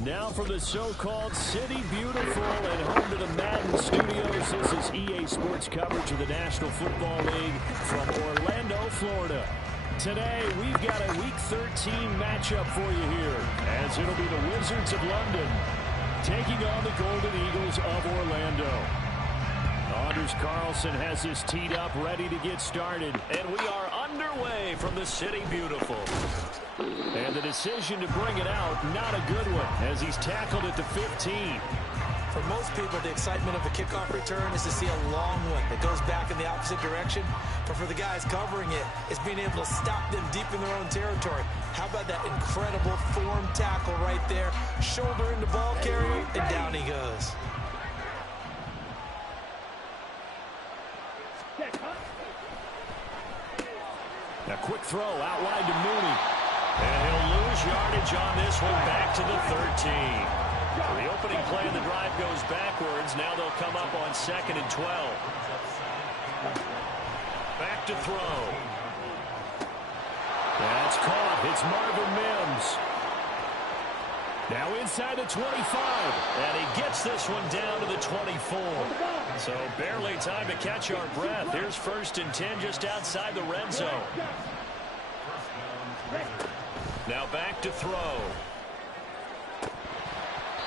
Now from the so-called City Beautiful and home to the Madden studios, this is EA Sports coverage of the National Football League from Orlando, Florida. Today, we've got a Week 13 matchup for you here, as it'll be the Wizards of London taking on the Golden Eagles of Orlando. Anders Carlson has this teed up, ready to get started. And we are underway from the City Beautiful. And the decision to bring it out, not a good one, as he's tackled at the 15. For most people, the excitement of a kickoff return is to see a long one that goes back in the opposite direction. But for the guys covering it, it's being able to stop them deep in their own territory. How about that incredible form tackle right there? Shoulder into ball carrier, and down he goes. A quick throw out wide to Mooney. And he'll lose yardage on this one, back to the 13. The opening play of the drive goes backwards. Now they'll come up on 2nd and 12. Back to throw. That's caught. It's Marvin Mims. Now inside the 25. And he gets this one down to the 24. So barely time to catch our breath. Here's 1st and 10 just outside the red zone. Now back to throw.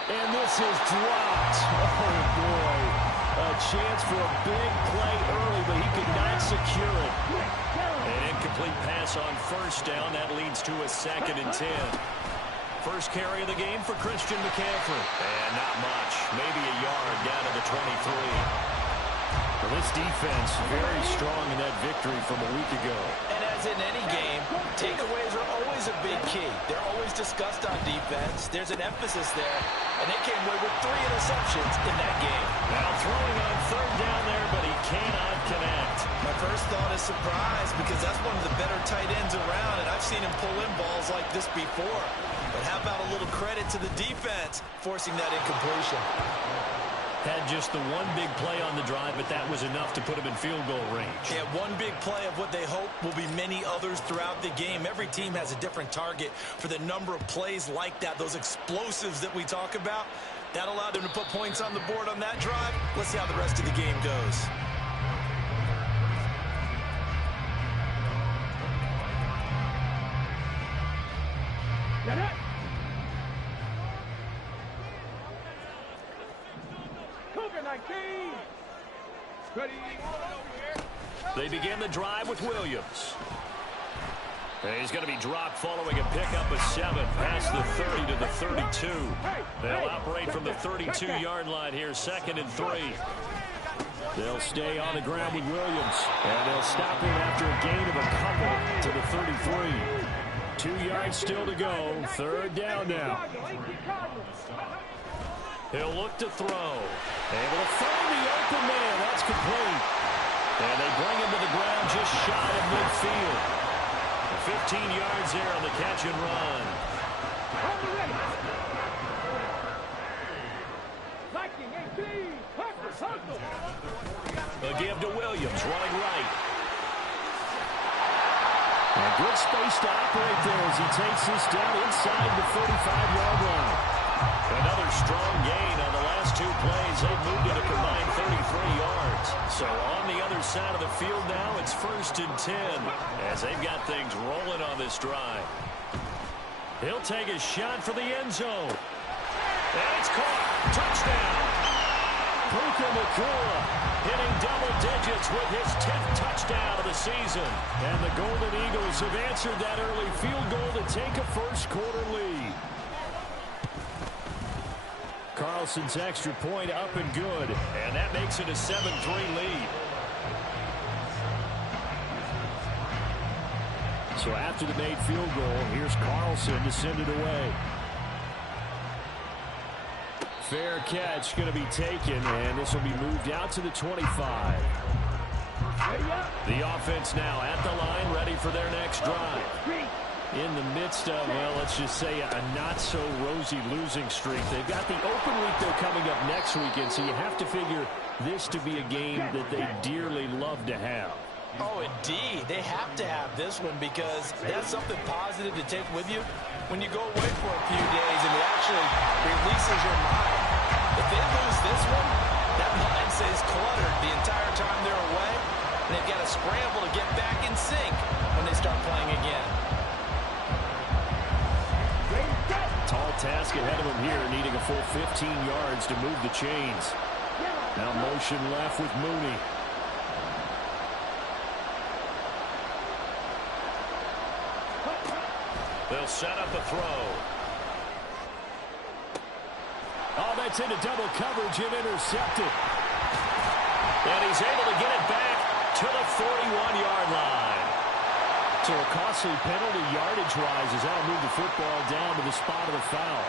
And this is dropped. Oh, boy. A chance for a big play early, but he could not secure it. An incomplete pass on 1st down. That leads to a 2nd and 10. First carry of the game for Christian McCaffrey. And not much. Maybe a yard down to the 23. Well, this defense very strong in that victory from a week ago. And as in any game, takeaways are always a big key. They're always discussed on defense. There's an emphasis there. And they came away with 3 interceptions in that game. Now throwing on 3rd down there, but he cannot connect. My first thought is surprise, because that's one of the better tight ends around, and I've seen him pull in balls like this before. But how about a little credit to the defense forcing that incompletion? Had just the one big play on the drive, but that was enough to put him in field goal range. Yeah, one big play of what they hope will be many others throughout the game. Every team has a different target for the number of plays like that, those explosives that we talk about. That allowed them to put points on the board on that drive. Let's see how the rest of the game goes. They begin the drive with Williams. And he's going to be dropped following a pickup of 7 past the 30 to the 32. They'll operate from the 32-yard line here, 2nd and 3. They'll stay on the ground with Williams. And they'll stop him after a gain of a couple to the 33. 2 yards still to go. 3rd down now. He'll look to throw. Able to find the open man. That's complete. And they bring him to the ground just shy of midfield. 15 yards there on the catch and run. A give to Williams, running right. And good space to operate there as he takes this down inside the 35-yard line. Another strong gain on the last 2 plays. They've moved it a combined 33 yards. So on the other side of the field now, it's 1st and 10 as they've got things rolling on this drive. He'll take a shot for the end zone. And it's caught. Touchdown. Puka Nacua hitting double digits with his 10th touchdown of the season. And the Golden Eagles have answered that early field goal to take a first-quarter lead. Carlson's extra point up and good. And that makes it a 7-3 lead. So after the made field goal, here's Carlson to send it away. Fair catch going to be taken, and this will be moved out to the 25. The offense now at the line, ready for their next drive. In the midst of, well, let's just say a not-so-rosy losing streak. They've got the open week, though, coming up next weekend, so you have to figure this to be a game that they dearly love to have. Oh, indeed. They have to have this one because that's something positive to take with you when you go away for a few days and they actually one, that line stays cluttered the entire time they're away, and they've got to scramble to get back in sync when they start playing again. Tall task ahead of him here, needing a full 15 yards to move the chains. Now motion left with Mooney. They'll set up a throw. Oh, that's into double coverage and intercepted. And he's able to get it back to the 41-yard line. So a costly penalty yardage-wise as that'll move the football down to the spot of the foul.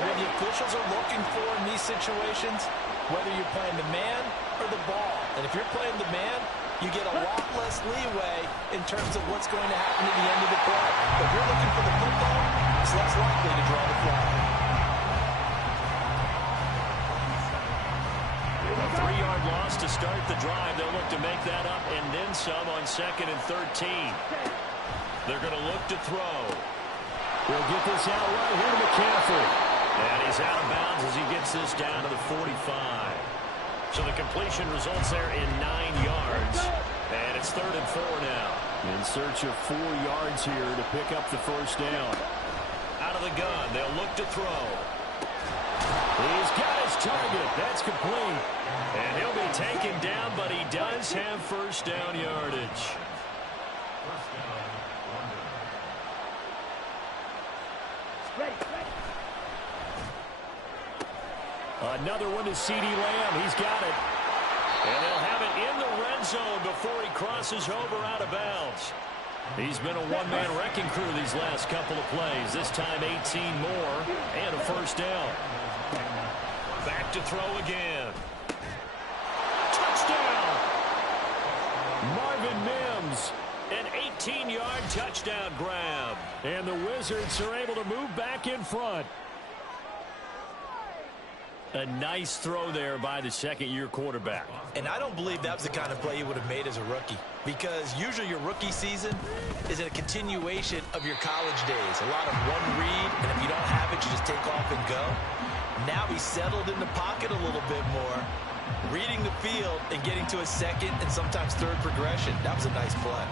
And what the officials are looking for in these situations, whether you're playing the man or the ball. And if you're playing the man, you get a lot less leeway in terms of what's going to happen at the end of the play. But if you're looking for the football, it's less likely to draw the flag. A 3-yard loss to start the drive. They'll look to make that up and then some on 2nd and 13. They're going to look to throw. We'll get this out right here to McCaffrey. And he's out of bounds as he gets this down to the 45. So the completion results there in 9 yards. And it's 3rd and 4 now. In search of 4 yards here to pick up the first down. Out of the gun, they'll look to throw. He's got his target. That's complete. And he'll be taken down, but he does have first down yardage. Another one to C.D. Lamb. He's got it. And they'll have it in the red zone before he crosses over out of bounds. He's been a one-man wrecking crew these last couple of plays. This time 18 more and a first down. Back to throw again. Touchdown! Marvin Mims. An 18-yard touchdown grab. And the Wizards are able to move back in front. A nice throw there by the second-year quarterback. And I don't believe that was the kind of play he would have made as a rookie, because usually your rookie season is a continuation of your college days. A lot of one read, and if you don't have it, you just take off and go. Now he's settled in the pocket a little bit more, reading the field and getting to a second and sometimes third progression. That was a nice play.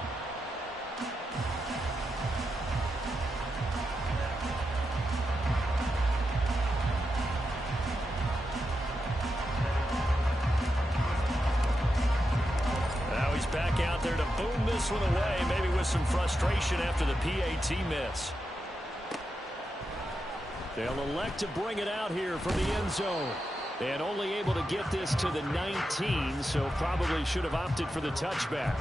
Back out there to boom this one away, maybe with some frustration after the PAT miss. They'll elect to bring it out here from the end zone. And only able to get this to the 19, so probably should have opted for the touchback.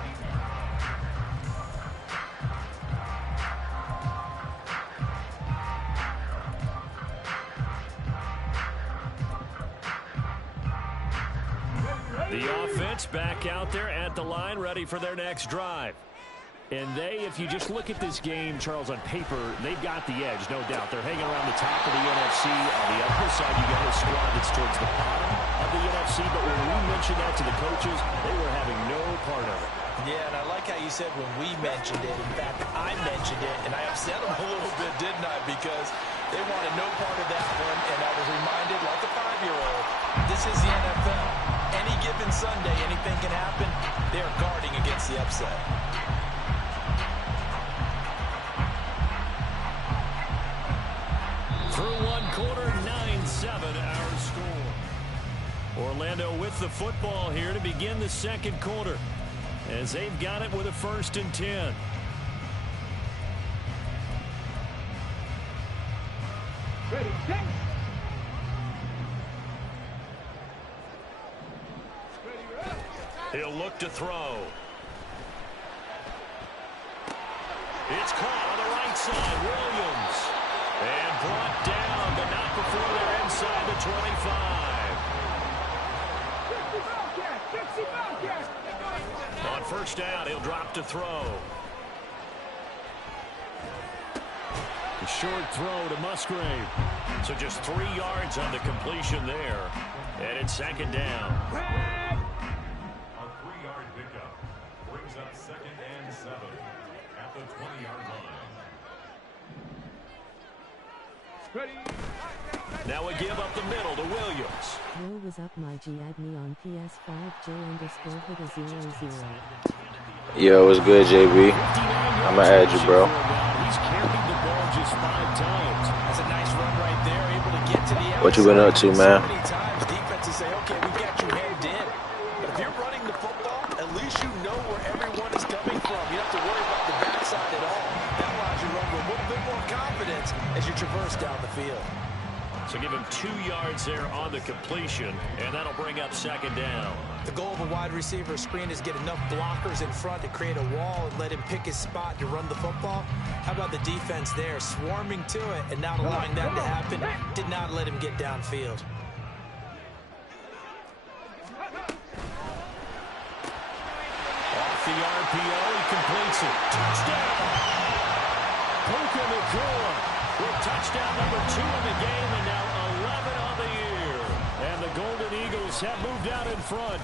The offense back out there at the line, ready for their next drive. And they, if you just look at this game, Charles, on paper, they've got the edge, no doubt. They're hanging around the top of the NFC. On the other side, you got a squad that's towards the bottom of the NFC. But when we mentioned that to the coaches, they were having no part of it. Yeah, and I like how you said when we mentioned it. In fact, I mentioned it, and I upset them a little bit, didn't I? Because they wanted no part of that one, and I was reminded, like a 5-year-old, this is the NFL. Any given Sunday, anything can happen. They are guarding against the upset. Through one quarter, 9-7 our score. Orlando with the football here to begin the second quarter, as they've got it with a 1st and 10. Ready, set. He'll look to throw. It's caught on the right side. Williams. And brought down, but not before they're inside the 25. On first down, he'll drop to throw. A short throw to Musgrave. So just 3 yards on the completion there. And it's 2nd down. A 3-yard pickup brings up 2nd and 7 at the 20-yard line. Ready. Now a give up the middle to Williams. Will was up my G, add me on PS5 J_Hit00. Yo, what's good, JB? I'ma add you, bro. He's carried the ball just 5 times. That's a nice run right there, able to get to the outside. What you been up to, man? So many times defenses say, okay, we got you hemmed in. But if you're running the football, at least you know where everyone is coming from. You don't have to worry about the backside at all. That allows you to run with a little bit more confidence as you traverse down the field. So give him 2 yards there on the completion, and that'll bring up 2nd down. The goal of a wide receiver screen is get enough blockers in front to create a wall and let him pick his spot to run the football. How about the defense there, swarming to it and not allowing that to happen? Did not let him get downfield. Off the RPO, he completes it. Touchdown! Puka Nacua with touchdown number 2 in the game, and now 11 on the year. And the Golden Eagles have moved out in front.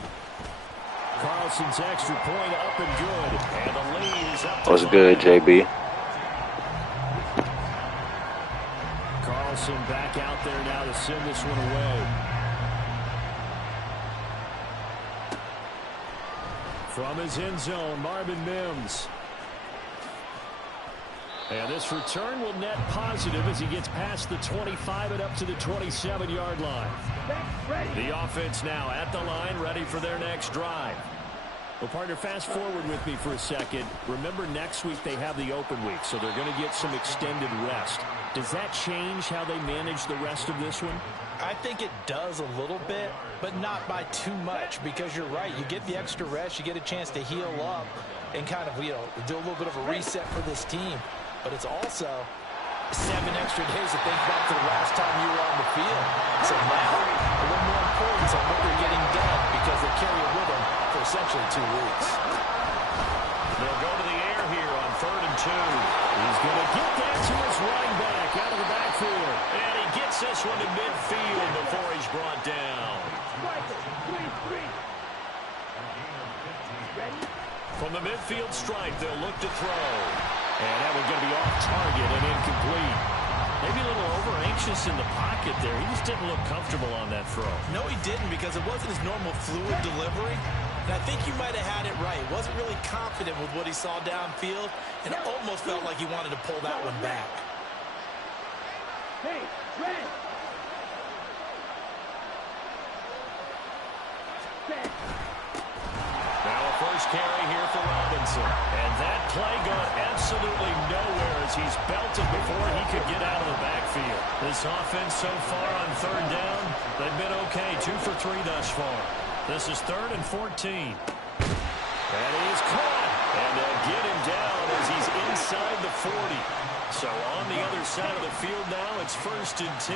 Carlson's extra point up and good. And the lead is up to What's good, JB? Carlson back out there now to send this one away. From his end zone, Marvin Mims. And this return will net positive as he gets past the 25 and up to the 27-yard line. The offense now at the line, ready for their next drive. Well, partner, fast forward with me for a second. Remember, next week they have the open week, so they're going to get some extended rest. Does that change how they manage the rest of this one? I think it does a little bit, but not by too much, because you're right. You get the extra rest, you get a chance to heal up and kind of, do a little bit of a reset for this team. But it's also 7 extra days to think back to the last time you were on the field. So now, a little more importance on what they're getting done because they carry it with them for essentially 2 weeks. They'll go to the air here on 3rd and 2. He's going to get that to his running back out of the backfield. And he gets this one to midfield before he's brought down. From the midfield stripe, they'll look to throw. And that one's going to be off target and incomplete. Maybe a little over-anxious in the pocket there. He just didn't look comfortable on that throw. No, he didn't, because it wasn't his normal fluid delivery. And I think you might have had it right. Wasn't really confident with what he saw downfield, and it almost felt like he wanted to pull that one back. Hey, Trent! Now a first carry here for Robinson. And that play got absolutely nowhere as he's belted before he could get out of the backfield. This offense so far on 3rd down, they've been okay. 2 for 3 thus far. This is 3rd and 14. And he's caught. And they'll get him down as he's inside the 40. So on the other side of the field now, it's 1st and 10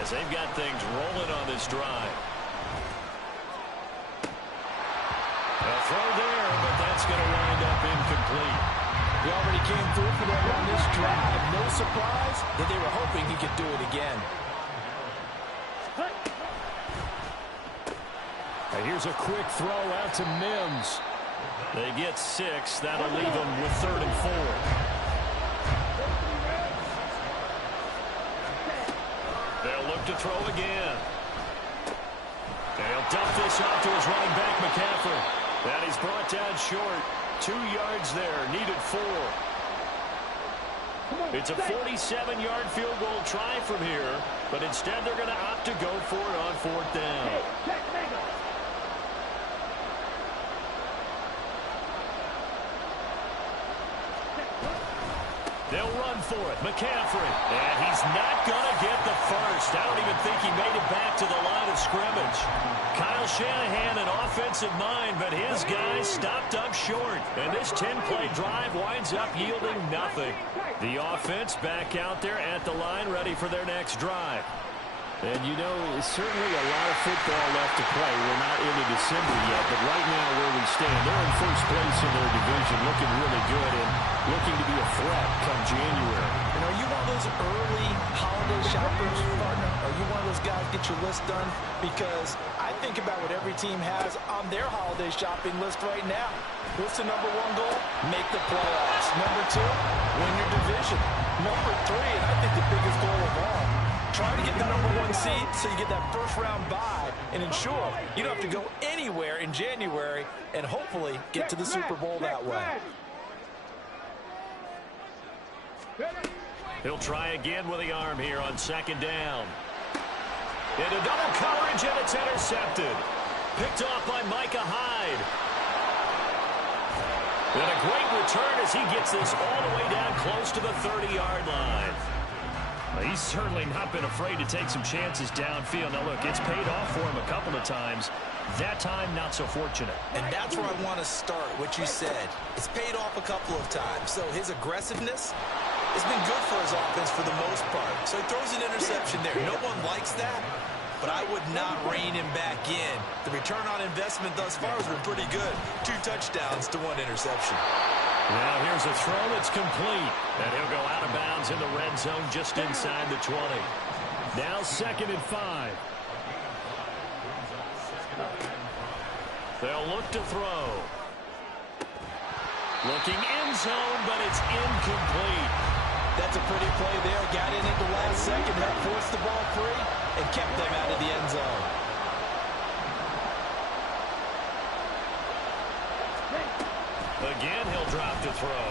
as they've got things rolling on this drive. A throw there, but that's going to wind up incomplete. He already came through for them on this drive. No surprise that they were hoping he could do it again. And here's a quick throw out to Mims. They get 6. That'll leave them with 3rd and 4. They'll look to throw again. They'll dump this off to his running back, McCaffrey. That he's brought down short. 2 yards there, needed 4. It's a 47-yard field goal try from here, but instead they're going to opt to go for it on 4th down. They'll run for it. McCaffrey. And he's not going to get the first. I don't even think he made it back to the line of scrimmage. Kyle Shanahan, an offensive mind, but his guys stopped up short. And this 10-play drive winds up yielding nothing. The offense back out there at the line, ready for their next drive. And, certainly a lot of football left to play. We're not into December yet, but right now where we stand, they're in first place in their division, looking really good and looking to be a threat come January. And are you one of those early holiday shoppers, partner? Are you one of those guys get your list done? Because I think about what every team has on their holiday shopping list right now. What's the number 1 goal? Make the playoffs. Number 2, win your division. Number 3, and I think the biggest goal of all, Try to get the #1 seed so you get that first-round bye and ensure you don't have to go anywhere in January and hopefully get to the Super Bowl that way. He'll try again with the arm here on second down. Into double coverage, and it's intercepted. Picked off by Micah Hyde. And a great return as he gets this all the way down close to the 30-yard line. He's certainly not been afraid to take some chances downfield. Now, look, it's paid off for him a couple of times. That time, not so fortunate. And that's where I want to start, what you said. It's paid off a couple of times. So his aggressiveness has been good for his offense for the most part. So he throws an interception there. No one likes that, but I would not rein him back in. The return on investment thus far has been pretty good. 2 touchdowns to 1 interception. Now here's a throw that's complete. And he'll go out of bounds in the red zone just inside the 20. Now 2nd and 5. They'll look to throw. Looking end zone, but it's incomplete. That's a pretty play there. Got in at the last second, helped force the ball free, and kept them out of the end zone. Again, he'll drop to throw.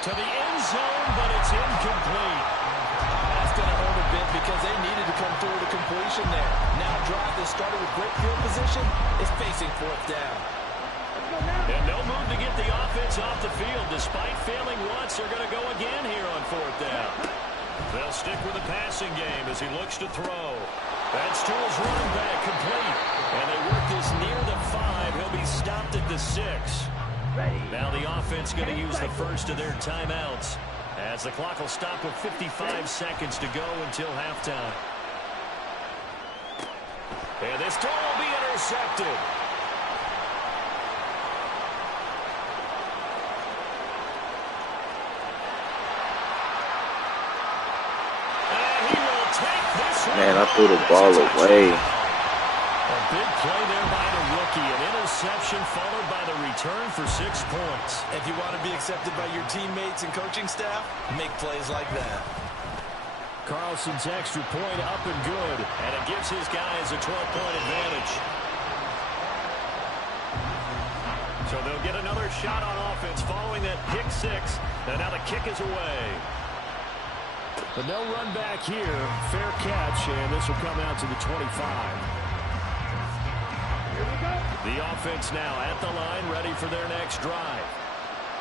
To the end zone, but it's incomplete. That's going to hurt a bit because they needed to come through with a completion there. Now drive that started with great field position is facing 4th down. And no move to get the offense off the field. Despite failing once, they're going to go again here on 4th down. They'll stick with the passing game as he looks to throw. That's to his running back, complete. And they work this near the 5. He'll be stopped at the 6. Now the offense going to use the first of their timeouts, as the clock will stop with 55 seconds to go until halftime. And this throw will be intercepted. Man, I threw the ball away. A big play there by the rookie. An interception followed by the return for 6 points. If you want to be accepted by your teammates and coaching staff, make plays like that. Carlson's extra point up and good. And it gives his guys a 12-point advantage. So they'll get another shot on offense following that pick 6. And now the kick is away. But no run back here. Fair catch, and this will come out to the 25. The offense now at the line, ready for their next drive.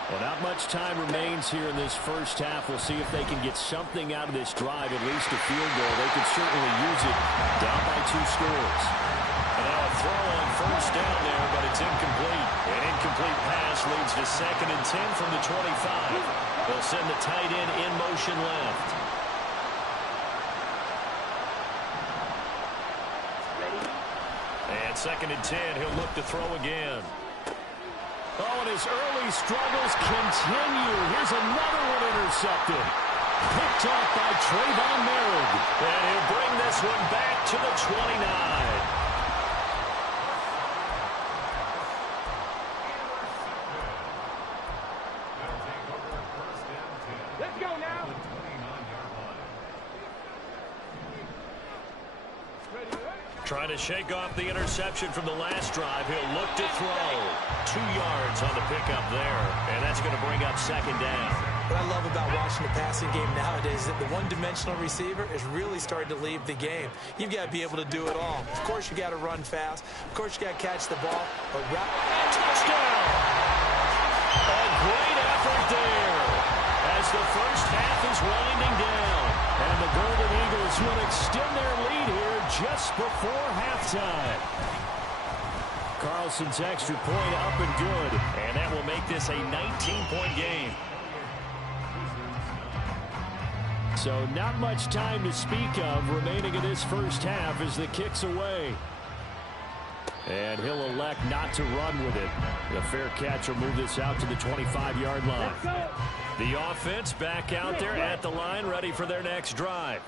Well, not much time remains here in this first half. We'll see if they can get something out of this drive, at least a field goal. They could certainly use it down by 2 scores. And now a throw on first down there, but it's incomplete. An incomplete pass leads to 2nd and 10 from the 25. They'll send the tight end in motion left. And 2nd and 10, he'll look to throw again. Oh, and his early struggles continue. Here's another one intercepted. Picked off by Trayvon Merritt. And he'll bring this one back to the 29. Let's go now. Trying to shake off the interception from the last drive. He'll look to throw. 2 yards on the pickup there. And that's going to bring up 2nd down. What I love about watching the passing game nowadays is that the one-dimensional receiver is really starting to leave the game. You've got to be able to do it all. Of course, you got to run fast. Of course, you got to catch the ball. But touchdown! A great effort there as the first half is winding down. And the Golden Eagles will extend their lead here just before halftime. Carlson's extra point up and good. And that will make this a 19-point game. So not much time to speak of remaining in this first half as the kick's away. And he'll elect not to run with it. The fair catch will move this out to the 25-yard line. The offense back out there at the line, ready for their next drive.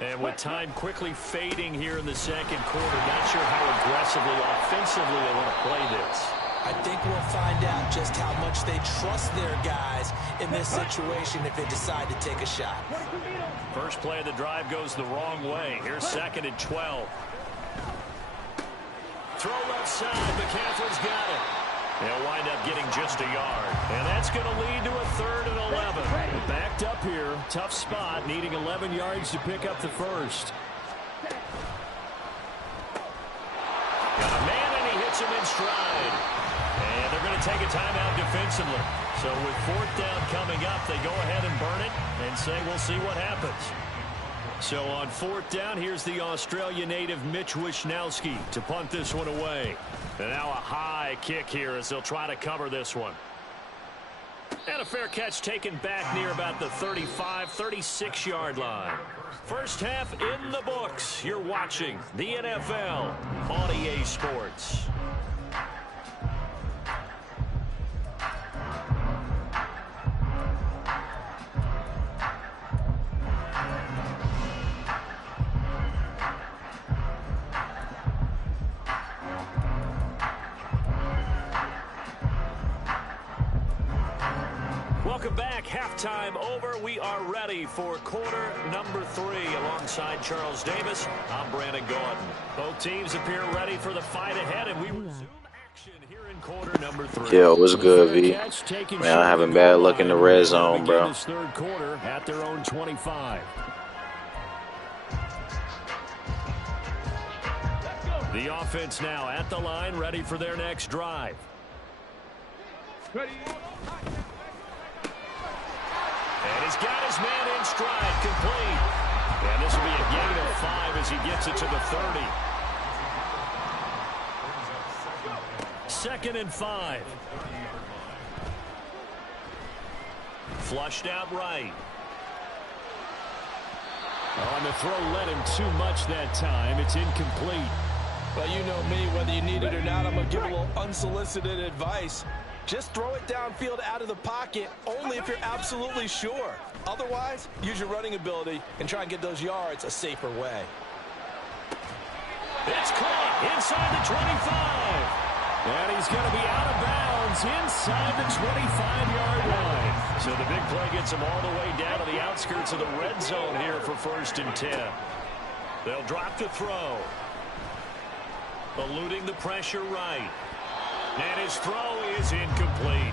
And with time quickly fading here in the second quarter, not sure how aggressively, offensively they want to play this. I think we'll find out just how much they trust their guys in this situation if they decide to take a shot. First play of the drive goes the wrong way. Here's 2nd and 12. Throw left side. McCaffrey's got it. They'll wind up getting just a yard. And that's going to lead to a 3rd and 11. Backed up here. Tough spot. Needing 11 yards to pick up the first. Got a man, and he hits him in stride. And they're going to take a timeout defensively. So with 4th down coming up, they go ahead and burn it and say we'll see what happens. So on 4th down, here's the Australia native Mitch Wishnowski to punt this one away. And now a high kick here as they'll try to cover this one. And a fair catch taken back near about the 35, 36-yard line. First half in the books. You're watching the NFL on EA Sports. Welcome back. Halftime over. We are ready for quarter number 3. Alongside Charles Davis, I'm Brandon Gordon. Both teams appear ready for the fight ahead, and we resume action here in quarter number 3. Yo, what's good, V? Man, I'm having bad luck in the red zone, bro. This 3rd quarter at their own 25. The offense now at the line, ready for their next drive. Ready. And he's got his man in stride, complete. And this will be a gain of 5 as he gets it to the 30. 2nd and 5. Flushed out right. On the throw, let him too much that time. It's incomplete. Well, you know me, whether you need it or not, I'm going to give a little unsolicited advice. Just throw it downfield out of the pocket only if you're absolutely sure. Otherwise, use your running ability and try and get those yards a safer way. It's caught inside the 25. And he's going to be out of bounds inside the 25-yard line. So the big play gets him all the way down to the outskirts of the red zone here for 1st and 10. They'll drop the throw. Eluding the pressure right. And his throw is incomplete.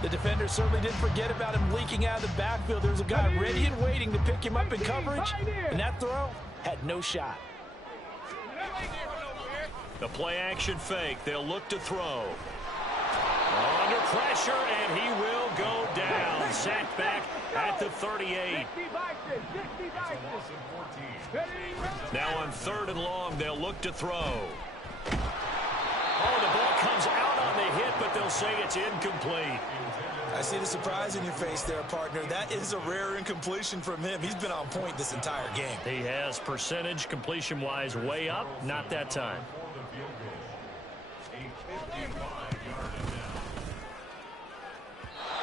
The defender certainly didn't forget about him leaking out of the backfield. There was a guy ready and waiting to pick him up in coverage, and that throw had no shot. The play-action fake. They'll look to throw. Under pressure, and he will go down. Sacked back at the 38. Now on 3rd and long, they'll look to throw. Oh, the ball comes out on the hit, but they'll say it's incomplete. I see the surprise in your face there, partner. That is a rare incompletion from him. He's been on point this entire game. He has percentage completion-wise way up. Not that time.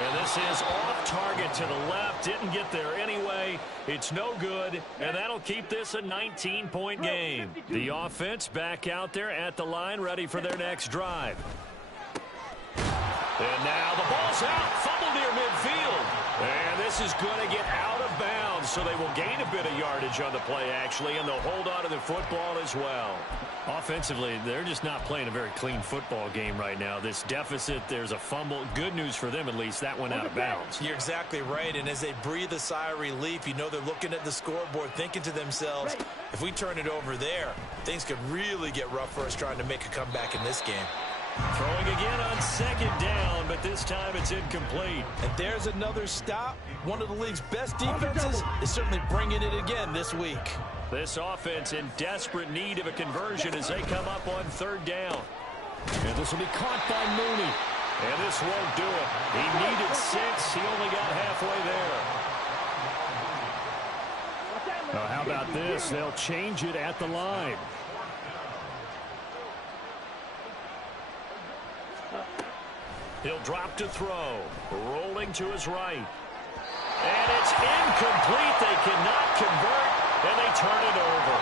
And this is off target to the left. Didn't get there anyway. It's no good, and that'll keep this a 19-point game. The offense back out there at the line, ready for their next drive. And now the ball's out. Fumble near midfield. And this is going to get out of bounds, so they will gain a bit of yardage on the play, actually, and they'll hold on to the football as well. Offensively, they're just not playing a very clean football game right now. This deficit, there's a fumble. Good news for them, at least. That went out of bounds. You're exactly right, and as they breathe a sigh of relief, you know they're looking at the scoreboard, thinking to themselves, if we turn it over there, things could really get rough for us trying to make a comeback in this game. Throwing again on 2nd down, but this time it's incomplete. And there's another stop. One of the league's best defenses is certainly bringing it again this week. This offense in desperate need of a conversion as they come up on 3rd down. And this will be caught by Mooney. And this won't do it. He needed 6. He only got halfway there. How about this? They'll change it at the line. He'll drop to throw. Rolling to his right. And it's incomplete. They cannot convert, and they turn it over.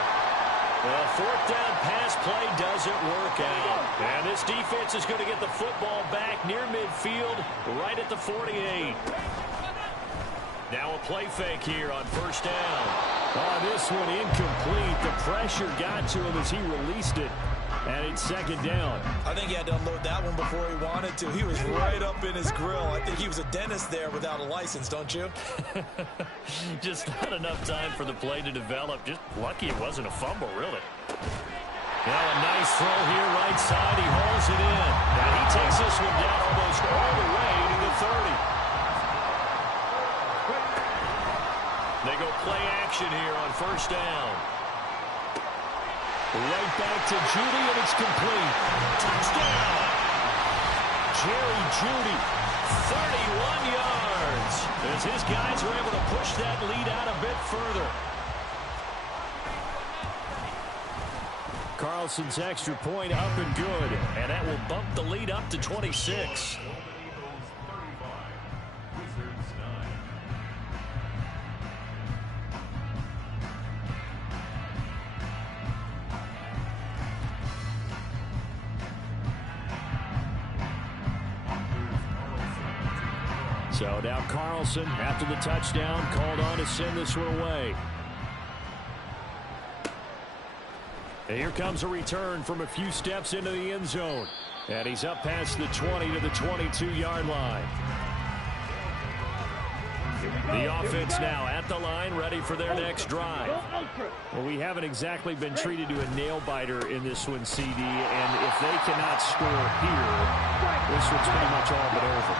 Well, fourth down pass play doesn't work out. And this defense is going to get the football back near midfield, right at the 48. Now a play fake here on first down. Oh, this one incomplete. The pressure got to him as he released it. And it's second down. I think he had to unload that one before he wanted to. He was right up in his grill. I think he was a dentist there without a license, don't you? Just not enough time for the play to develop. Just lucky it wasn't a fumble, really. Now a nice throw here right side. He hauls it in. And he takes this one down almost all the way to the 30. They go play action here on first down. Right back to Judy, and it's complete. Touchdown! Jerry Judy, 31 yards. As his guys are able to push that lead out a bit further. Carlson's extra point up and good. And that will bump the lead up to 26. So now Carlson, after the touchdown, called on to send this one away. And here comes a return from a few steps into the end zone. And he's up past the 20 to the 22-yard line. The offense now at the line, ready for their next drive. Well, we haven't exactly been treated to a nail-biter in this one, CD, and if they cannot score here, this one's pretty much all but over.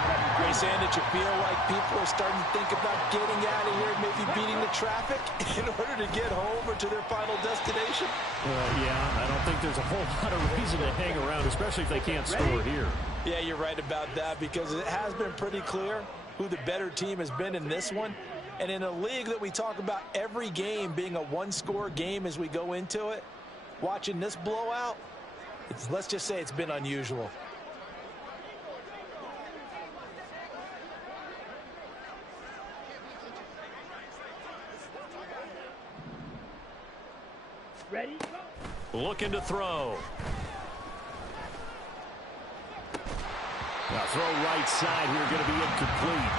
You're saying that you feel like people are starting to think about getting out of here, maybe beating the traffic in order to get home or to their final destination? Yeah, I don't think there's a whole lot of reason to hang around, especially if they can't score here. Yeah, you're right about that, because it has been pretty clear who the better team has been in this one. And in a league that we talk about every game being a one-score game as we go into it, watching this blowout, let's just say it's been unusual. Ready? Looking to throw. Now throw right side here, going to be incomplete.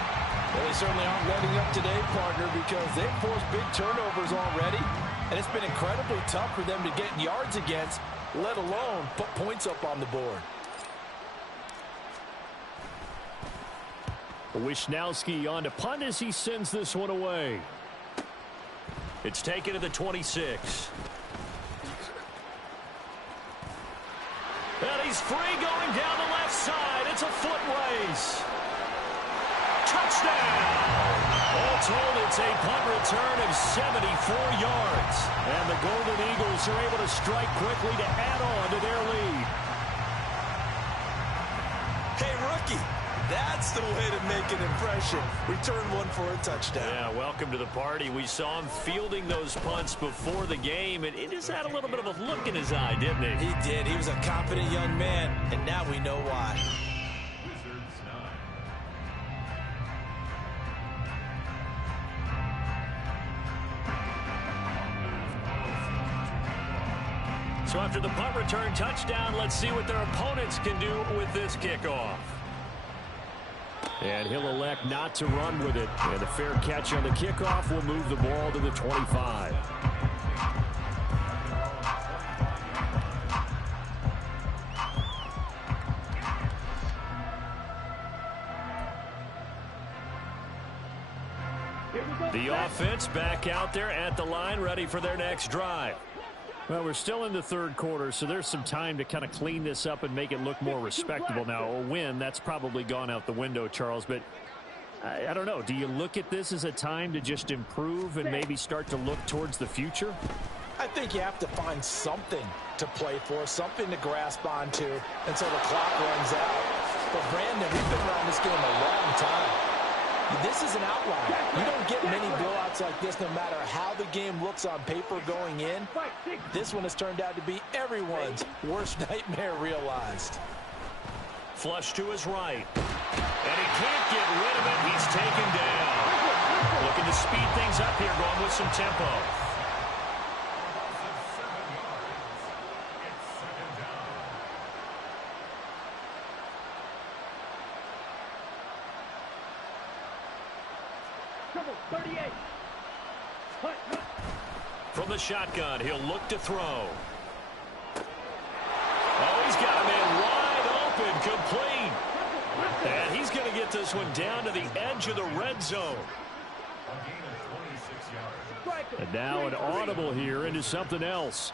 Well, they certainly aren't letting up today, partner, because they've forced big turnovers already, and it's been incredibly tough for them to get yards against, let alone put points up on the board. Wisnowski on to punt as he sends this one away. It's taken to the 26. And he's free going down the left side. It's a foot race. Touchdown! All told, it's a punt return of 74 yards. And the Golden Eagles are able to strike quickly to add on to their lead. Hey, rookie, that's the way to make an impression. Return one for a touchdown. Yeah, welcome to the party. We saw him fielding those punts before the game, and it just had a little bit of a look in his eye, didn't he? He did. He was a confident young man, and now we know why. So after the punt return touchdown, let's see what their opponents can do with this kickoff. And he'll elect not to run with it. And a fair catch on the kickoff will move the ball to the 25. The offense back out there at the line, ready for their next drive. Well, we're still in the third quarter, so there's some time to kind of clean this up and make it look more respectable. Now, a win, that's probably gone out the window, Charles, but I don't know. Do you look at this as a time to just improve and maybe start to look towards the future? I think you have to find something to play for, something to grasp onto until the clock runs out. But, Brandon, we've been around this game a long time. This is an outlier. You don't get many blowouts like this no matter how the game looks on paper going in. This one has turned out to be everyone's worst nightmare realized. Flush to his right. And he can't get rid of it. He's taken down. Looking to speed things up here, going with some tempo. From the shotgun, he'll look to throw. Oh, he's got a man wide open, complete. And he's going to get this one down to the edge of the red zone. And now an audible here into something else.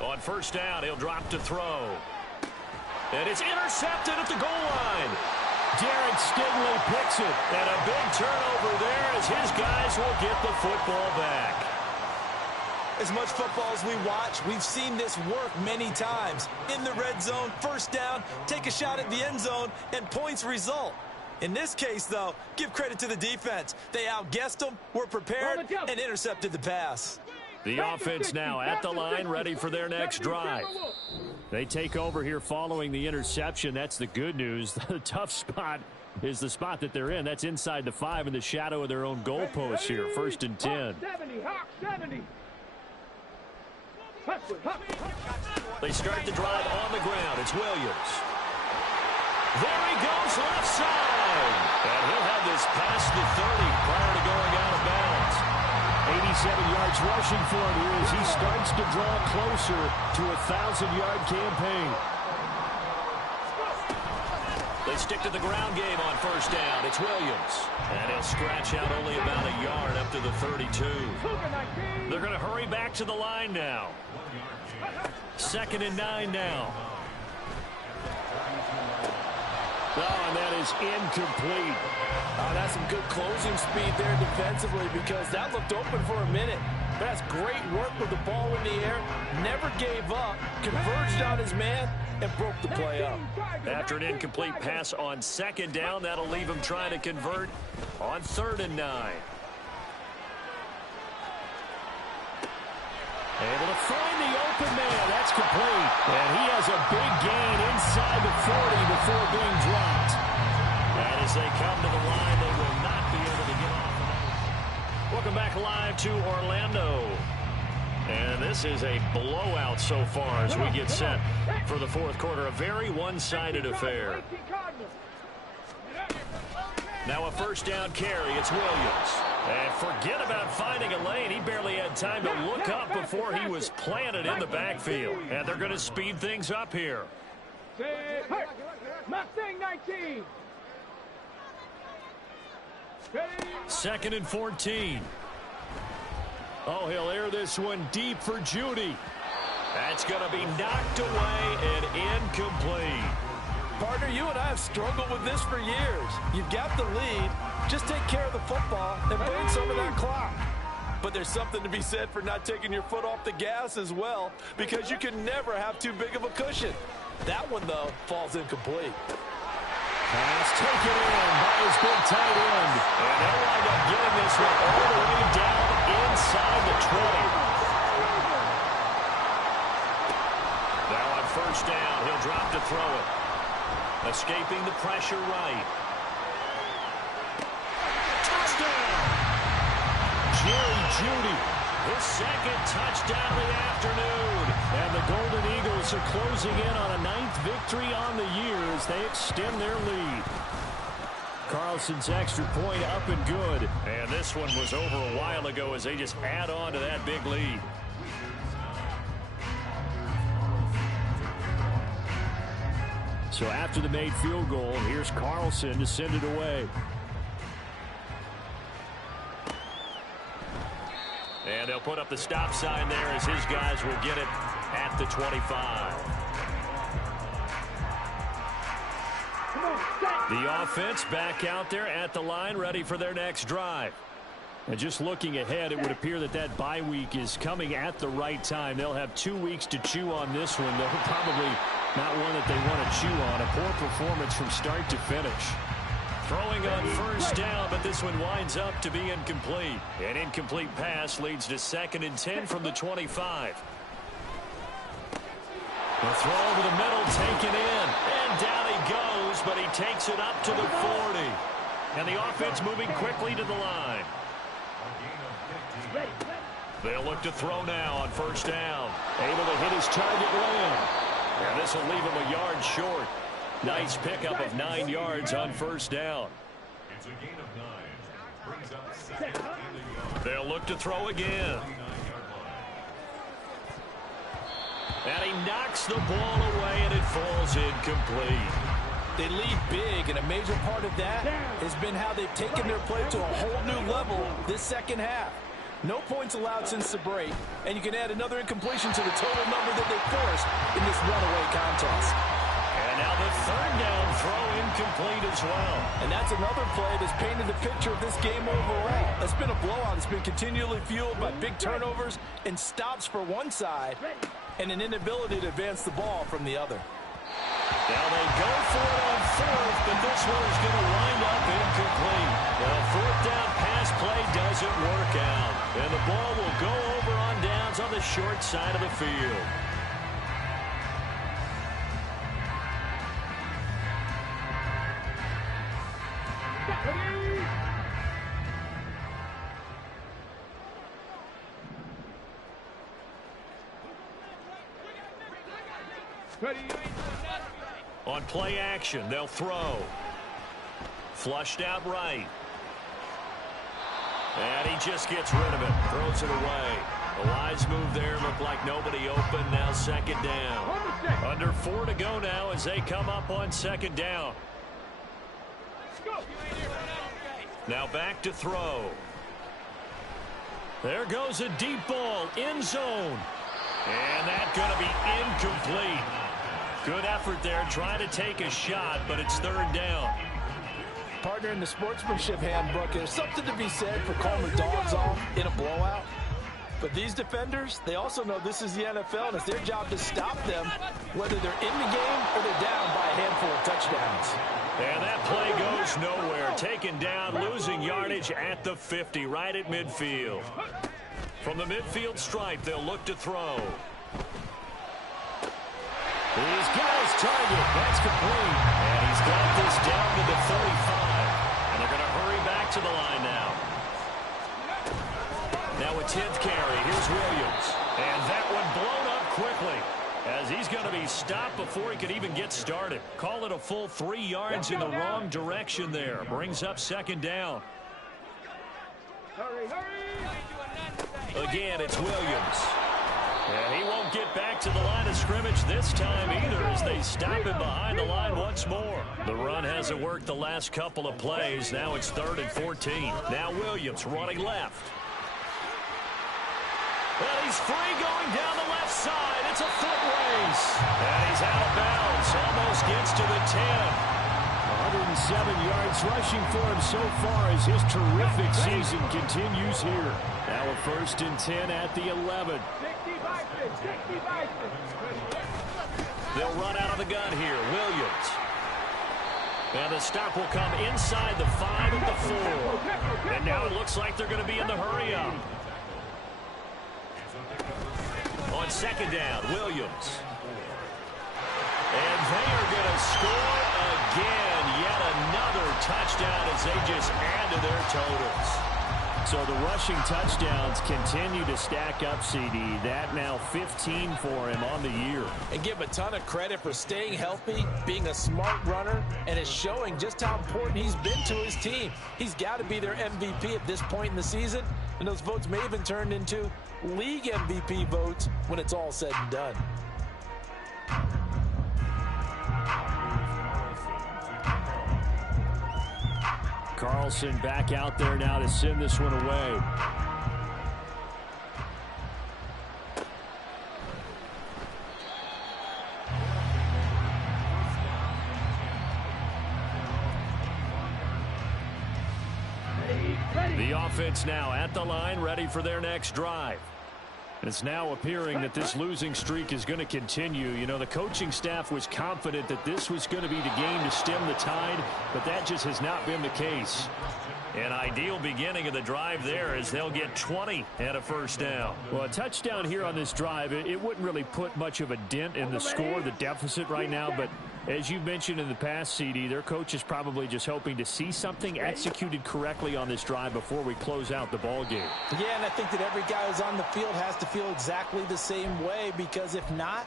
On first down, he'll drop to throw. And it's intercepted at the goal line. Derek Stingley picks it. And a big turnover there as his guys will get the football back. As much football as we watch, we've seen this work many times. In the red zone, first down, take a shot at the end zone, and points result. In this case, though, give credit to the defense. They outguessed them, were prepared, and intercepted the pass. The offense now at the line, ready for their next drive. They take over here following the interception. That's the good news. The tough spot is the spot that they're in. That's inside the 5 in the shadow of their own goalpost here. 1st and 10. They start the drive on the ground. It's Williams. There he goes, left side. And he'll have this past the 30 prior to going out of bounds. 87 yards rushing for him here as he starts to draw closer to a 1,000-yard campaign. They stick to the ground game on first down. It's Williams. And he'll scratch out only about a yard up to the 32. They're going to hurry back to the line now. 2nd and 9 now. Oh, and that is incomplete. That's some good closing speed there defensively because that looked open for a minute. That's great work with the ball in the air. Never gave up. Converged on his man and broke the play up. After an incomplete pass on 2nd down, that'll leave him trying to convert on 3rd and 9. Able to find the open man. That's complete. And he has a big gain inside the 40 before being dropped. And as they come to the line, they will not be able to get off. Welcome back live to Orlando. And this is a blowout so far as we get set for the 4th quarter. A very one-sided affair. Now a first down carry. It's Williams. And forget about finding a lane. He barely had time to look up before he was planted in the backfield. And they're going to speed things up here. 2nd and 14. Oh, he'll air this one deep for Judy. That's going to be knocked away and incomplete. Partner, you and I have struggled with this for years. You've got the lead. Just take care of the football and burn some of that clock. But there's something to be said for not taking your foot off the gas as well, because you can never have too big of a cushion. That one, though, falls incomplete. Pass taken in by his big tight end. And they'll wind up getting this one all the way down inside the 20. Now on first down, he'll drop to throw it. Escaping the pressure right. Touchdown! Jerry Judy, his 2nd touchdown of the afternoon. And the Golden Eagles are closing in on a 9th victory on the year as they extend their lead. Carlson's extra point up and good. And this one was over a while ago as they just add on to that big lead. So after the made field goal, here's Carlson to send it away. And they'll put up the stop sign there as his guys will get it at the 25. The offense back out there at the line, ready for their next drive. And just looking ahead, it would appear that that bye week is coming at the right time. They'll have 2 weeks to chew on this one. They'll probably not one that they want to chew on. A poor performance from start to finish. Throwing on first down, but this one winds up to be incomplete. An incomplete pass leads to 2nd and 10 from the 25. The throw over the middle, taken in. And down he goes, but he takes it up to the 40. And the offense moving quickly to the line. They'll look to throw now on first down. Able to hit his target man. And this will leave him a yard short. Nice pickup of 9 yards on first down. It's a gain of 9. Brings up second and a yard. They'll look to throw again. And he knocks the ball away, and it falls incomplete. They lead big, and a major part of that has been how they've taken their play to a whole new level this second half. No points allowed since the break, and you can add another incompletion to the total number that they forced in this runaway contest. And now the third down throw incomplete as well. And that's another play that's painted the picture of this game overall. It's been a blowout. It's been continually fueled by big turnovers and stops for one side and an inability to advance the ball from the other. Now they go for it on fourth, but this one is going to wind up incomplete. The fourth down pass play doesn't work out. And the ball will go over on downs on the short side of the field. On play action, they'll throw. Flushed out right. And he just gets rid of it. Throws it away. A wise move there. Looked like nobody open. Now second down. Under 4 to go now as they come up on second down. Now back to throw. There goes a deep ball. End zone. And that's going to be incomplete. Good effort there, trying to take a shot, but it's third down. Partner, in the sportsmanship handbook, there's something to be said for calling the dogs off in a blowout. But these defenders, they also know this is the NFL, and it's their job to stop them, whether they're in the game or they're down by a handful of touchdowns. And that play goes nowhere. Taken down, losing yardage at the 50, right at midfield. From the midfield stripe, they'll look to throw. He's got his target. That's complete. And he's got this down to the 35. And they're going to hurry back to the line now. Now a 10th carry. Here's Williams. And that one blown up quickly, as he's going to be stopped before he could even get started. Call it a full 3 yards in the wrong direction there. Brings up second down. Again, it's Williams. And he won't get back to the line of scrimmage this time either, as they stop him behind the line once more. The run hasn't worked the last couple of plays. Now it's 3rd and 14. Now Williams running left. Well, he's free going down the left side. It's a foot race. And he's out of bounds. Almost gets to the 10. 107 yards rushing for him so far as his terrific season continues here. Now a 1st and 10 at the 11. They'll run out of the gun here. Williams. And the stop will come inside the 5 at the 4. And now it looks like they're going to be in the hurry up. On second down, Williams. And they are going to score again. Yet another touchdown as they just add to their totals. So the rushing touchdowns continue to stack up, CD. That now 15 for him on the year. And give him a ton of credit for staying healthy, being a smart runner, and is showing just how important he's been to his team. He's got to be their MVP at this point in the season, and those votes may even turn into league MVP votes when it's all said and done. Carlson back out there now to send this one away. The offense now at the line, ready for their next drive. It's now appearing that this losing streak is going to continue. You know, the coaching staff was confident that this was going to be the game to stem the tide, but that just has not been the case. An ideal beginning of the drive there as they'll get 20 and a 1st down. Well, a touchdown here on this drive, it wouldn't really put much of a dent in the score, the deficit right now, but as you've mentioned in the past, CD, their coach is probably just hoping to see something executed correctly on this drive before we close out the ball game. Yeah, and I think that every guy who's on the field has to feel exactly the same way, because if not,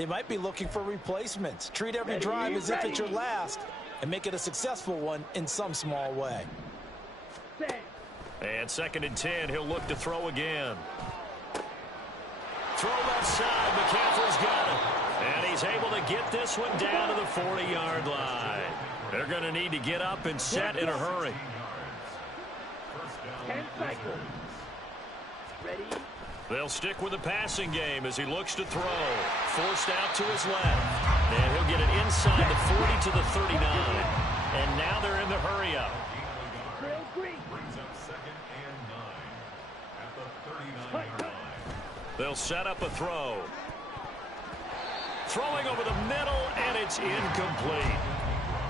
They might be looking for replacements. Treat every drive as if it's your last and make it a successful one in some small way. And 2nd and 10, he'll look to throw again. Throw left side, McCaffrey's got it. And he's able to get this one down to the 40-yard line. They're going to need to get up and set in a hurry. 10 cycles. Ready? They'll stick with the passing game as he looks to throw. Forced out to his left. And he'll get it inside the 40 to the 39. And now they're in the hurry-up. Brings up 2nd and 9 at the 39-yard line. They'll set up a throw. Throwing over the middle, and it's incomplete.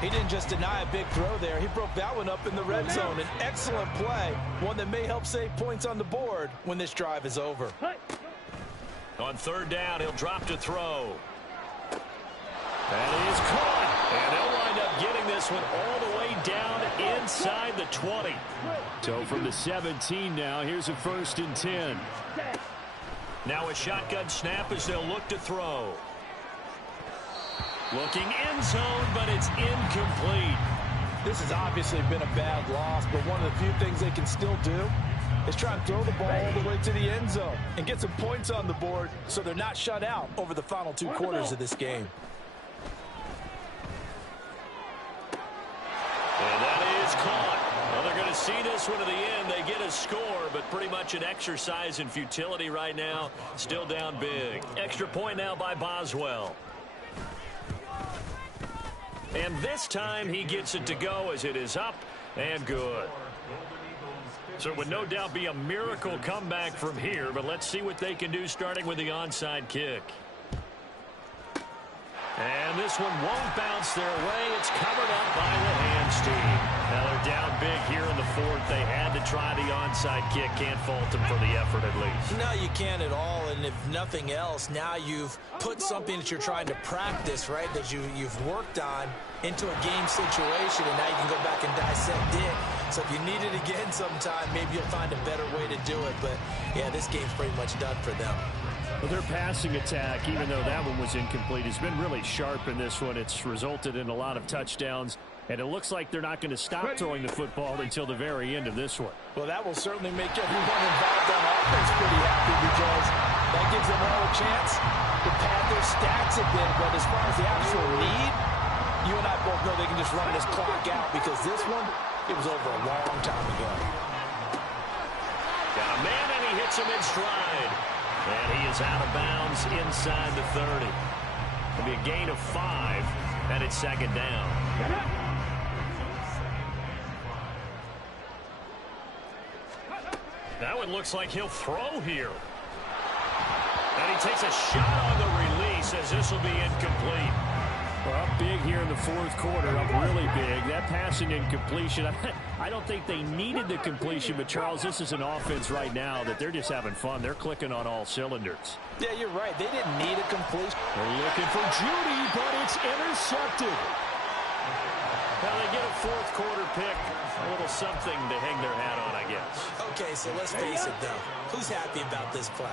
He didn't just deny a big throw there. He broke that one up in the red zone. An excellent play, one that may help save points on the board when this drive is over. On 3rd down, he'll drop to throw. And he is caught. And they'll wind up getting this one all the way down inside the 20. So from the 17 now, here's a 1st and 10. Now a shotgun snap as they'll look to throw. Looking end zone, but it's incomplete. This has obviously been a bad loss, but one of the few things they can still do is try and throw the ball all the way to the end zone and get some points on the board so they're not shut out over the final 2 quarters of this game. And that is caught. Well, they're going to see this one to the end. They get a score, but pretty much an exercise in futility right now. Still down big. Extra point now by Boswell. And this time he gets it to go as it is up and good. So it would no doubt be a miracle comeback from here, but let's see what they can do starting with the onside kick. And this one won't bounce their way. It's covered up by the hands team. Now they're down big here in the 4th. They had to try the onside kick. Can't fault them for the effort at least. No, you can't at all. And if nothing else, now you've put something that you're trying to practice, right, that you've worked on into a game situation, and now you can go back and dissect it. So if you need it again sometime, maybe you'll find a better way to do it. But, yeah, this game's pretty much done for them. Well, their passing attack, even though that one was incomplete, has been really sharp in this one. It's resulted in a lot of touchdowns, and it looks like they're not going to stop throwing the football until the very end of this one. Well, that will certainly make everyone involved on offense pretty happy because that gives them all a chance to pad their stats a bit. But as far as the actual need, you and I both know they can just run this clock out because this one, it was over a long time ago. Got a man, and he hits him in stride. And he is out of bounds inside the 30. It'll be a gain of 5, and it's 2nd down. That one looks like he'll throw here. And he takes a shot on the release as this will be incomplete. Well, up big here in the 4th quarter, up really big. That passing incompletion, I don't think they needed the completion, but Charles, this is an offense right now that they're just having fun. They're clicking on all cylinders. Yeah, you're right. They didn't need a completion. They're looking for Judy, but it's intercepted. Well, they get a 4th quarter pick, a little something to hang their hat on, I guess. Okay, so let's face it, though. Who's happy about this play?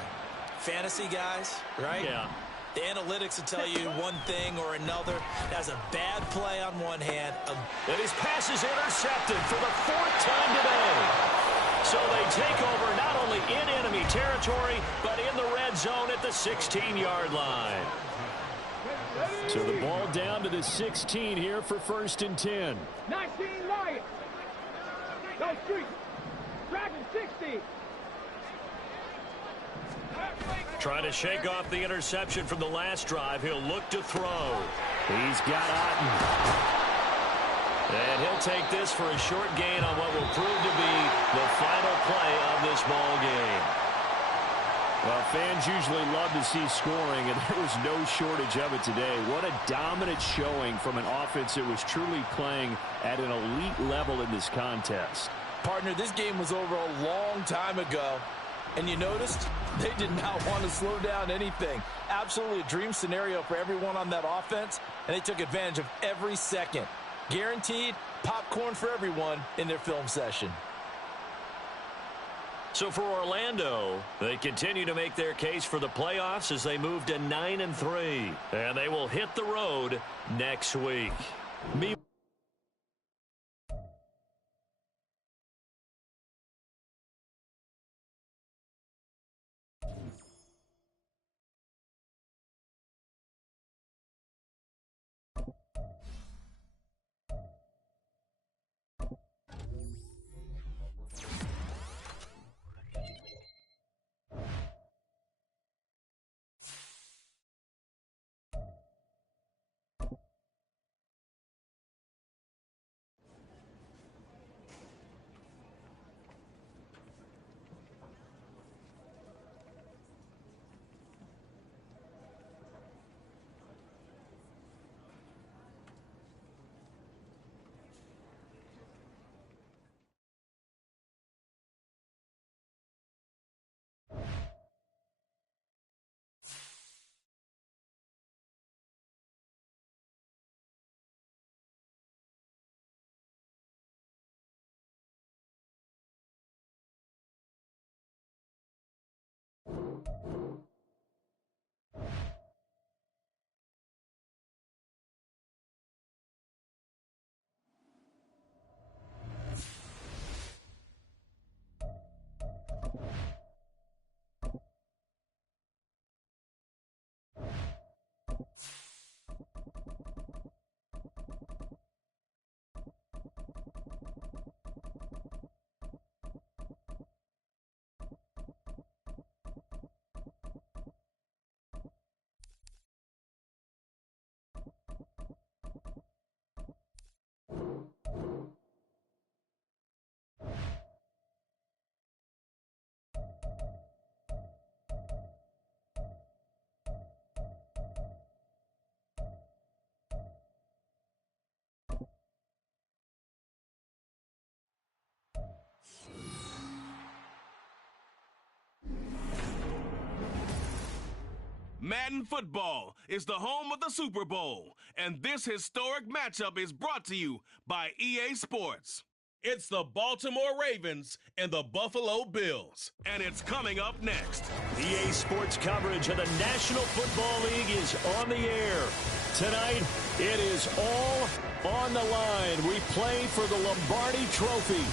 Fantasy guys, right? Yeah. The analytics will tell you one thing or another. That's a bad play on one hand. And his pass is intercepted for the 4th time today. So they take over not only in enemy territory, but in the red zone at the 16-yard line. So the ball down to the 16 here for 1st and 10. 19 Lions. No street. Dragon 60. Trying to shake off the interception from the last drive. He'll look to throw. He's got Otten. And he'll take this for a short gain on what will prove to be the final play of this ball game. Well, fans usually love to see scoring, and there was no shortage of it today. What a dominant showing from an offense that was truly playing at an elite level in this contest. Partner, this game was over a long time ago. And you noticed they did not want to slow down anything. Absolutely a dream scenario for everyone on that offense, and they took advantage of every second. Guaranteed popcorn for everyone in their film session. So for Orlando, they continue to make their case for the playoffs as they move to 9-3. And they will hit the road next week. Madden football is the home of the Super Bowl, and this historic matchup is brought to you by EA Sports. It's the Baltimore Ravens and the Buffalo Bills, and it's coming up next. EA Sports coverage of the National Football League is on the air. Tonight, it is all on the line. We play for the Lombardi Trophy,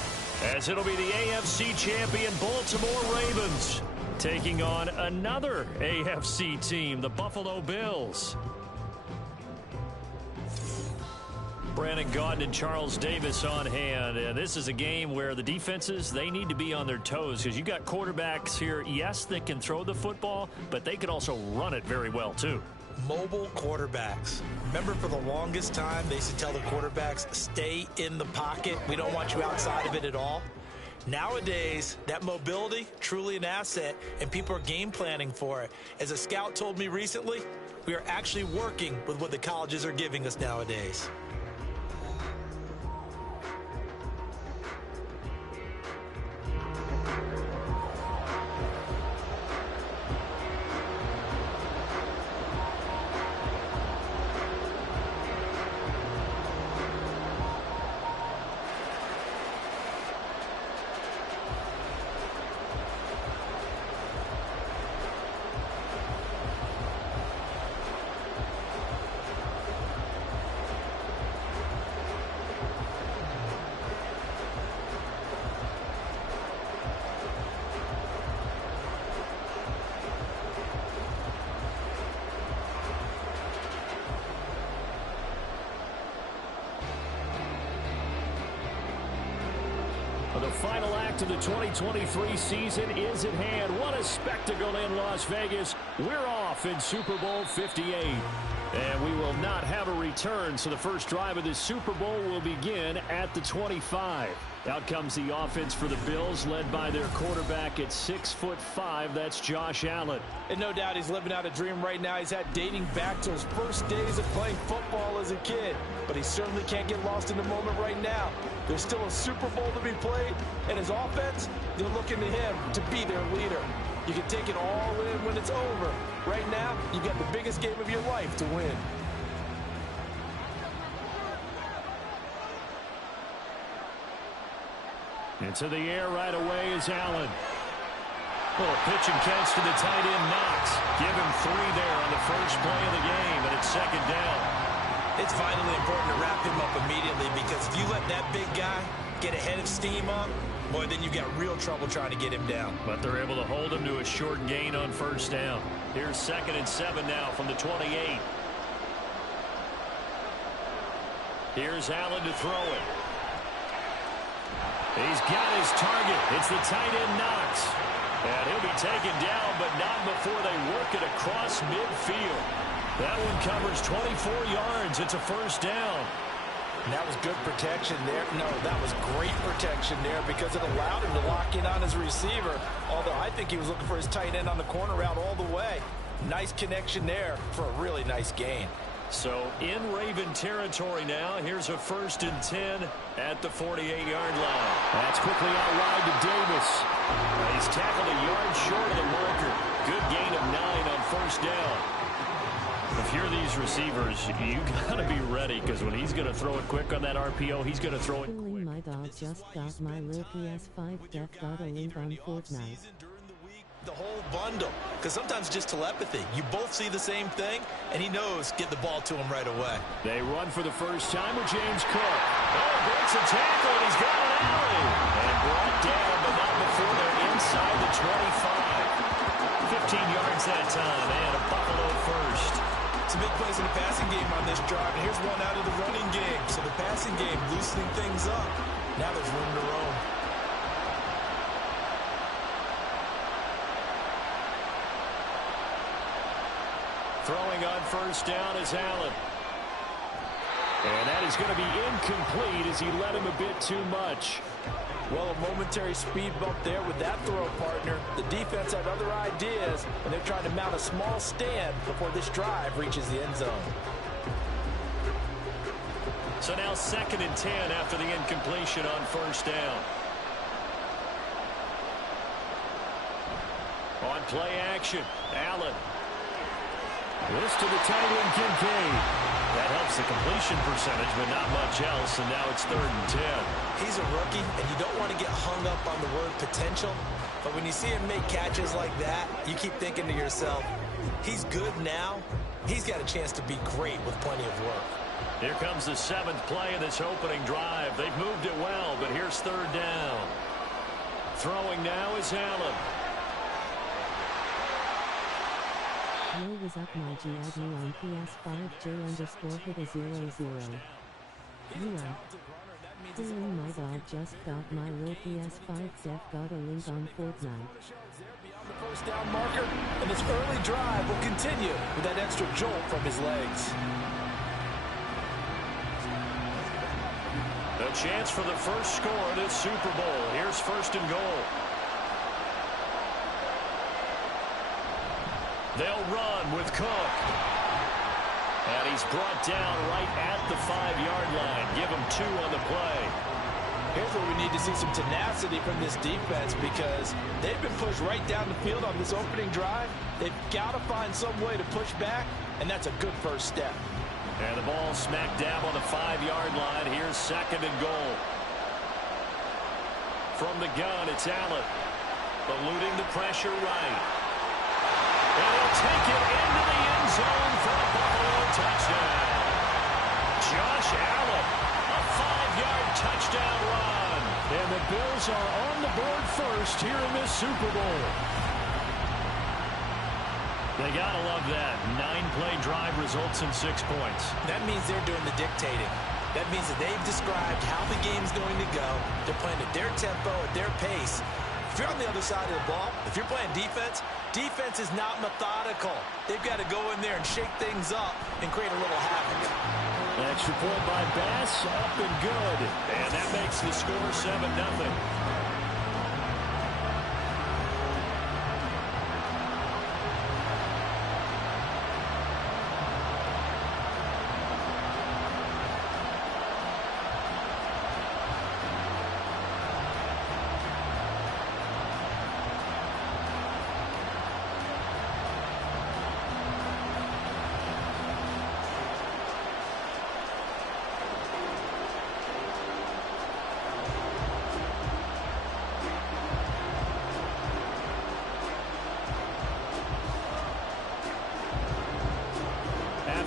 as it'll be the AFC champion Baltimore Ravens taking on another AFC team, the Buffalo Bills. Brandon Gaudin and Charles Davis on hand. And this is a game where the defenses, they need to be on their toes because you got quarterbacks here, yes, that can throw the football, but they can also run it very well, too. Mobile quarterbacks. Remember, for the longest time, they used to tell the quarterbacks, stay in the pocket. We don't want you outside of it at all. Nowadays, that mobility, truly an asset, and people are game planning for it. As a scout told me recently, we are actually working with what the colleges are giving us nowadays. The final act of the 2023 season is at hand. What a spectacle in Las Vegas. We're off in Super Bowl 58. And we will not have a return, so the first drive of this Super Bowl will begin at the 25. Out comes the offense for the Bills, led by their quarterback at 6'5". That's Josh Allen. And no doubt he's living out a dream right now. He's had dating back to his first days of playing football as a kid. But he certainly can't get lost in the moment right now. There's still a Super Bowl to be played, and his offense, they're looking to him to be their leader. You can take it all in when it's over. Right now, you've got the biggest game of your life to win. Into the air right away is Allen. Little pitch and catch to the tight end, Knox. Give him 3 there on the first play of the game, and it's second down. It's vitally important to wrap him up immediately, because if you let that big guy get a head of steam up, boy, then you've got real trouble trying to get him down. But they're able to hold him to a short gain on first down. Here's 2nd and 7 now from the 28. Here's Allen to throw it. He's got his target. It's the tight end, Knox. And he'll be taken down, but not before they work it across midfield. That one covers 24 yards. It's a first down. And that was good protection there. No, that was great protection there, because it allowed him to lock in on his receiver. Although I think he was looking for his tight end on the corner route all the way. Nice connection there for a really nice gain. So in Raven territory now. Here's a 1st and 10 at the 48-yard line. That's quickly out wide to Davis. He's tackled a yard short of the marker. Good gain of 9 on first down. If you're these receivers, you got to be ready, because when he's going to throw it quick on that RPO, he's going to throw it quick. My dog just got my little PS5 dev. Got a link on Fortnite. The whole bundle, because sometimes just telepathy. You both see the same thing, and he knows get the ball to him right away. They run for the first time with James Cook. Oh, breaks a tackle, and he's got an alley. And brought down, but not before they're inside the 25. 15 yards that time, and a Buffalo first. Some big plays in the passing game on this drive, and here's one out of the running game. So the passing game loosening things up. Now there's room to roam. Throwing on first down is Allen. And that is going to be incomplete as he led him a bit too much. Well, a momentary speed bump there with that throw partner. The defense had other ideas, and they're trying to mount a small stand before this drive reaches the end zone. So now 2nd and 10 after the incompletion on first down. On play action, Allen. This to the tight end, Kincaid. That helps the completion percentage, but not much else, and now it's 3rd and 10. He's a rookie, and you don't want to get hung up on the word potential, but when you see him make catches like that, you keep thinking to yourself, he's good now. He's got a chance to be great with plenty of work. Here comes the 7th play of this opening drive. They've moved it well, but here's 3rd down. Throwing now is Allen. Yo, was up my G. Add me on PS5 J_hit a 00. You are. Pulling my dog just got my little PS5 dev. Got a link on Fortnite. The first down marker, and this early drive will continue with that extra jolt from his legs. A chance for the first score of this Super Bowl. Here's 1st and goal. They'll run with Cook. And he's brought down right at the 5-yard line. Give him 2 on the play. Here's where we need to see some tenacity from this defense, because they've been pushed right down the field on this opening drive. They've got to find some way to push back, and that's a good first step. And the ball smack dab on the 5-yard line. Here's 2nd and goal. From the gun, it's Allen. Eluding the pressure right. And he'll take it into the end zone for a Buffalo touchdown. Josh Allen, a 5-yard touchdown run. And the Bills are on the board first here in this Super Bowl. They gotta love that. 9-play drive results in 6 points. That means they're doing the dictating. That means that they've described how the game's going to go. They're playing at their tempo, at their pace. If you're on the other side of the ball, if you're playing defense, defense is not methodical. They've got to go in there and shake things up and create a little havoc. Extra point by Bass, up and good. And that makes the score 7-0.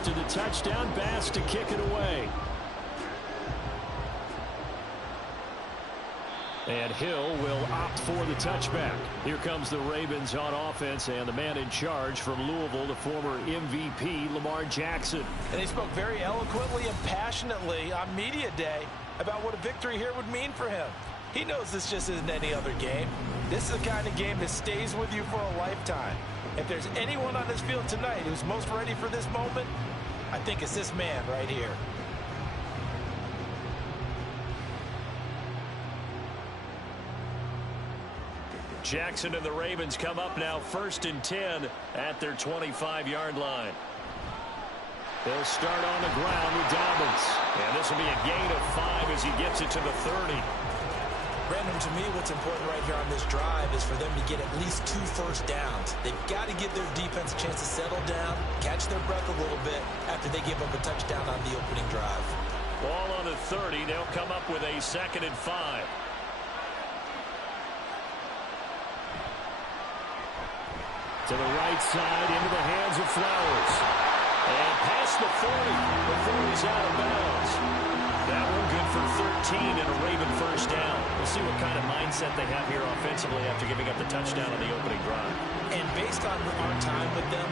to the touchdown. Bass to kick it away. And Hill will opt for the touchback. Here comes the Ravens on offense, and the man in charge from Louisville, the former MVP, Lamar Jackson. And he spoke very eloquently and passionately on media day about what a victory here would mean for him. He knows this just isn't any other game. This is the kind of game that stays with you for a lifetime. If there's anyone on this field tonight who's most ready for this moment, I think it's this man right here. Jackson and the Ravens come up now 1st and 10 at their 25-yard line. They'll start on the ground with Dobbins. And this will be a gain of 5 as he gets it to the 30. Brandon, to me, what's important right here on this drive is for them to get at least 2 first downs. They've got to give their defense a chance to settle down, catch their breath a little bit after they give up a touchdown on the opening drive. Ball on the 30. They'll come up with a 2nd and 5. To the right side, into the hands of Flowers. And past the 40 before he's out of bounds. That one good for 13 and a Raven first down. We'll see what kind of mindset they have here offensively after giving up the touchdown on the opening drive. And based on our time with them,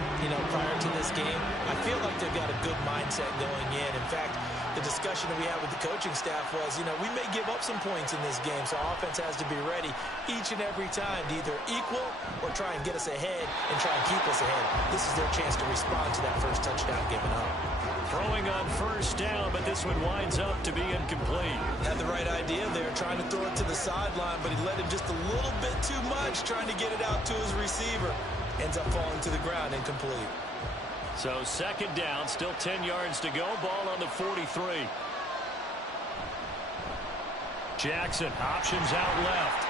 prior to this game, I feel like they've got a good mindset going in. In fact, the discussion that we had with the coaching staff was, we may give up some points in this game, so offense has to be ready each and every time to either equal or try and get us ahead and try and keep us ahead. This is their chance to respond to that first touchdown given up. Throwing on first down, but this one winds up to be incomplete. Had the right idea there, trying to throw it to the sideline, but he led him just a little bit too much, trying to get it out to his receiver. Ends up falling to the ground, incomplete. So 2nd down, still 10 yards to go. Ball on the 43. Jackson options out left.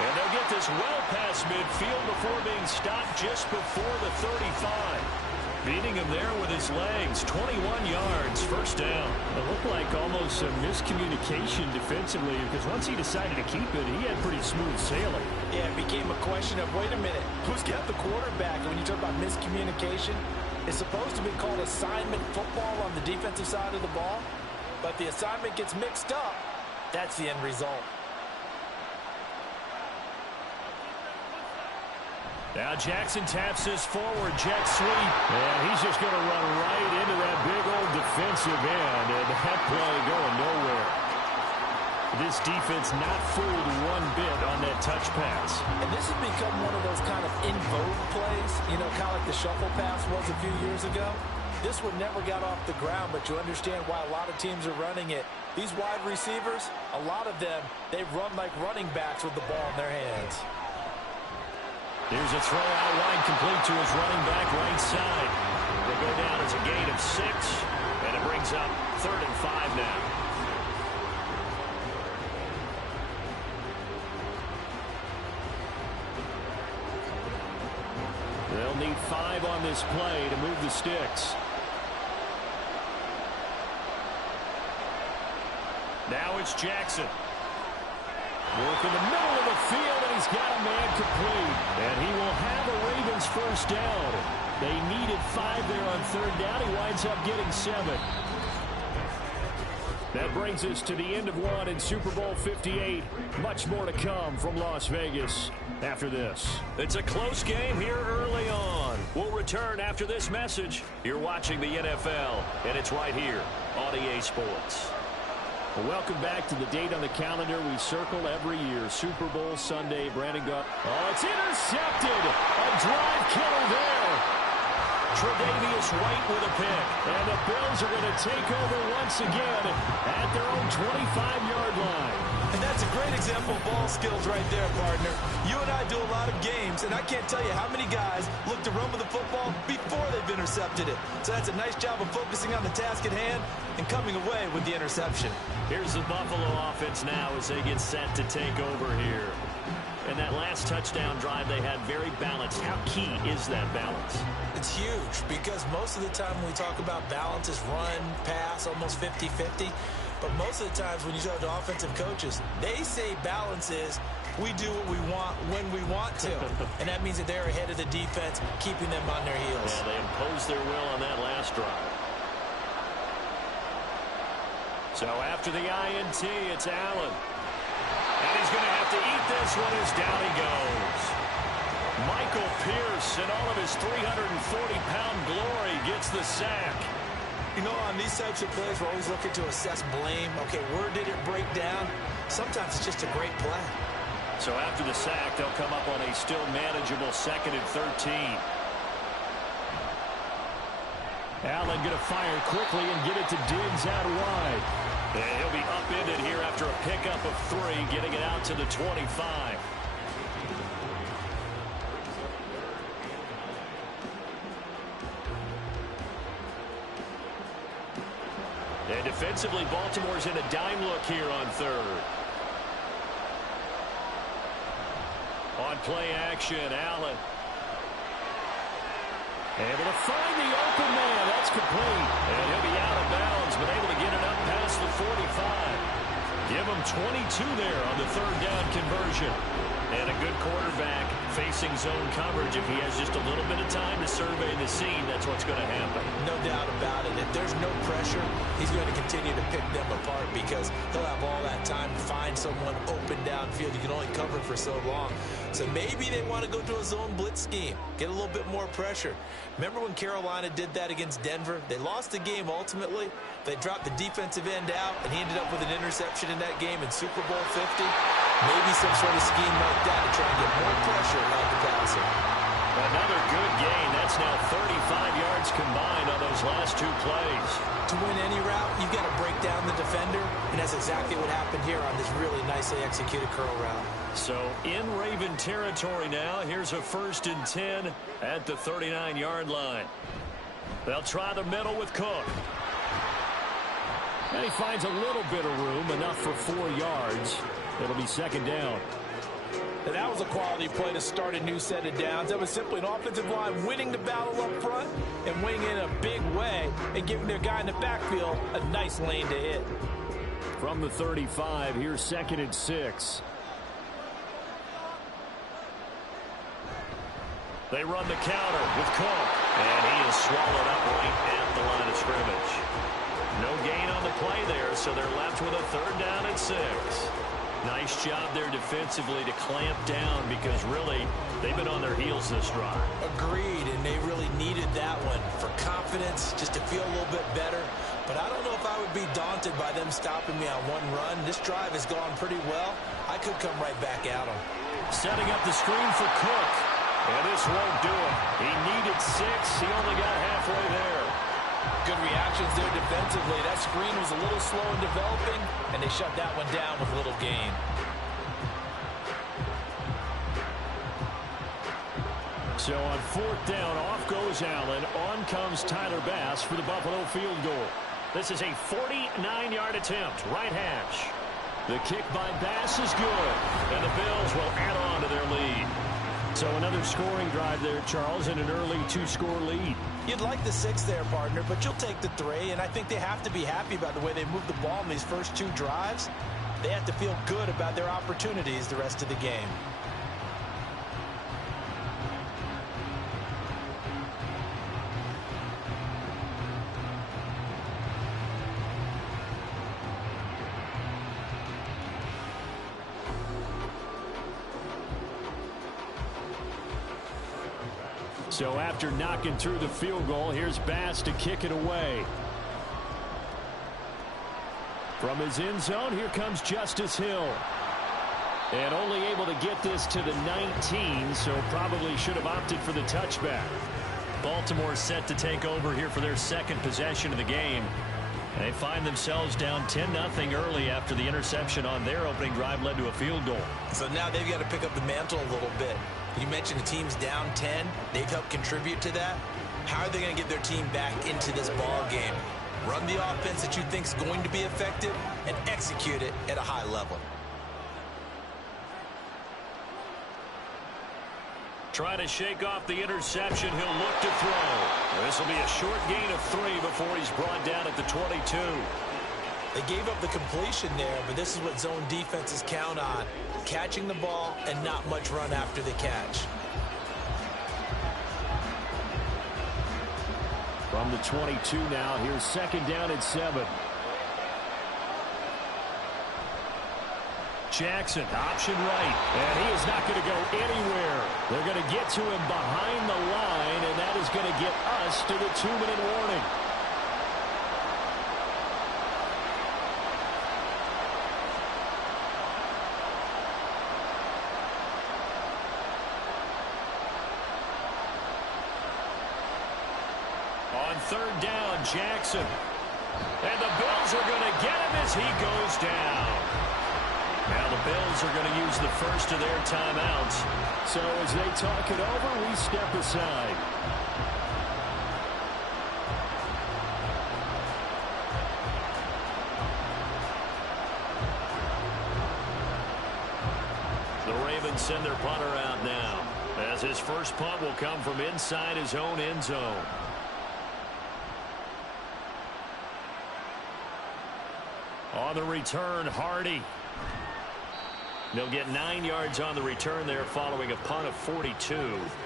And they'll get this well past midfield before being stopped just before the 35. Beating him there with his legs. 21 yards, first down. It looked like almost a miscommunication defensively because once he decided to keep it, he had pretty smooth sailing. Yeah, it became a question of, wait a minute, who's got the quarterback? And when you talk about miscommunication, it's supposed to be called assignment football on the defensive side of the ball. But the assignment gets mixed up. That's the end result. Now Jackson taps this forward jet sweep. And he's just going to run right into that big old defensive end. And that play going nowhere. This defense not fooled one bit on that touch pass. And this has become one of those kind of in vogue plays. Kind of like the shuffle pass was a few years ago. This one never got off the ground, but you understand why a lot of teams are running it. These wide receivers, a lot of them, they run like running backs with the ball in their hands. Here's a throw out wide complete to his running back right side. They go down as a gain of 6, and it brings up 3rd and 5 now. They'll need 5 on this play to move the sticks. Now it's Jackson. Work in the middle of the field, and he's got a man complete. And he will have a Ravens first down. They needed 5 there on 3rd down. He winds up getting 7. That brings us to the end of one in Super Bowl 58. Much more to come from Las Vegas after this. It's a close game here early on. We'll return after this message. You're watching the NFL, and it's right here on EA Sports. Well, welcome back to the date on the calendar we circle every year. Super Bowl Sunday, Brandon Goff. Oh, it's intercepted. A drive killer there. Tre'Davious White with a pick. And the Bills are going to take over once again at their own 25-yard line. And that's a great example of ball skills right there, partner. You and I do a lot of games, and I can't tell you how many guys look to run with the football before they've intercepted it. So that's a nice job of focusing on the task at hand and coming away with the interception. Here's the Buffalo offense now as they get set to take over here. And that last touchdown drive they had very balanced. How key is that balance? It's huge because most of the time when we talk about balance is run, pass, almost 50-50. But most of the times when you talk to offensive coaches, they say balance is we do what we want when we want to. And that means that they're ahead of the defense, keeping them on their heels. Yeah, they imposed their will on that last drive. So after the INT, it's Allen. And he's going to have to eat this one as down he goes. Michael Pierce, in all of his 340-pound glory, gets the sack. You know, on these types of plays, we're always looking to assess blame. Okay, where did it break down? Sometimes it's just a great play. So after the sack, they'll come up on a still manageable 2nd and 13. Allen going to fire quickly and get it to Diggs out wide. And he'll be upended here after a pickup of 3, getting it out to the 25. And defensively, Baltimore's in a dime look here on 3rd. On play action, Allen. Able to find the open man. That's complete. And he'll be out of bounds, but able to get it up past the 45. Give him 22 there on the 3rd down conversion. And a good quarterback facing zone coverage. If he has just a little bit of time to survey the scene, that's what's going to happen. No doubt about it. If there's no pressure, he's going to continue to pick them apart because he'll have all that time to find someone open downfield. You can only cover for so long. So maybe they want to go to a zone blitz scheme, get a little bit more pressure. Remember when Carolina did that against Denver? They lost the game ultimately. They dropped the defensive end out, and he ended up with an interception in that game in Super Bowl 50. Maybe some sort of scheme like that to try and get more pressure on the passer. Another good gain. That's now 35 yards combined on those last 2 plays. To win any route, you've got to break down the defender, and that's exactly what happened here on this really nicely executed curl route. So in Raven territory now, here's a 1st and 10 at the 39-yard line. They'll try the middle with Cook. And he finds a little bit of room, enough for 4 yards. It'll be 2nd down. And that was a quality play to start a new set of downs. That was simply an offensive line winning the battle up front and winning in a big way and giving their guy in the backfield a nice lane to hit. From the 35, here's 2nd and 6. They run the counter with Cook, and he is swallowed up right at the line of scrimmage. No gain on the play there, so they're left with a 3rd down and 6. Nice job there defensively to clamp down because really they've been on their heels this drive. Agreed, and they really needed that one for confidence, just to feel a little bit better. But I don't know if I would be daunted by them stopping me on one run. This drive has gone pretty well. I could come right back at them. Setting up the screen for Cook. And this won't do it. He needed 6. He only got halfway there. Good reactions there defensively. That screen was a little slow in developing, and they shut that one down with little gain. So on 4th down, off goes Allen. On comes Tyler Bass for the Buffalo field goal. This is a 49-yard attempt, right hash. The kick by Bass is good, and the Bills will add on to their lead. So another scoring drive there, Charles, and an early 2-score lead. You'd like the 6 there, partner, but you'll take the 3, and I think they have to be happy about the way they moved the ball in these first 2 drives. They have to feel good about their opportunities the rest of the game. So after knocking through the field goal, here's Bass to kick it away. From his end zone, here comes Justice Hill. And only able to get this to the 19, so probably should have opted for the touchback. Baltimore set to take over here for their 2nd possession of the game. They find themselves down 10-0 early after the interception on their opening drive led to a field goal. So now they've got to pick up the mantle a little bit. You mentioned the team's down 10. They've helped contribute to that. How are they going to get their team back into this ball game? Run the offense that you think is going to be effective and execute it at a high level. Try to shake off the interception. He'll look to throw. This will be a short gain of 3 before he's brought down at the 22. They gave up the completion there, but this is what zone defenses count on. Catching the ball and not much run after the catch. From the 22 now, here's second down at 7. Jackson, option right, and he is not going to go anywhere. They're going to get to him behind the line, and that is going to get us to the 2-minute warning. On third down, Jackson. And the Bills are going to get him as he goes down. Now the Bills are going to use the first of their timeouts. So as they talk it over, we step aside. The Ravens send their punter out now, as his first punt will come from inside his own end zone. On the return, Hardy. They'll get 9 yards on the return there following a punt of 42.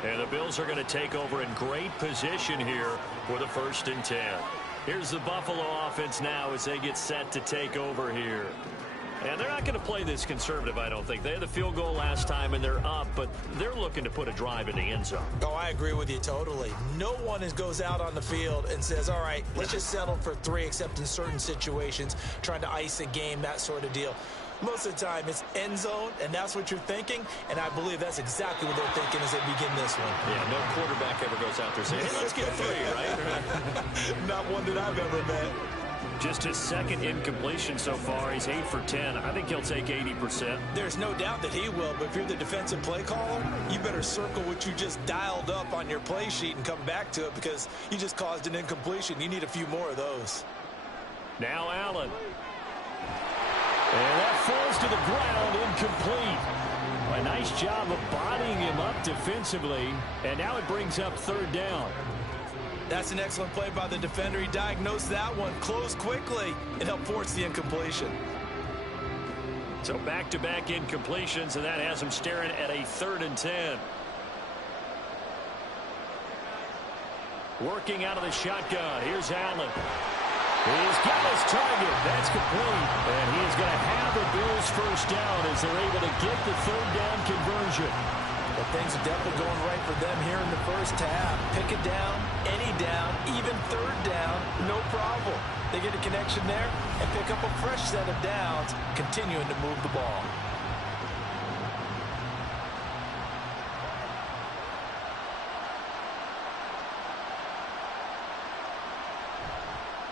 And the Bills are going to take over in great position here for the 1st and 10. Here's the Buffalo offense now as they get set to take over here. And they're not going to play this conservative, I don't think. They had the field goal last time, and they're up, but they're looking to put a drive in the end zone. Oh, I agree with you totally. No one goes out on the field and says, all right, let's just settle for 3, except in certain situations, trying to ice a game, that sort of deal. Most of the time, it's end zone, and that's what you're thinking, and I believe that's exactly what they're thinking as they begin this one. Yeah, no quarterback ever goes out there saying, hey, let's get 3, right? Not one that I've ever met. Just his second incompletion so far. He's 8 for 10. I think he'll take 80%. There's no doubt that he will, but if you're the defensive play caller, you better circle what you just dialed up on your play sheet and come back to it because you just caused an incompletion. You need a few more of those. Now Allen. And that falls to the ground, incomplete. A nice job of bodying him up defensively, and now it brings up third down. That's an excellent play by the defender. He diagnosed that one, closed quickly, and helped force the incompletion. So back-to-back incompletions, and that has him staring at a 3rd and 10. Working out of the shotgun. Here's Allen. He's got his target. That's complete. And he is going to have the Bills first down as they're able to get the 3rd down conversion. But things are definitely going right for them here in the first half. Pick it down, any down, even 3rd down, no problem. They get a connection there and pick up a fresh set of downs, continuing to move the ball.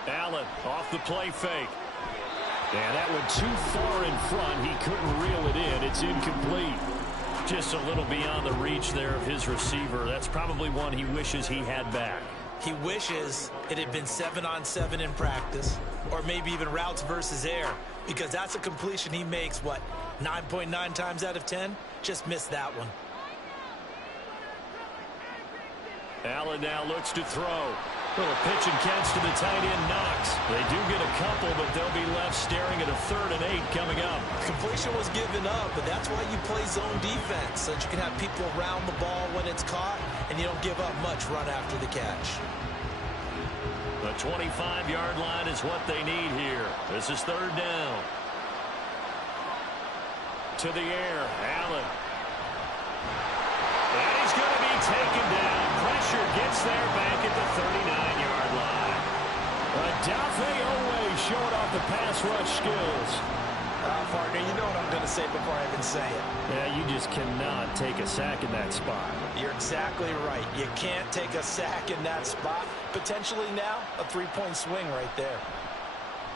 Allen off the play fake. And that went too far in front. He couldn't reel it in. It's incomplete. Just a little beyond the reach there of his receiver. That's probably one he wishes he had back. He wishes it had been 7-on-7 in practice, or maybe even routes versus air, because that's a completion he makes, 9.9 times out of 10? Just missed that one. Allen now looks to throw. Little pitch and catch to the tight end, Knox. They do get a couple, but they'll be left staring at a 3rd and 8 coming up. Completion was given up, but that's why you play zone defense, so that you can have people around the ball when it's caught, and you don't give up much run after the catch. The 25-yard line is what they need here. This is 3rd down. To the air, Allen. And he's going to be taken down. Pressure gets there back at the 39-yard line. Adafe Owe showing off the pass rush skills. Partner, you know what I'm going to say before I even say it. Yeah, you just cannot take a sack in that spot. You're exactly right. You can't take a sack in that spot. Potentially now a 3-point swing right there.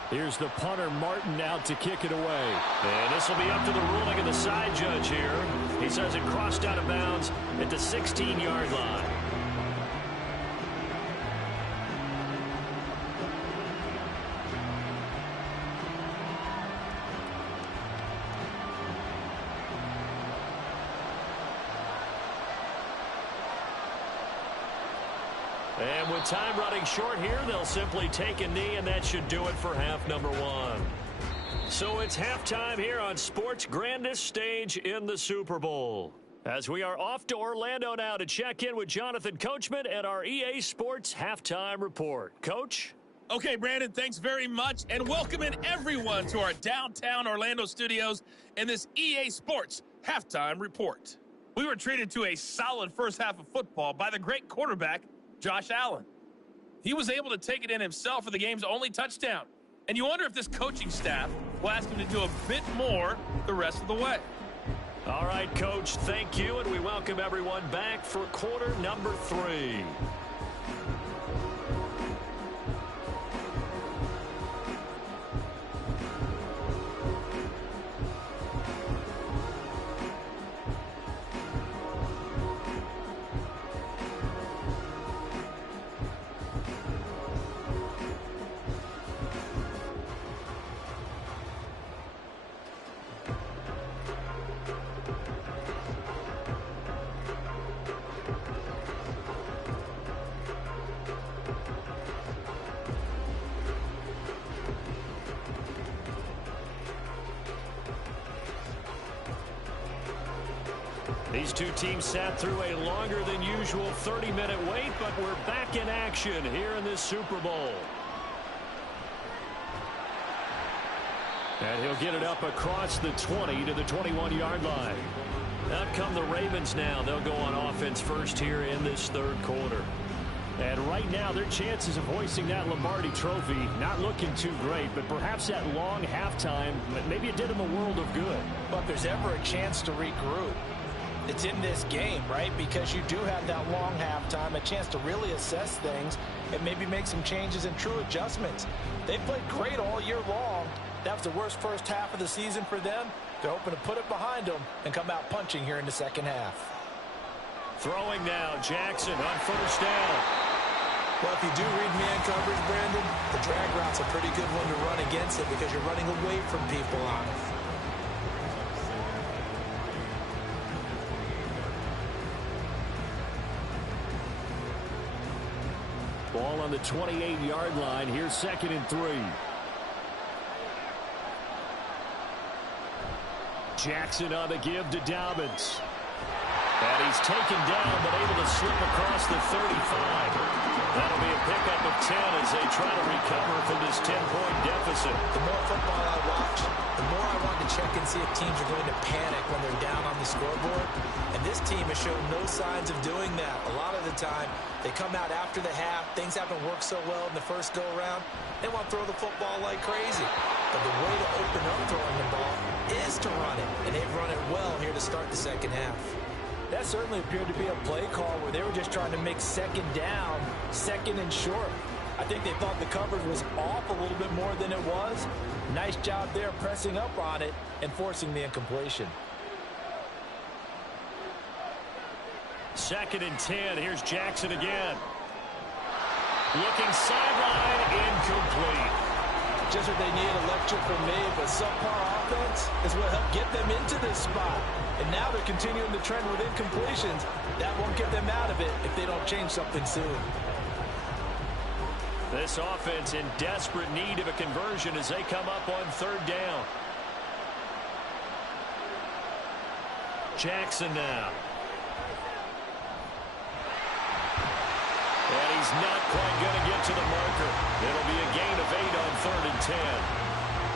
Here's the punter, Martin, out to kick it away. And this will be up to the ruling of the side judge here. He says it crossed out of bounds at the 16-yard line. And with time running short here, they'll simply take a knee, and that should do it for half number one. So it's halftime here on sports' grandest stage in the Super Bowl. As we are off to Orlando now to check in with Jonathan Coachman at our EA Sports Halftime Report. Coach? Okay, Brandon, thanks very much, and welcome in everyone to our downtown Orlando studios in this EA Sports Halftime Report. We were treated to a solid first half of football by the great quarterback, Josh Allen. He was able to take it in himself for the game's only touchdown, and you wonder if this coaching staff will ask him to do a bit more the rest of the way. All right, Coach, thank you, and we welcome everyone back for quarter number 3. These two teams sat through a longer than usual 30-minute wait, but we're back in action here in this Super Bowl. And he'll get it up across the 20 to the 21-yard line. Out come the Ravens now. They'll go on offense first here in this third quarter. And right now, their chances of hoisting that Lombardi trophy not looking too great, but perhaps that long halftime, maybe it did them a world of good. But if there's ever a chance to regroup, it's in this game, right? Because you do have that long halftime, a chance to really assess things and maybe make some changes and true adjustments. They played great all year long. That was the worst first half of the season for them. They're hoping to put it behind them and come out punching here in the second half. Throwing now, Jackson on first down. Well, if you do read man coverage, Brandon, the drag route's a pretty good one to run against it because you're running away from people on it. Ball on the 28-yard line. Here's 2nd and 3. Jackson on the give to Dobbins. And he's taken down, but able to slip across the 35. That'll be a pickup of 10 as they try to recover from this 10-point deficit. The more football I watch, the more I want to check and see if teams are going to panic when they're down on the scoreboard. And this team has shown no signs of doing that. A lot of the time, they come out after the half. Things haven't worked so well in the first go-around. They want to throw the football like crazy. But the way to open up throwing the ball is to run it. And they've run it well here to start the second half. That certainly appeared to be a play call where they were just trying to make second down, second and short. I think they thought the coverage was off a little bit more than it was. Nice job there pressing up on it and forcing the incompletion. 2nd and 10. Here's Jackson again. Looking sideline, incomplete. Just what they need, a lecture from me, but subpar offense is what helped get them into this spot. And now they're continuing the trend with incompletions. That won't get them out of it if they don't change something soon. This offense in desperate need of a conversion as they come up on 3rd down. Jackson now. And he's not quite going to get to the marker. It'll be a gain of 8 on 3rd and 10.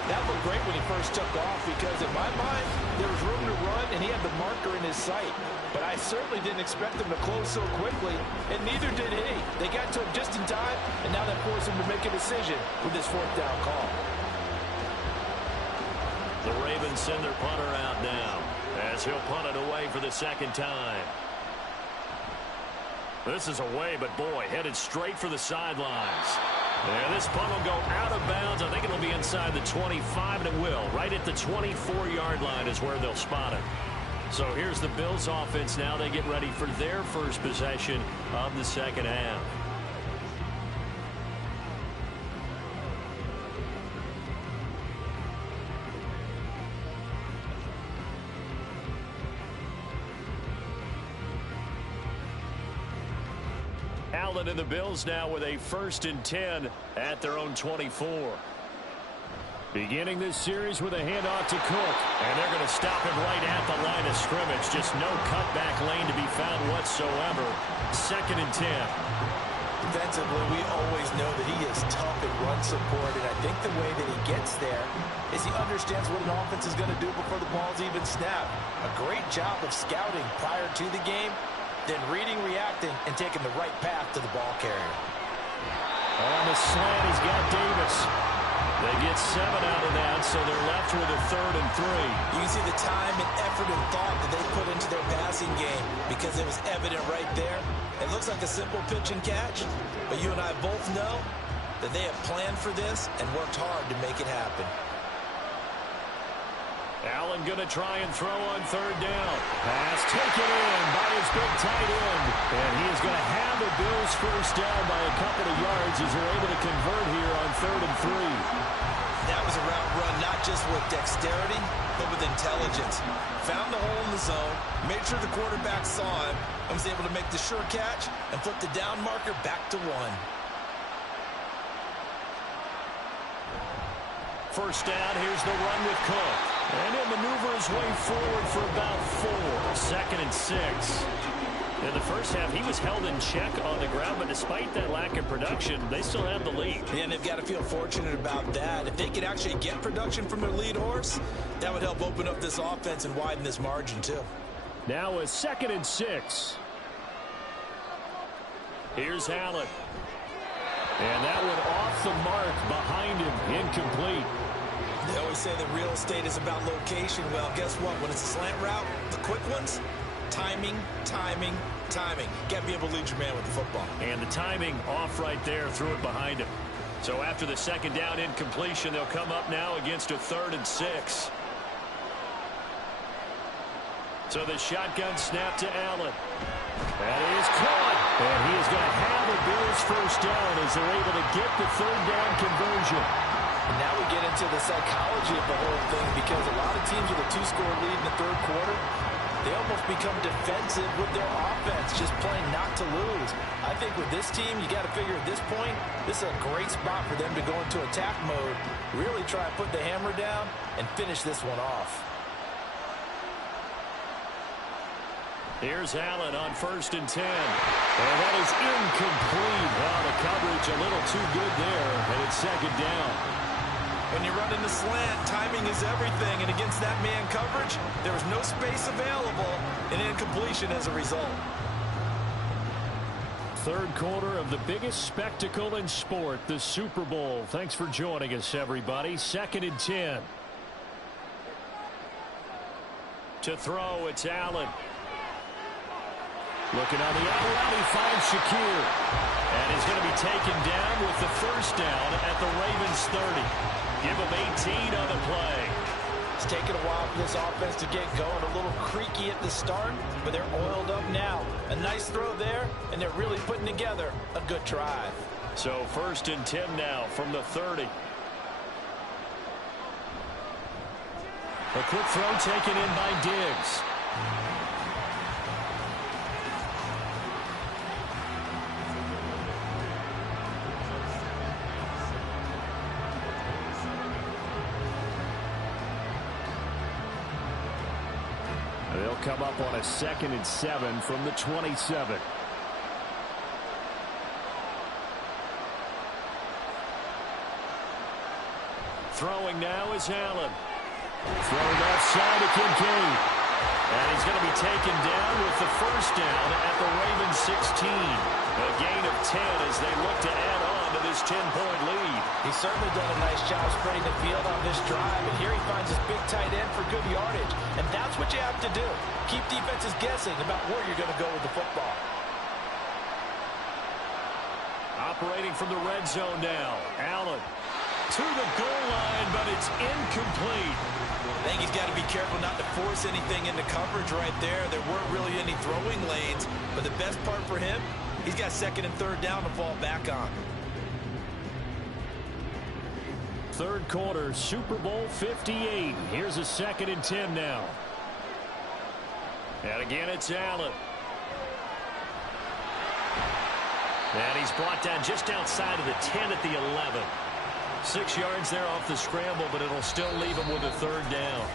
That looked great when he first took off because in my mind, there was room to run and he had the marker in his sight. But I certainly didn't expect him to close so quickly, and neither did he. They got to him just in time, and now that forced him to make a decision with this 4th down call. The Ravens send their punter out now as he'll punt it away for the 2nd time. This is away, but boy, headed straight for the sidelines. And this punt will go out of bounds. I think it'll be inside the 25, and it will. Right at the 24-yard line is where they'll spot it. So here's the Bills offense now. They get ready for their first possession of the second half. Allen and the Bills now with a 1st and 10 at their own 24. Beginning this series with a handoff to Cook. And they're going to stop him right at the line of scrimmage. Just no cutback lane to be found whatsoever. 2nd and 10. Defensively, we always know that he is tough in run support, and I think the way that he gets there is he understands what an offense is going to do before the ball's even snapped. A great job of scouting prior to the game, then reading, reacting, and taking the right path to the ball carrier. On the slant, he's got Davis. They get 7 out of that, so they're left with a 3rd and 3. You can see the time and effort and thought that they put into their passing game because it was evident right there. It looks like a simple pitch and catch, but you and I both know that they have planned for this and worked hard to make it happen. Allen going to try and throw on 3rd down. Pass taken in by his big tight end. And he is going to have the Bills 1st down by a couple of yards as they're able to convert here on 3rd and 3. That was a route run not just with dexterity, but with intelligence. Found the hole in the zone, made sure the quarterback saw him, and was able to make the sure catch and flip the down marker back to 1. 1st down, here's the run with Cook. And he'll maneuver his way forward for about 4. 2nd and 6. In the first half, he was held in check on the ground, but despite that lack of production, they still have the lead. Yeah, and they've got to feel fortunate about that. If they could actually get production from their lead horse, that would help open up this offense and widen this margin too. Now a 2nd and 6. Here's Allen. And that one off the mark behind him, incomplete. They always say that real estate is about location. Well, guess what? When it's a slant route, the quick ones, timing, timing, timing. Got to be able to lead your man with the football. And the timing off right there, threw it behind him. So after the 2nd down incompletion, they'll come up now against a 3rd and 6. So the shotgun snap to Allen. That is caught. And he is going to have the Bills 1st down as they're able to get the 3rd down conversion. And now we get into the psychology of the whole thing because a lot of teams with a 2-score lead in the 3rd quarter, they almost become defensive with their offense, just playing not to lose. I think with this team, you got to figure at this point, this is a great spot for them to go into attack mode, really try and put the hammer down and finish this one off. Here's Allen on 1st and 10. And that is incomplete. Well, the coverage a little too good there, and it's 2nd down. When you're running the slant, timing is everything, and against that man coverage, there was no space available, and incompletion as a result. 3rd quarter of the biggest spectacle in sport, the Super Bowl. Thanks for joining us, everybody. 2nd and 10. To throw, it's Allen. Looking on the outside, he finds Shakir. And he's going to be taken down with the 1st down at the Ravens 30. Give him 18 on the play. It's taken a while for this offense to get going. A little creaky at the start, but they're oiled up now. A nice throw there, and they're really putting together a good drive. So 1st and 10 now from the 30. A quick throw taken in by Diggs. They'll come up on a 2nd and 7 from the 27. Throwing now is Allen. Thrown outside to Kincaid. And he's going to be taken down with the 1st down at the Ravens 16. A gain of 10 as they look to add on to this 10-point lead. He's certainly done a nice job spreading the field on this drive, and here he finds his big tight end for good yardage. And that's what you have to do. Keep defenses guessing about where you're going to go with the football. Operating from the red zone now. Allen to the goal line, but it's incomplete. I think he's got to be careful not to force anything into coverage right there. There weren't really any throwing lanes, but the best part for him, he's got 2nd and 3rd down to fall back on. 3rd quarter, Super Bowl 58. Here's a 2nd and 10 now. And again, it's Allen. And he's brought down just outside of the 10 at the 11. 6 yards there off the scramble, but it'll still leave him with a third down.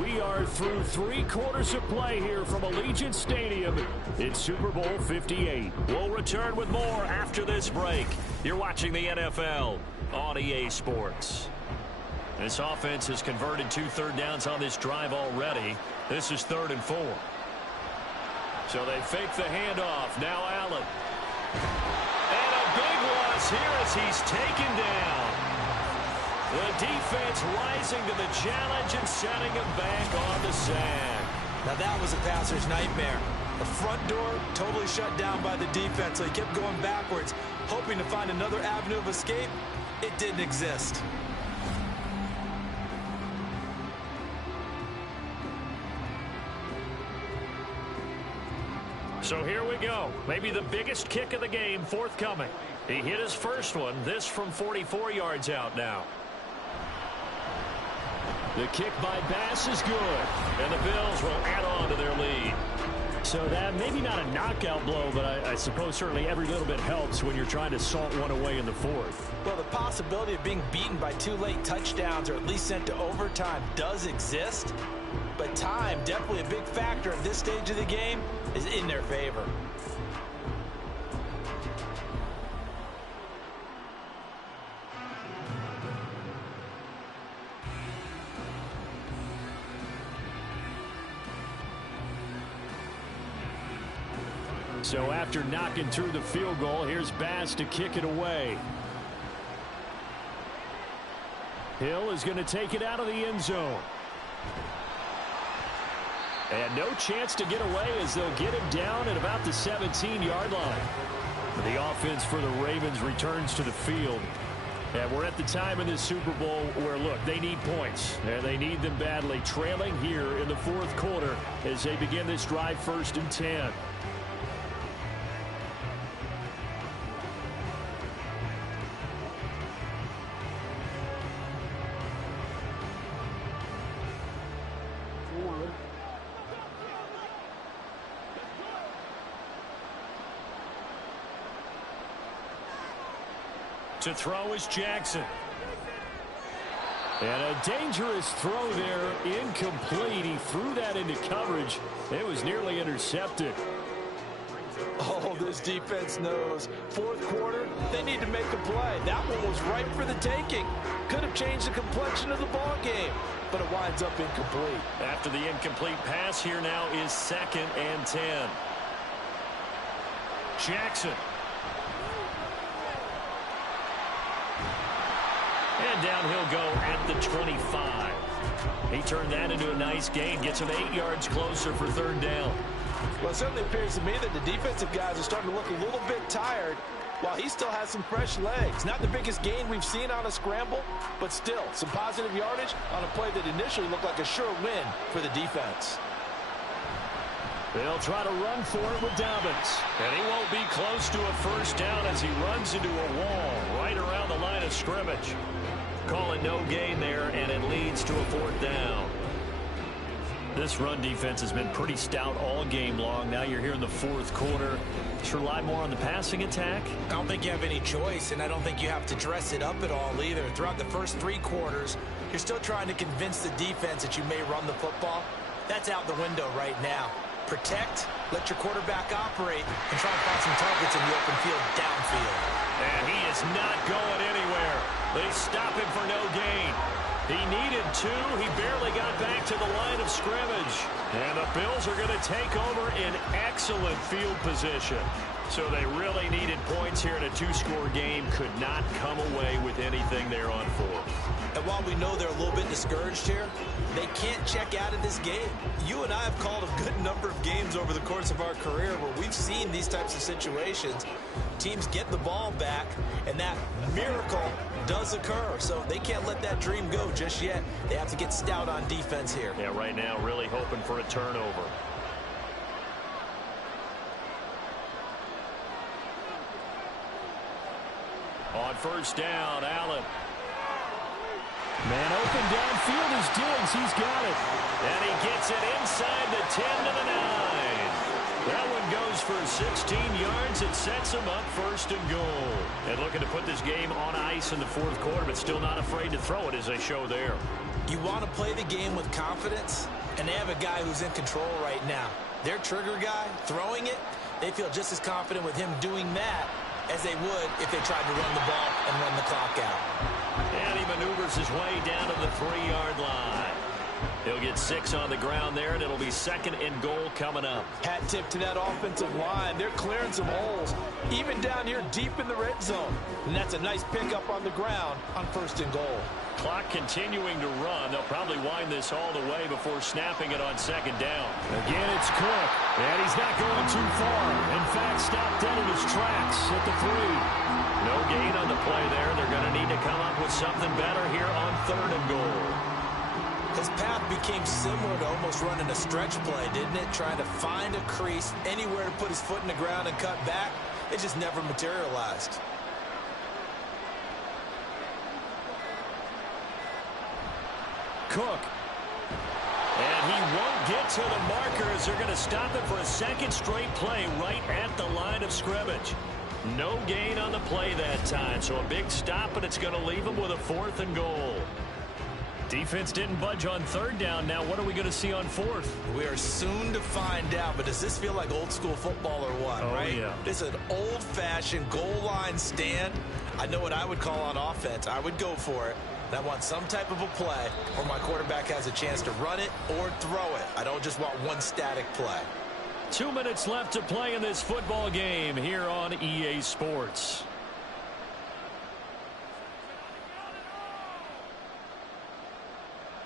We are through 3 quarters of play here from Allegiant Stadium. It's Super Bowl 58. We'll return with more after this break. You're watching the NFL on EA Sports. This offense has converted 2 third downs on this drive already. This is 3rd and 4. So they fake the handoff. Now Allen. And a big loss here as he's taken down. The defense rising to the challenge and setting him back on the sand. Now that was a passer's nightmare. The front door totally shut down by the defense, so he kept going backwards, hoping to find another avenue of escape. It didn't exist. So here we go. Maybe the biggest kick of the game forthcoming. He hit his first one. This from 44 yards out now. The kick by Bass is good. And the Bills will add on to their lead. So that maybe not a knockout blow, but I suppose certainly every little bit helps when you're trying to salt one away in the 4th. Well, the possibility of being beaten by 2 late touchdowns or at least sent to overtime does exist. But time, definitely a big factor at this stage of the game, is in their favor. So after knocking through the field goal, here's Bass to kick it away. Hill is going to take it out of the end zone. And no chance to get away as they'll get him down at about the 17-yard line. The offense for the Ravens returns to the field. And we're at the time in this Super Bowl where, look, they need points. And they need them badly, trailing here in the 4th quarter as they begin this drive 1st and 10. To throw is Jackson. And a dangerous throw there, incomplete. He threw that into coverage. It was nearly intercepted. Oh, this defense knows. 4th quarter, they need to make a play. That one was ripe for the taking. Could have changed the complexion of the ball game, but it winds up incomplete. After the incomplete pass, here now is 2nd and 10. Jackson. And down he'll go at the 25. He turned that into a nice gain, gets him 8 yards closer for 3rd down. Well, it certainly appears to me that the defensive guys are starting to look a little bit tired while he still has some fresh legs. Not the biggest gain we've seen on a scramble, but still some positive yardage on a play that initially looked like a sure win for the defense. They'll try to run for it with Dobbins. And he won't be close to a 1st down as he runs into a wall right around the line of scrimmage. Call it no gain there, and it leads to a 4th down. This run defense has been pretty stout all game long. Now you're here in the 4th quarter. Just rely more on the passing attack. I don't think you have any choice, and I don't think you have to dress it up at all either. Throughout the first 3 quarters, you're still trying to convince the defense that you may run the football. That's out the window right now. Protect, let your quarterback operate, and try to find some targets in the open field downfield. And he is not going anywhere. They stop him for no gain. He needed 2. He barely got back to the line of scrimmage. And the Bills are going to take over in excellent field position. So they really needed points here in a 2-score game. Could not come away with anything there on 4th. And while we know they're a little bit discouraged here, they can't check out of this game. You and I have called a good number of games over the course of our career where we've seen these types of situations. Teams get the ball back, and that miracle does occur. So they can't let that dream go just yet. They have to get stout on defense here. Yeah, right now really hoping for a turnover. On 1st down, Allen. Man open downfield is Diggs. He's got it. And he gets it inside the 10 to the 9. That one goes for 16 yards. It sets him up first and goal. And looking to put this game on ice in the fourth quarter, but still not afraid to throw it as they show there. You want to play the game with confidence, and they have a guy who's in control right now. Their trigger guy, throwing it, they feel just as confident with him doing that as they would if they tried to run the ball and run the clock out. And he maneuvers his way down to the 3-yard line. He'll get 6 on the ground there, and it'll be second and goal coming up. Hat tip to that offensive line. They're clearing some holes, even down here deep in the red zone. And that's a nice pickup on the ground on first and goal. Clock continuing to run. They'll probably wind this all the way before snapping it on second down. Again, it's Cook, and he's not going too far. In fact, stopped dead in his tracks at the 3. No gain on the play there. They're going to need to come up with something better here on third and goal. His path became similar to almost running a stretch play, didn't it? Trying to find a crease, anywhere to put his foot in the ground and cut back. It just never materialized. Cook. And he won't get to the marker as they're going to stop it for a second straight play right at the line of scrimmage. No gain on the play that time, so a big stop, but it's going to leave him with a fourth and goal. Defense didn't budge on third down. Now what are we going to see on fourth? We are soon to find out, but does this feel like old school football or what, right? Yeah. This is an old-fashioned goal line stand. I know what I would call on offense. I would go for it. And I want some type of a play where my quarterback has a chance to run it or throw it. I don't just want one static play. 2 minutes left to play in this football game here on EA Sports.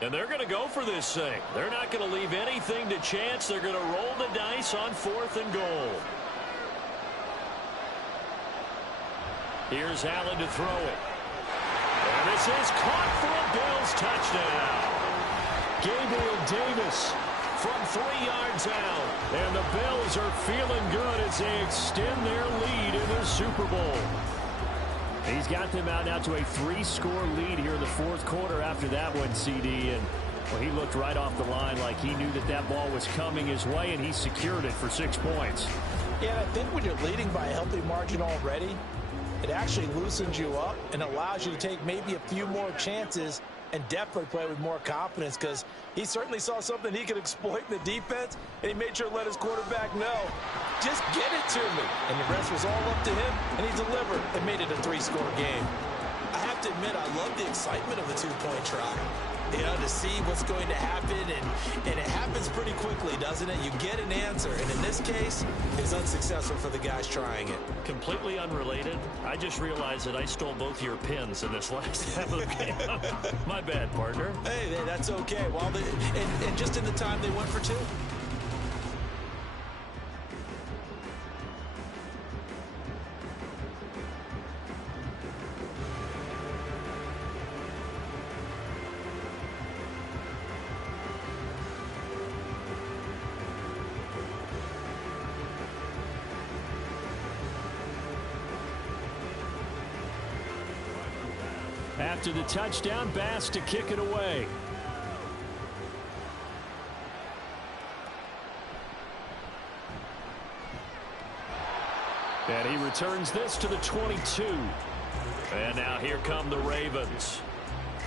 And they're going to go for this thing. They're not going to leave anything to chance. They're going to roll the dice on fourth and goal. Here's Allen to throw it. And this is caught for a Bills touchdown. Gabriel Davis from 3 yards out. And the Bills are feeling good as they extend their lead in the Super Bowl. He's got them out now to a 3-score lead here in the fourth quarter after that one, CD. And well, he looked right off the line like he knew that that ball was coming his way, and he secured it for 6 points. Yeah, I think when you're leading by a healthy margin already, it actually loosens you up and allows you to take maybe a few more chances and definitely play with more confidence, because he certainly saw something he could exploit in the defense, and he made sure to let his quarterback know, just get it to me. And the rest was all up to him, and he delivered and made it a 3-score game. I have to admit, I love the excitement of the 2-point try. You know, to see what's going to happen, and it happens pretty quickly, doesn't it? You get an answer, and in this case, it's unsuccessful for the guys trying it. Completely unrelated, I just realized that I stole both your pins in this last half of the game. My bad, partner. Hey, that's okay. Well, and just in the time they went for 2. After the touchdown, Bass to kick it away. And he returns this to the 22. And now here come the Ravens.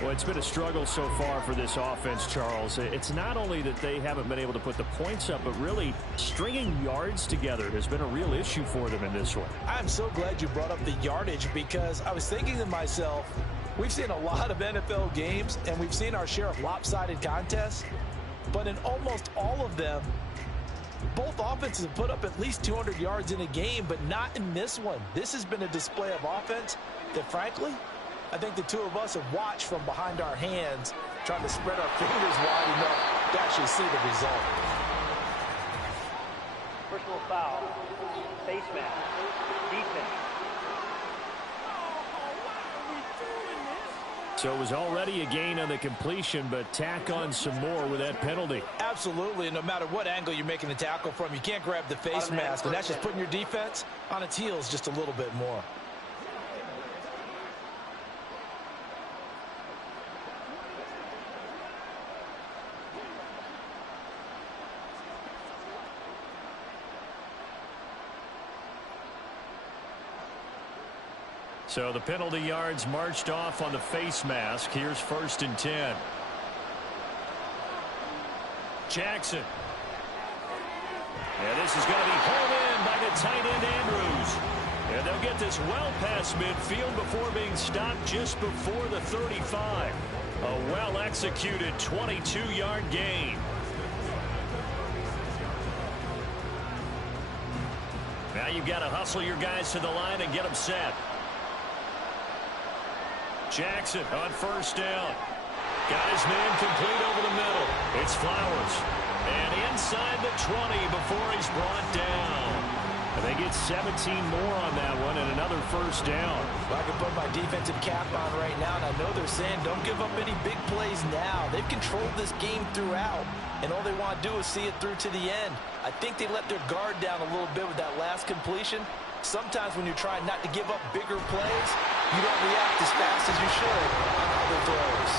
Well, it's been a struggle so far for this offense, Charles. It's not only that they haven't been able to put the points up, but really stringing yards together has been a real issue for them in this one. I'm so glad you brought up the yardage, because I was thinking to myself, we've seen a lot of NFL games, and we've seen our share of lopsided contests, but in almost all of them, both offenses have put up at least 200 yards in a game, but not in this one. This has been a display of offense that, frankly, I think the two of us have watched from behind our hands, trying to spread our fingers wide enough to actually see the result. Personal foul. Face mask. Defense. So it was already a gain on the completion, but tack on some more with that penalty. Absolutely, and no matter what angle you're making the tackle from, you can't grab the face mask, and that's just putting your defense on its heels just a little bit more. So the penalty yards marched off on the face mask. Here's 1st and 10. Jackson. And this is going to be hauled in by the tight end Andrews. And they'll get this well past midfield before being stopped just before the 35. A well-executed 22-yard gain. Now you've got to hustle your guys to the line and get them set. Jackson on 1st down. Got his man complete over the middle. It's Flowers. And inside the 20 before he's brought down. And they get 17 more on that one and another 1st down. Well, I can put my defensive cap on right now, and I know they're saying don't give up any big plays now. They've controlled this game throughout, and all they want to do is see it through to the end. I think they let their guard down a little bit with that last completion. Sometimes when you're trying not to give up bigger plays, you don't react as fast as you should on other throws.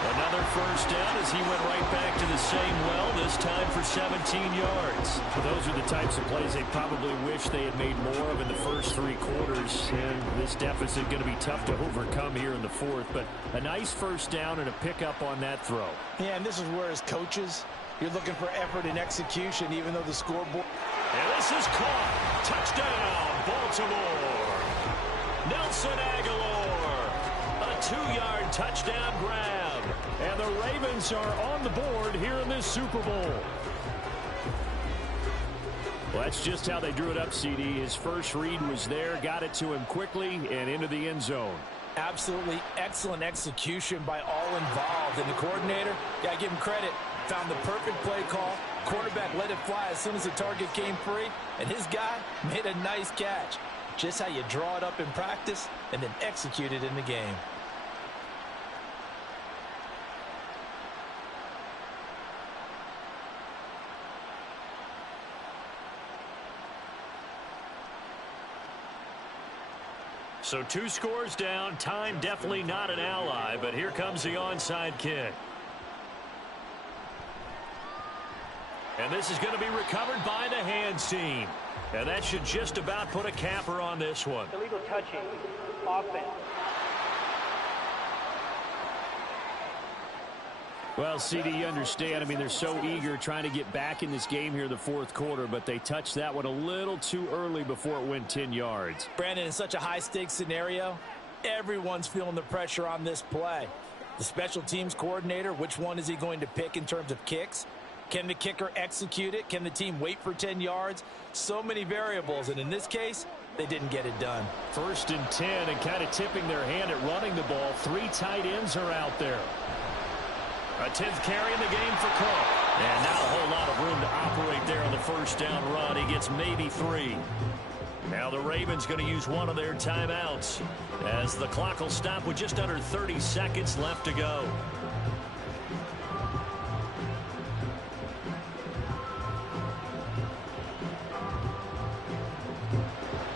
Another 1st down as he went right back to the same well, this time for 17 yards. So those are the types of plays they probably wish they had made more of in the first 3 quarters. And this deficit going to be tough to overcome here in the 4th. But a nice 1st down and a pickup on that throw. Yeah, and this is where as coaches, you're looking for effort and execution, even though the scoreboard. And this is caught. Touchdown, Baltimore. Nelson Aguilar. A 2-yard touchdown grab. And the Ravens are on the board here in this Super Bowl. Well, that's just how they drew it up, CD. His first read was there, got it to him quickly, and into the end zone. Absolutely excellent execution by all involved. And the coordinator, got to give him credit, found the perfect play call. Quarterback let it fly as soon as the target came free, and his guy made a nice catch. Just how you draw it up in practice and then execute it in the game. So 2 scores down. Time definitely not an ally, but here comes the onside kick. And this is going to be recovered by the hands team. And that should just about put a capper on this one. Illegal touching. Offense. Well, CD, you understand. I mean, they're so eager trying to get back in this game here in the 4th quarter, but they touched that one a little too early before it went 10 yards. Brandon, in such a high-stakes scenario, everyone's feeling the pressure on this play. The special teams coordinator, which one is he going to pick in terms of kicks? Can the kicker execute it? Can the team wait for 10 yards? So many variables, and in this case, they didn't get it done. 1st and 10, and kind of tipping their hand at running the ball. 3 tight ends are out there. A 10th carry in the game for Cook. And not a whole lot of room to operate there on the 1st down run. He gets maybe 3. Now the Ravens going to use one of their timeouts as the clock will stop with just under 30 seconds left to go.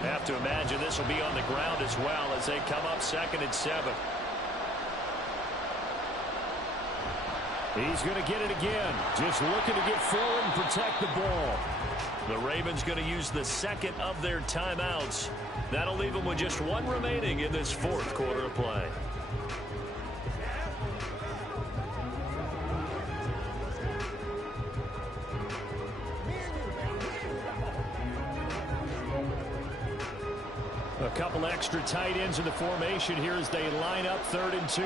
Have to imagine this will be on the ground as well as they come up 2nd and 7. He's going to get it again. Just looking to get forward and protect the ball. The Ravens going to use the 2nd of their timeouts. That'll leave them with just 1 remaining in this 4th quarter of play. A couple extra tight ends in the formation here as they line up 3rd and 2.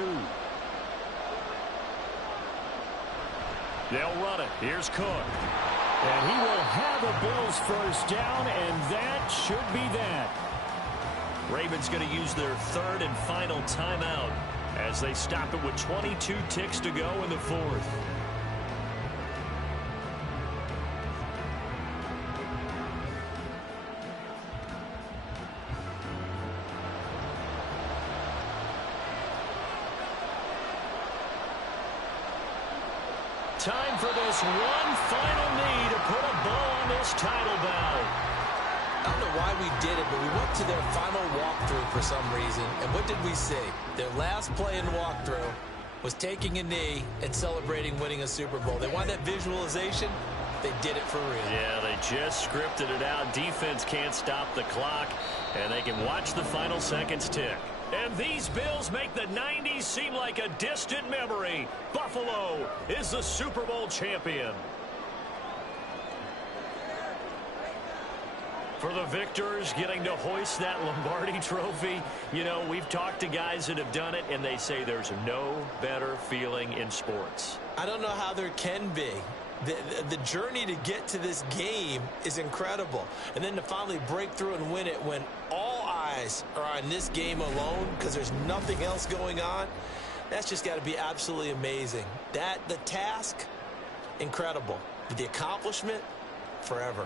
They'll run it. Here's Cook. And he will have a Bills 1st down, and that should be that. Ravens going to use their 3rd and final timeout as they stop it with 22 ticks to go in the 4th. Time for this one final knee to put a bow on this title bout. I don't know why we did it, but we went to their final walkthrough for some reason. And what did we see? Their last play in walkthrough was taking a knee and celebrating winning a Super Bowl. They wanted that visualization. They did it for real. Yeah, they just scripted it out. Defense can't stop the clock, and they can watch the final seconds tick. And these Bills make the 90s seem like a distant memory. Buffalo is the Super Bowl champion. For the victors, getting to hoist that Lombardi trophy, you know, we've talked to guys that have done it, and they say there's no better feeling in sports. I don't know how there can be. The journey to get to this game is incredible. And then to finally break through and win it when all eyes are on this game alone because there's nothing else going on, that's just got to be absolutely amazing. The task, incredible. But the accomplishment, forever.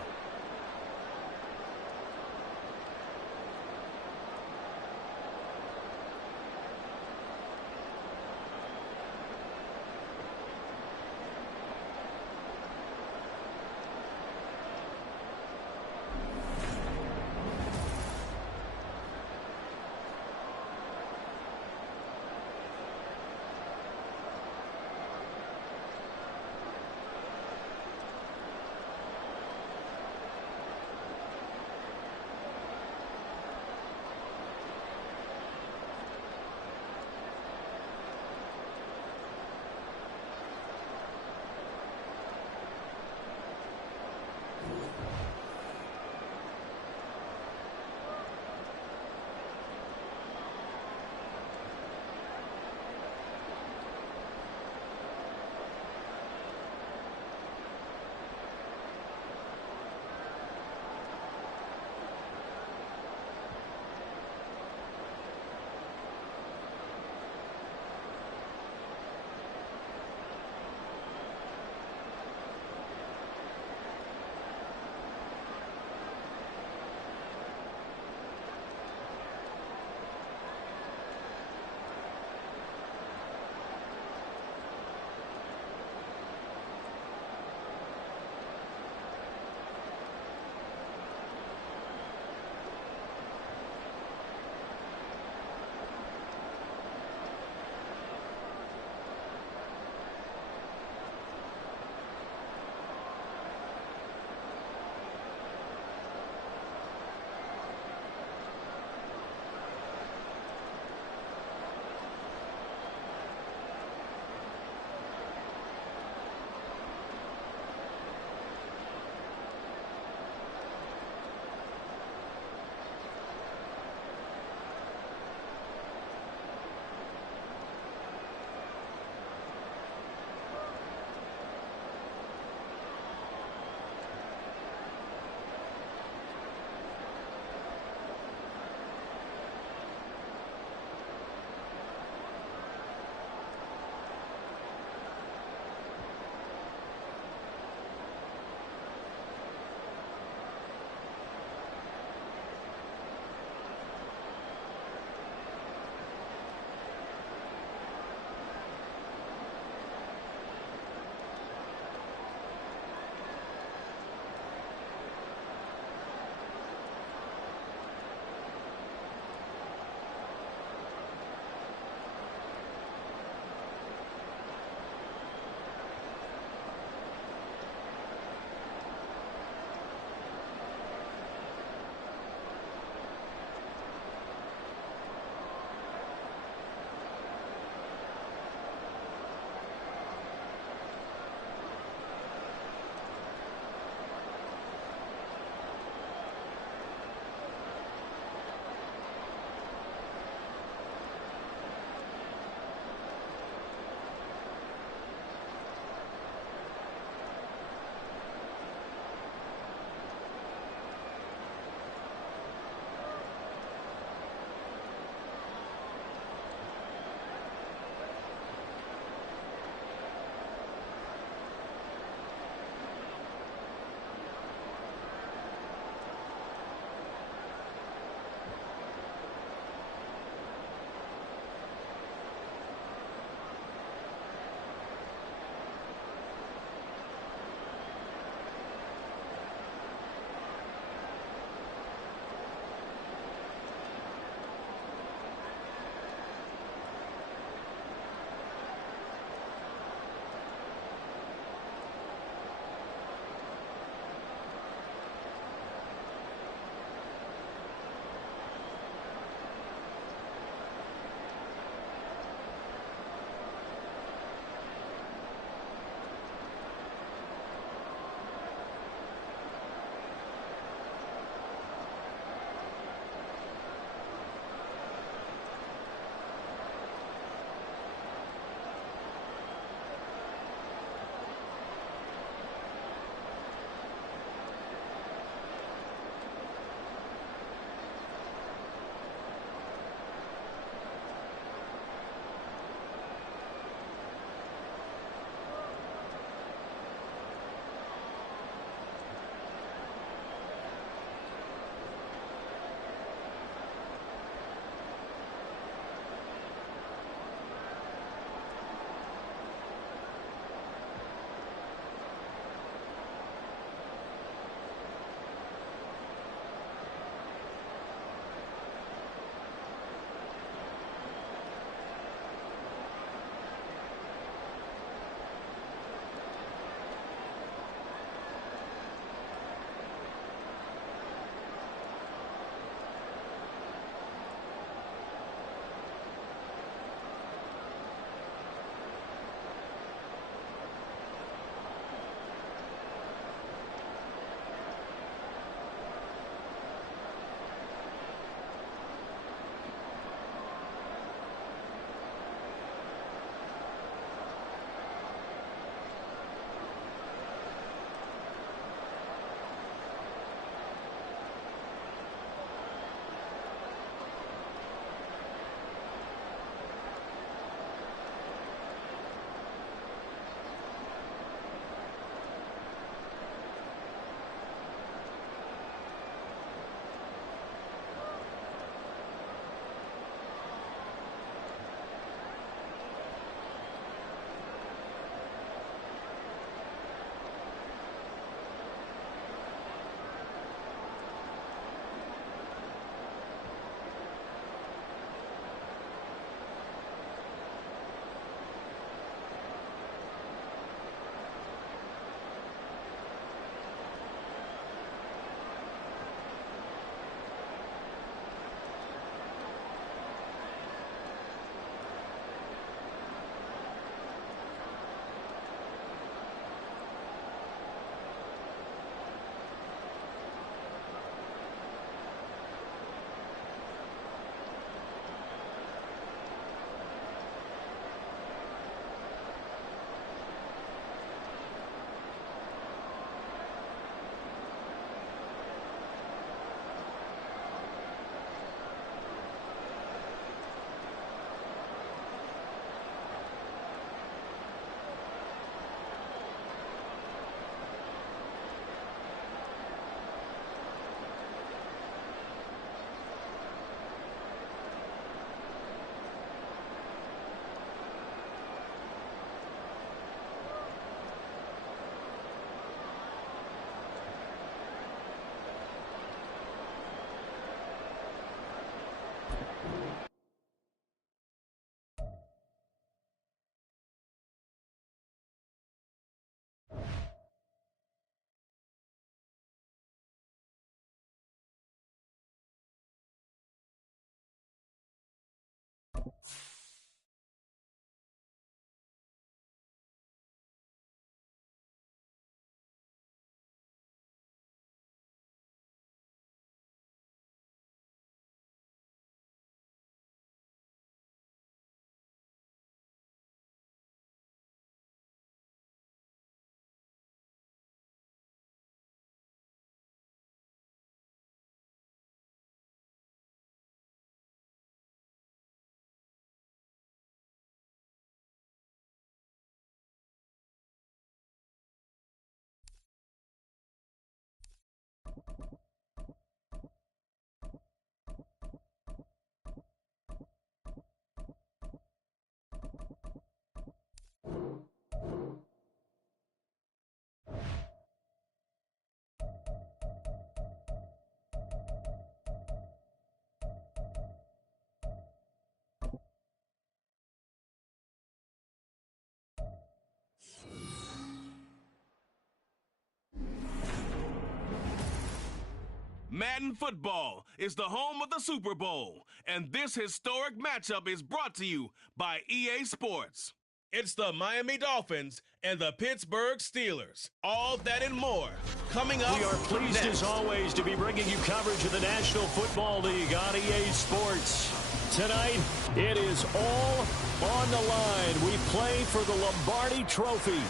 Madden football is the home of the Super Bowl, and this historic matchup is brought to you by EA Sports. It's the Miami Dolphins and the Pittsburgh Steelers. All that and more coming up. We are pleased next. as always to be bringing you coverage of the National Football League on EA Sports. Tonight, it is all on the line. We play for the Lombardi Trophy,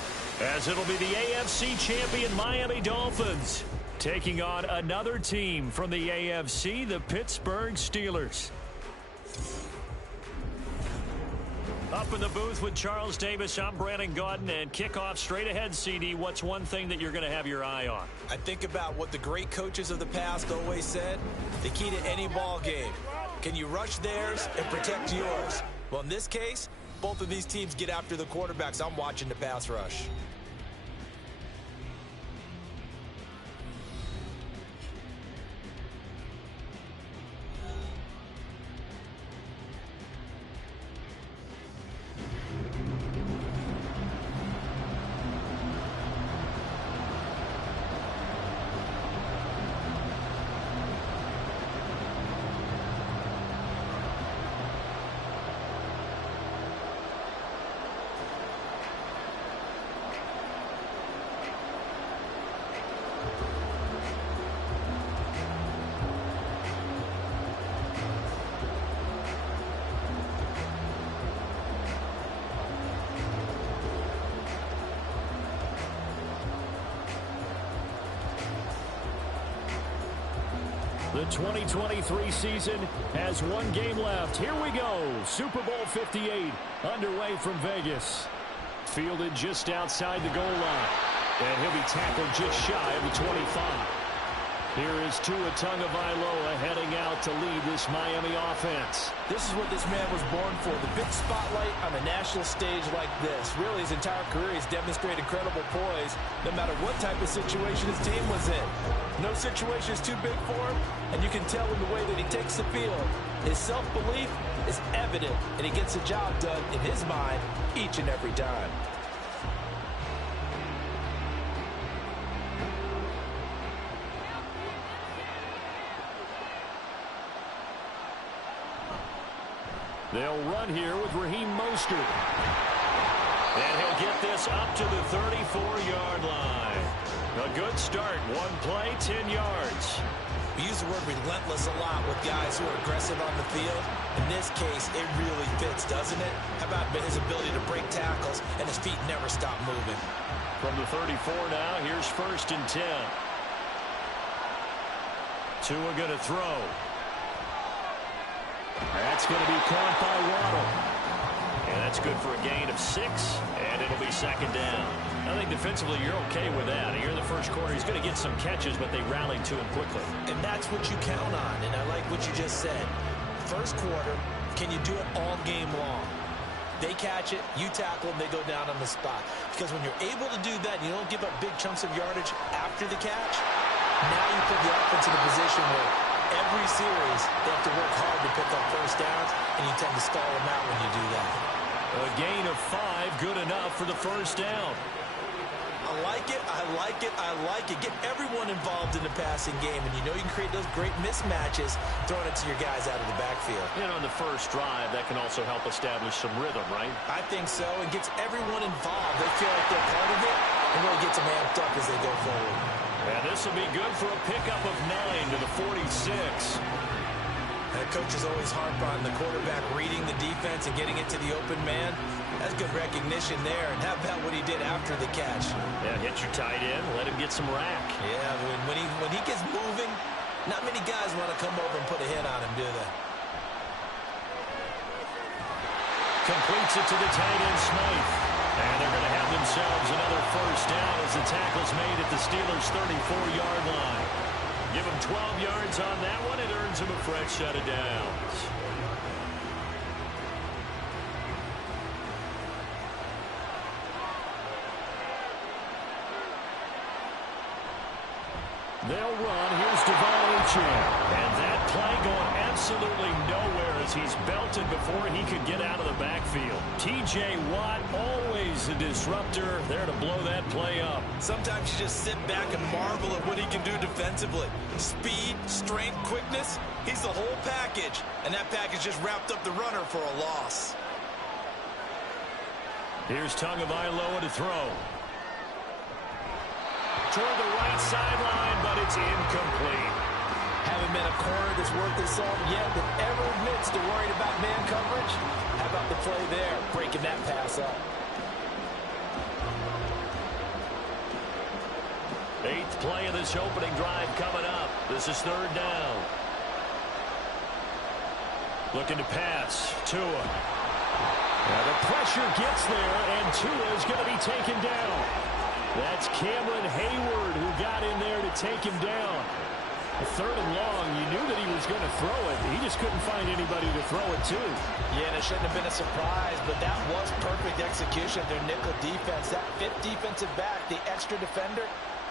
as it'll be the AFC champion Miami Dolphins taking on another team from the AFC, the Pittsburgh Steelers. Up in the booth with Charles Davis, I'm Brandon Gaudin, and kickoff straight ahead, CD. What's one thing that you're going to have your eye on? I think about what the great coaches of the past always said. The key to any ball game. Can you rush theirs and protect yours? Well, in this case, both of these teams get after the quarterbacks. I'm watching the pass rush. The 2023 season has one game left. Here we go. Super Bowl 58 underway from Vegas. Fielded just outside the goal line. And he'll be tackled just shy of the 25. Here is Tua Tagovailoa heading out to lead this Miami offense. This is what this man was born for, the big spotlight on a national stage like this. Really, his entire career, he's demonstrated incredible poise, no matter what type of situation his team was in. No situation is too big for him, and you can tell in the way that he takes the field. His self-belief is evident, and he gets the job done in his mind each and every time. They'll run here with Raheem Mostert. And he'll get this up to the 34-yard line. A good start. One play, 10 yards. We use the word relentless a lot with guys who are aggressive on the field. In this case, it really fits, doesn't it? How about his ability to break tackles and his feet never stop moving? From the 34 now, here's 1st and 10. Tua going to throw. That's going to be caught by Waddle. And that's good for a gain of 6, and it'll be 2nd down. I think defensively you're okay with that. Here in the first quarter, he's going to get some catches, but they rallied to him quickly. And that's what you count on, and I like what you just said. First quarter, can you do it all game long? They catch it, you tackle them, they go down on the spot. Because when you're able to do that and you don't give up big chunks of yardage after the catch, now you put the offense in a position where every series they have to work hard to pick up first downs, and you tend to stall them out when you do that. A gain of 5, good enough for the first down. I like it, I like it, I like it. Get everyone involved in the passing game, and you know you can create those great mismatches throwing it to your guys out of the backfield. And on the first drive, that can also help establish some rhythm, right? I think so. It gets everyone involved. They feel like they're part of it, and really gets them amped up as they go forward. And this will be good for a pickup of 9 to the 46. And coaches always harp on the quarterback reading the defense and getting it to the open man. That's good recognition there. And how about what he did after the catch? Yeah, hit your tight end, let him get some rack. Yeah, when he gets moving, not many guys want to come over and put a hit on him, do they? Completes it to the tight end, Smythe. And they're going to have themselves another first down as the tackle's made at the Steelers' 34-yard line. Give him 12 yards on that one. It earns him a fresh set of downs. They'll run. Here's Devon Achane. And that play going absolutely nowhere as he's belted before he could get out of the backfield. T.J. Watt, always a disruptor, there to blow that play up. Sometimes you just sit back and marvel at what he can do defensively. Speed, strength, quickness, he's the whole package. And that package just wrapped up the runner for a loss. Here's Tagovailoa to throw. Toward the right sideline, but it's incomplete. Haven't been a corner that's worth his salt yet that ever admits to worrying about man coverage. How about the play there, breaking that pass up? 8th play of this opening drive coming up. This is 3rd down. Looking to pass. Tua. Now the pressure gets there, and Tua is going to be taken down. That's Cameron Hayward who got in there to take him down. A 3rd and long, you knew that he was going to throw it. He just couldn't find anybody to throw it to. Yeah, and it shouldn't have been a surprise, but that was perfect execution of their nickel defense. That 5th defensive back, the extra defender,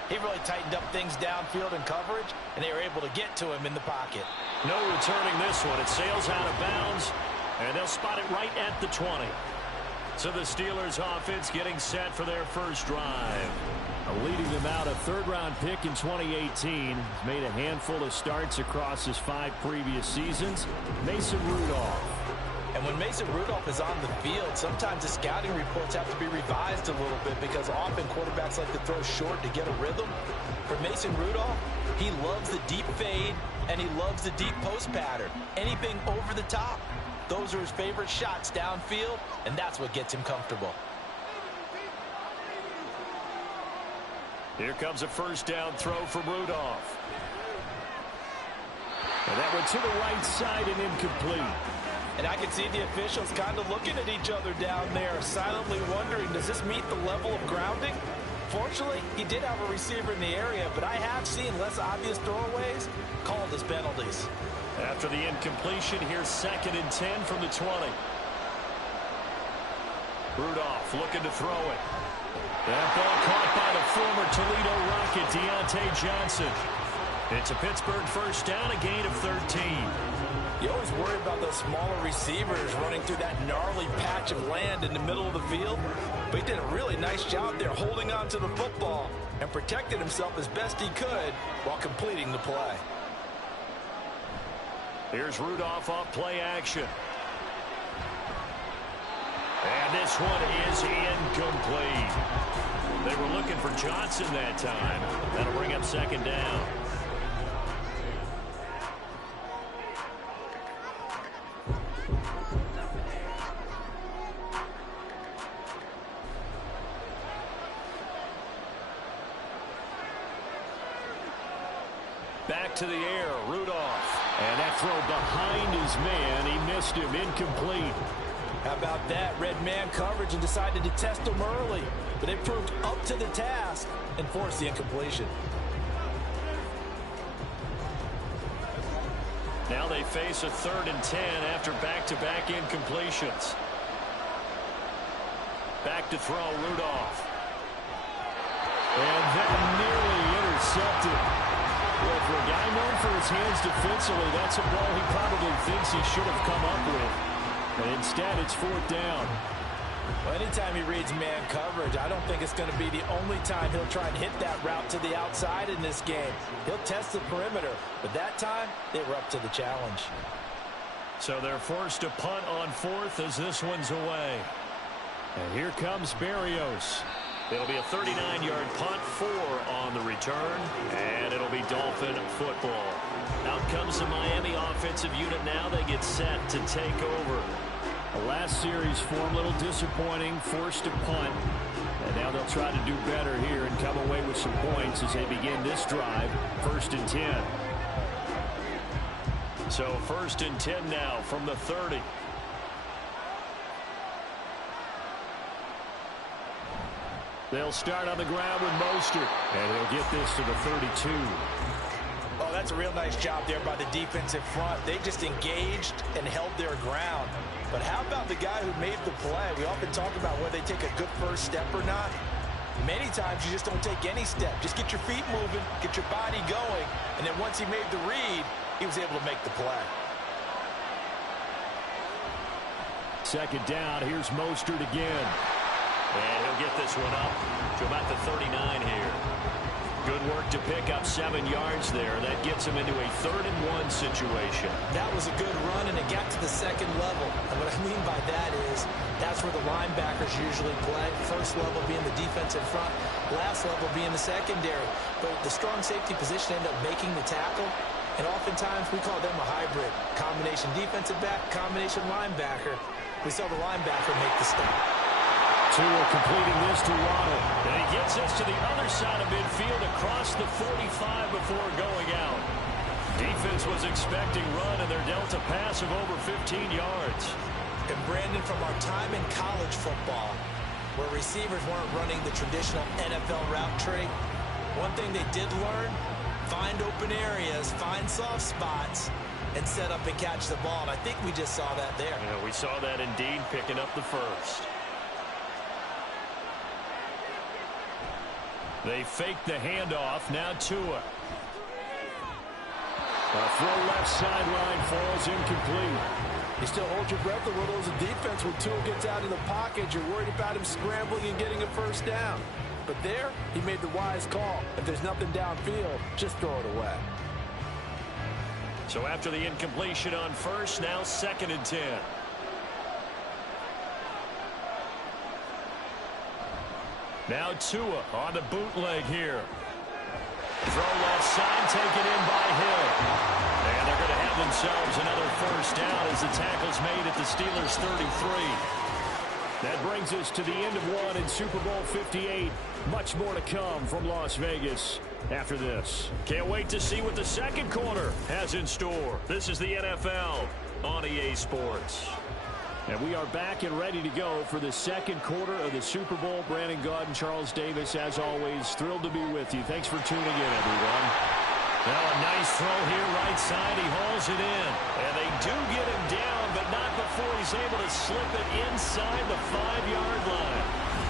he really tightened up things downfield in coverage, and they were able to get to him in the pocket. No returning this one. It sails out of bounds, and they'll spot it right at the 20. So the Steelers offense getting set for their first drive. Leading them out, a 3rd-round pick in 2018. He's made a handful of starts across his 5 previous seasons. Mason Rudolph. And when Mason Rudolph is on the field, sometimes the scouting reports have to be revised a little bit because often quarterbacks like to throw short to get a rhythm. For Mason Rudolph, he loves the deep fade, and he loves the deep post pattern. Anything over the top, those are his favorite shots downfield, and that's what gets him comfortable. Here comes a 1st down throw from Rudolph. And that went to the right side and incomplete. And I can see the officials kind of looking at each other down there, silently wondering, does this meet the level of grounding? Fortunately, he did have a receiver in the area, but I have seen less obvious throwaways called as penalties. After the incompletion, here's 2nd and 10 from the 20. Rudolph looking to throw it. That ball caught by the former Toledo Rocket, Deontay Johnson. It's a Pittsburgh 1st down, a gain of 13. You always worry about those smaller receivers running through that gnarly patch of land in the middle of the field. But he did a really nice job there holding on to the football and protected himself as best he could while completing the play. Here's Rudolph off play action. And this one is incomplete. They were looking for Johnson that time. That'll bring up 2nd down. Back to the air, Rudolph. And that throw behind his man, he missed him, incomplete. How about that? Red man coverage and decided to test him early. But they proved up to the task and forced the incompletion. Now they face a 3rd and 10 after back-to-back incompletions. Back to throw, Rudolph. And that nearly intercepted. Well, for a guy known for his hands defensively, that's a ball he probably thinks he should have come up with. And instead, it's 4th down. Well, anytime he reads man coverage, I don't think it's going to be the only time he'll try and hit that route to the outside in this game. He'll test the perimeter, but that time, they were up to the challenge. So they're forced to punt on 4th as this one's away. And here comes Berrios. It'll be a 39-yard punt, 4 on the return, and it'll be Dolphin football. Out comes the Miami offensive unit now. They get set to take over. The last series form a little disappointing, forced to punt. And now they'll try to do better here and come away with some points as they begin this drive. 1st and 10. So 1st and 10 now from the 30. They'll start on the ground with Mostert. And he'll get this to the 32. Oh, that's a real nice job there by the defensive front. They just engaged and held their ground. But how about the guy who made the play? We often talk about whether they take a good first step or not. Many times you just don't take any step. Just get your feet moving, get your body going, and then once he made the read, he was able to make the play. Second down, here's Mostert again. And he'll get this one up to about the 39 here. Good work to pick up 7 yards there. That gets him into a 3rd-and-1 situation. That was a good run, and it got to the second level. And what I mean by that is that's where the linebackers usually play. First level being the defensive front, last level being the secondary. But the strong safety position ended up making the tackle. And oftentimes we call them a hybrid. Combination defensive back, combination linebacker. We saw the linebacker make the stop. Tua completing this to Waddle. And he gets us to the other side of midfield across the 45 before going out. Defense was expecting run, and they're dealt a pass of over 15 yards. And Brandon, from our time in college football, where receivers weren't running the traditional NFL route tree, one thing they did learn, find open areas, find soft spots, and set up and catch the ball. And I think we just saw that there. Yeah, we saw that indeed, picking up the first. They fake the handoff. Now Tua. A throw left sideline falls incomplete. You still hold your breath a little as a defense when Tua gets out of the pocket. You're worried about him scrambling and getting a first down. But there, he made the wise call. If there's nothing downfield, just throw it away. So after the incompletion on first, now 2nd and 10. Now Tua on the bootleg here. Throw left side, taken in by Hill. And they're going to have themselves another first down as the tackle's made at the Steelers' 33. That brings us to the end of one in Super Bowl 58. Much more to come from Las Vegas after this. Can't wait to see what the second quarter has in store. This is the NFL on EA Sports. And we are back and ready to go for the second quarter of the Super Bowl. Brandon Gaud and Charles Davis, as always, thrilled to be with you. Thanks for tuning in, everyone. Now a nice throw here, right side. He hauls it in. And they do get him down, but not before he's able to slip it inside the 5-yard line.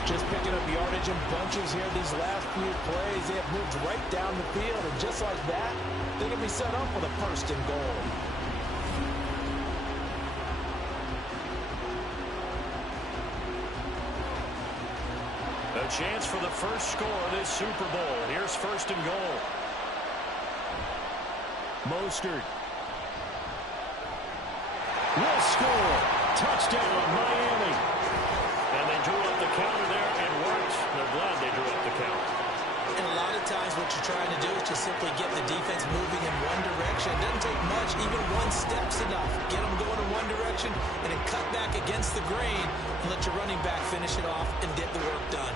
Just picking up yardage in bunches here these last few plays. They have moved right down the field, and just like that, they're going to be set up with a 1st and goal. A chance for the first score of this Super Bowl. Here's 1st and goal. Mostert will score. Touchdown, Miami. And they drew up the counter there. It worked. They're glad they drew up the counter. And a lot of times what you're trying to do is just simply get the defense moving in one direction. It doesn't take much. Even one step's enough. Get them going in one direction and then cut back against the grain and let your running back finish it off and get the work done.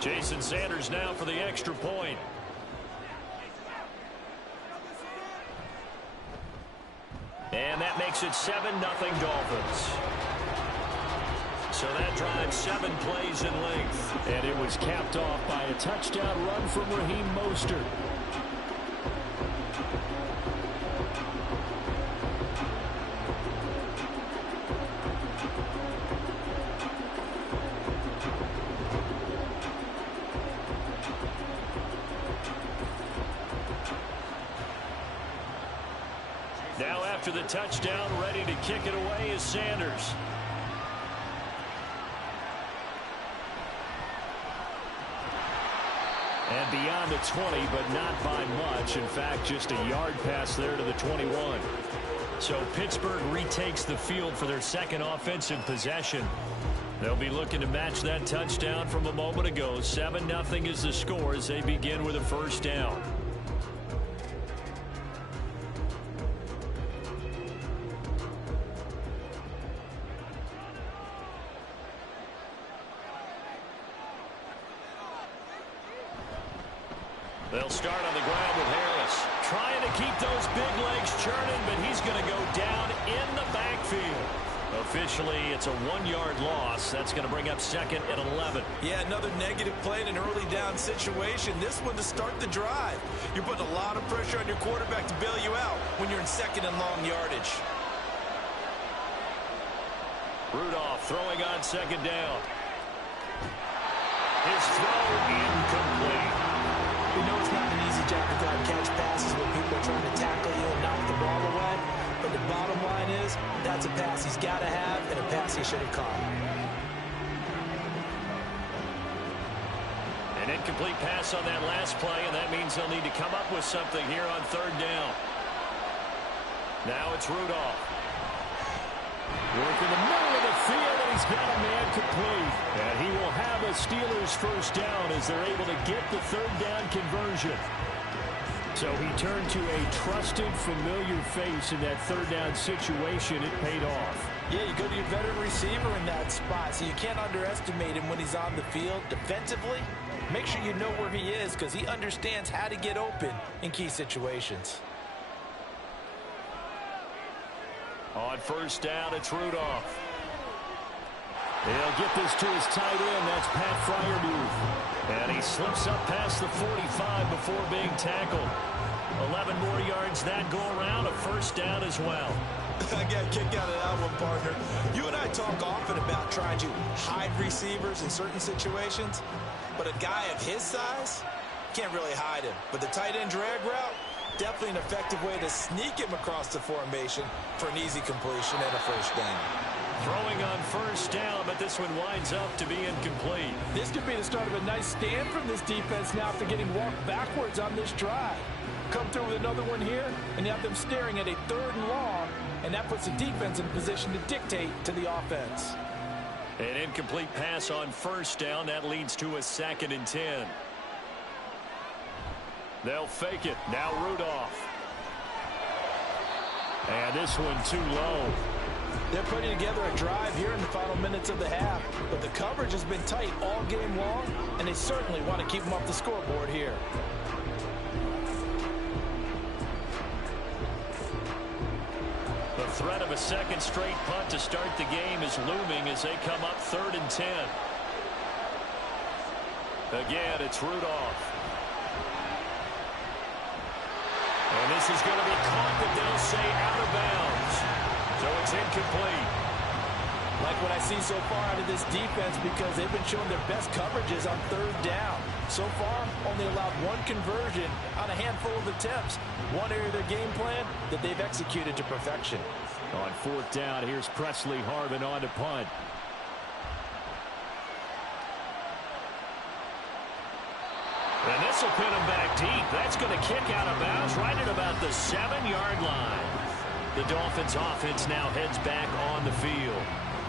Jason Sanders now for the extra point. And that makes it 7-0 Dolphins. So that drives 7 plays in length. And it was capped off by a touchdown run from Raheem Mostert. Now after the touchdown, ready to kick it away is Sanders. And beyond the 20, but not by much. In fact, just a yard pass there to the 21. So Pittsburgh retakes the field for their second offensive possession. They'll be looking to match that touchdown from a moment ago. 7-0 is the score as they begin with a first down. They'll start on the ground with Harris. Trying to keep those big legs churning, but he's going to go down in the backfield. A officially, it's a 1-yard loss. That's going to bring up 2nd and 11. Yeah, another negative play in an early down situation. This one to start the drive. You're putting a lot of pressure on your quarterback to bail you out when you're in 2nd and long yardage. Rudolph throwing on 2nd down. His throw incomplete. We know it's not an easy job to grab catch passes when people are trying to tackle you and knock the ball away. But the bottom line is, that's a pass he's got to have and a pass he should have caught. An incomplete pass on that last play, and that means he'll need to come up with something here on 3rd down. Now it's Rudolph. Work in the middle of the field, and he's got a man complete. And he will have a Steelers first down as they're able to get the 3rd down conversion. So he turned to a trusted, familiar face in that 3rd down situation. It paid off. Yeah, you go to your veteran receiver in that spot, so you can't underestimate him when he's on the field. Defensively, make sure you know where he is because he understands how to get open in key situations. On 1st down, it's Rudolph. He'll get this to his tight end. That's Pat Freiermuth. And he slips up past the 45 before being tackled. 11 more yards that go around. A 1st down as well. I got a kick out of that one, partner. You and I talk often about trying to hide receivers in certain situations. But a guy of his size can't really hide him. But the tight end drag route, definitely an effective way to sneak him across the formation for an easy completion and a 1st down. Throwing on 1st down, but this one winds up to be incomplete. This could be the start of a nice stand from this defense now after getting walked backwards on this drive. Come through with another one here, and you have them staring at a 3rd and long, and that puts the defense in a position to dictate to the offense. An incomplete pass on 1st down. That leads to a 2nd and 10. They'll fake it. Now Rudolph. And this one too low. They're putting together a drive here in the final minutes of the half, but the coverage has been tight all game long, and they certainly want to keep them off the scoreboard here. The threat of a 2nd straight punt to start the game is looming as they come up 3rd and 10. Again, it's Rudolph. And this is going to be caught, but they'll say out of bounds. So it's incomplete. Like what I see so far out of this defense because they've been showing their best coverages on 3rd down. So far, only allowed 1 conversion on a handful of attempts. One area of their game plan that they've executed to perfection. On 4th down, here's Presley Harvin on to punt. And this will pin him back deep. That's going to kick out of bounds right at about the 7-yard line. The Dolphins offense now heads back on the field.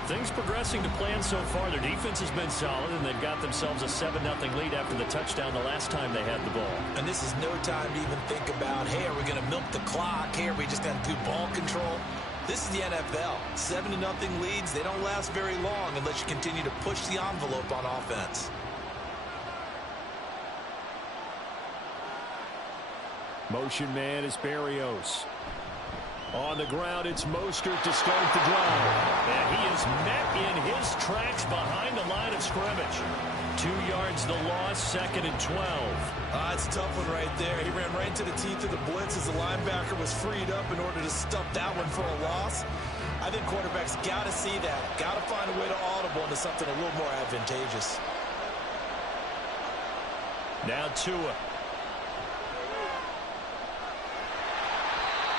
Things progressing to plan so far. Their defense has been solid, and they've got themselves a 7-0 lead after the touchdown the last time they had the ball. And this is no time to even think about, hey, are we going to milk the clock? Hey, are we just going to do ball control? This is the NFL. 7-0 leads, they don't last very long unless you continue to push the envelope on offense. Motion man is Berrios. On the ground, it's Mostert to start the drive. And he is met in his tracks behind the line of scrimmage. 2 yards the loss, 2nd and 12. It's a tough one right there. He ran right into the teeth of the blitz as the linebacker was freed up in order to stuff that one for a loss. I think quarterbacks got to see that. Got to find a way to audible into something a little more advantageous. Now Tua.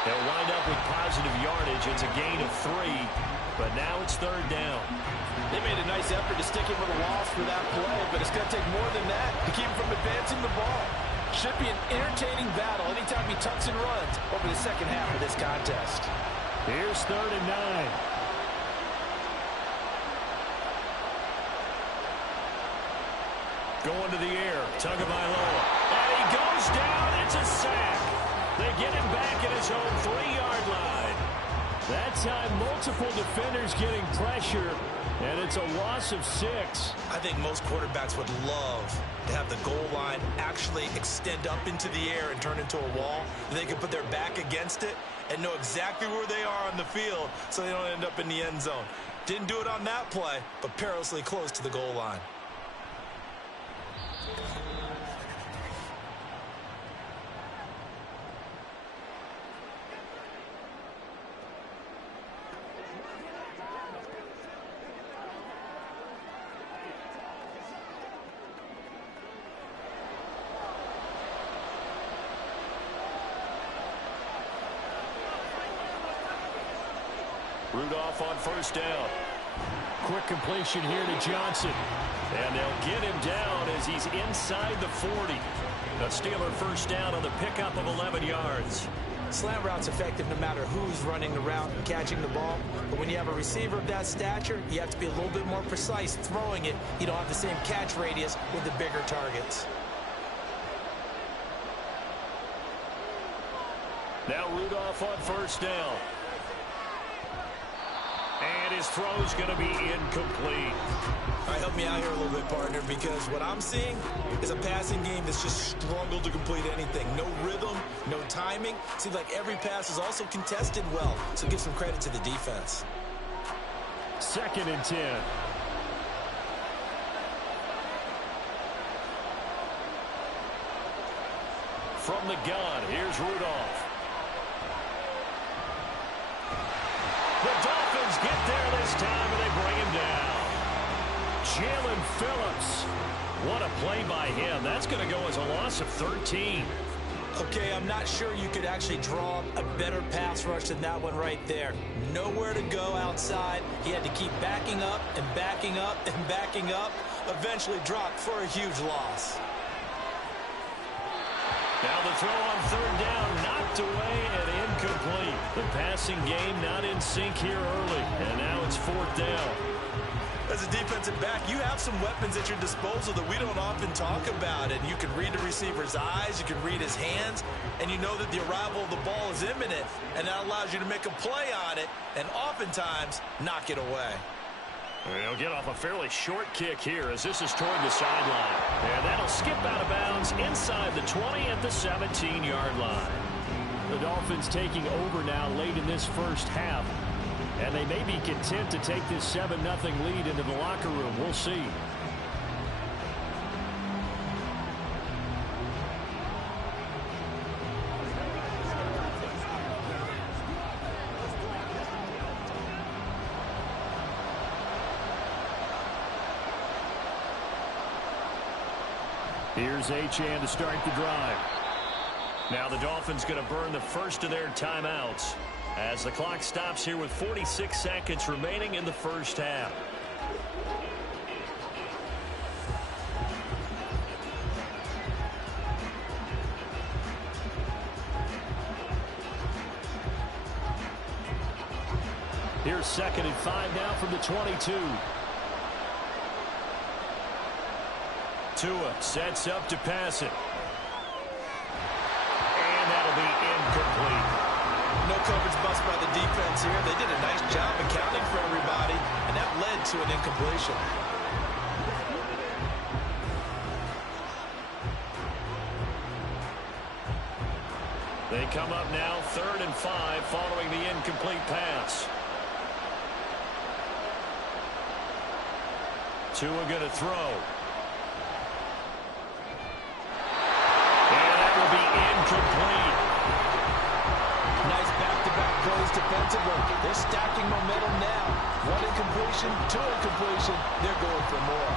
They'll wind up with positive yardage. It's a gain of 3, but now it's 3rd down. They made a nice effort to stick him with a loss for that play, but it's going to take more than that to keep him from advancing the ball. Should be an entertaining battle anytime he tucks and runs over the second half of this contest. Here's 3rd and 9. Going to the air, Tagovailoa. And he goes down. It's a sack. They get him back at his own 3-yard line. That time, multiple defenders getting pressure, and it's a loss of 6. I think most quarterbacks would love to have the goal line actually extend up into the air and turn into a wall. They can put their back against it and know exactly where they are on the field so they don't end up in the end zone. Didn't do it on that play, but perilously close to the goal line. Rudolph on first down. Quick completion here to Johnson. And they'll get him down as he's inside the 40. A Steeler first down on the pickup of 11 yards. Slant route's effective no matter who's running the route and catching the ball. But when you have a receiver of that stature, you have to be a little bit more precise throwing it. You don't have the same catch radius with the bigger targets. Now Rudolph on first down. And his throw's going to be incomplete. All right, help me out here a little bit, partner, because what I'm seeing is a passing game that's just struggled to complete anything. No rhythm, no timing. Seems like every pass is also contested well, so give some credit to the defense. 2nd and 10. From the gun, here's Rudolph. The Dolphins get there this time, and they bring him down. Jalen Phillips. What a play by him. That's going to go as a loss of 13. Okay, I'm not sure you could actually draw a better pass rush than that one right there. Nowhere to go outside. He had to keep backing up and backing up and backing up. Eventually dropped for a huge loss. Now the throw on third down, knocked away and incomplete. The passing game not in sync here early, and now it's 4th down. As a defensive back, you have some weapons at your disposal that we don't often talk about. And you can read the receiver's eyes, you can read his hands, and you know that the arrival of the ball is imminent, and that allows you to make a play on it and oftentimes knock it away. He'll get off a fairly short kick here as this is toward the sideline. And that'll skip out of bounds inside the 20 at the 17-yard line. The Dolphins taking over now late in this first half. And they may be content to take this 7-0 lead into the locker room. We'll see. Here's Achane to start the drive. Now the Dolphins going to burn the first of their timeouts as the clock stops here with 46 seconds remaining in the first half. Here's 2nd and 5 now from the 22. Tua sets up to pass it. And that'll be incomplete. No coverage bust by the defense here. They did a nice job accounting for everybody, and that led to an incompletion. They come up now 3rd and 5 following the incomplete pass. Tua going to throw. Complete. Nice back-to-back plays defensively. They're stacking momentum now. 1 incompletion, 2 incompletion. They're going for more.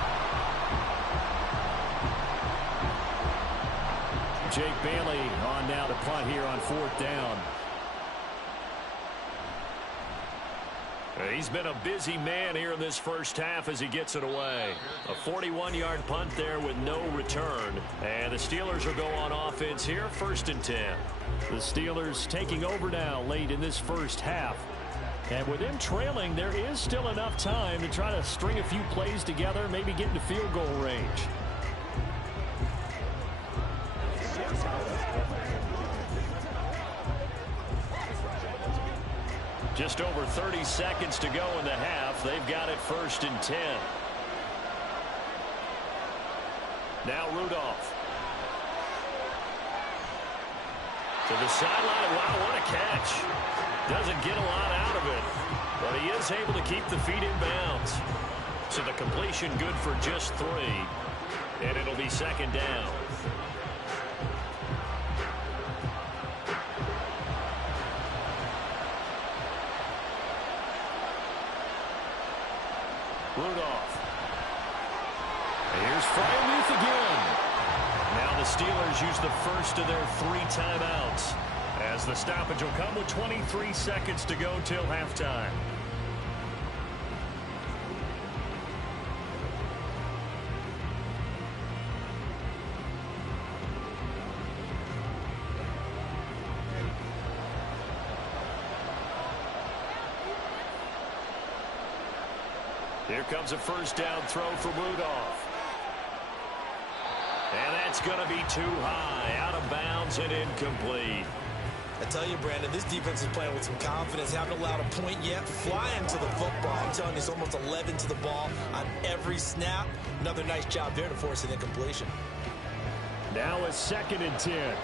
Jake Bailey on now to punt here on 4th down. He's been a busy man here in this first half as he gets it away. A 41-yard punt there with no return. And the Steelers will go on offense here, 1st and 10. The Steelers taking over now late in this first half. And with them trailing, there is still enough time to try to string a few plays together, maybe get into field goal range. Just over 30 seconds to go in the half. They've got it 1st and 10. Now Rudolph. To the sideline. Wow, what a catch. Doesn't get a lot out of it. But he is able to keep the feet in bounds. So the completion good for just 3. And it'll be second down. Rudolph. And here's Freiermuth again. Now the Steelers use the first of their 3 timeouts, as the stoppage will come with 23 seconds to go till halftime. Here comes a first down throw for Rudolph. And that's going to be too high, out of bounds and incomplete. I tell you, Brandon, this defense is playing with some confidence. Haven't allowed a point yet. Flying to the football. I'm telling you, it's almost 11 to the ball on every snap. Another nice job there to force an incompletion. Now a 2nd and 10.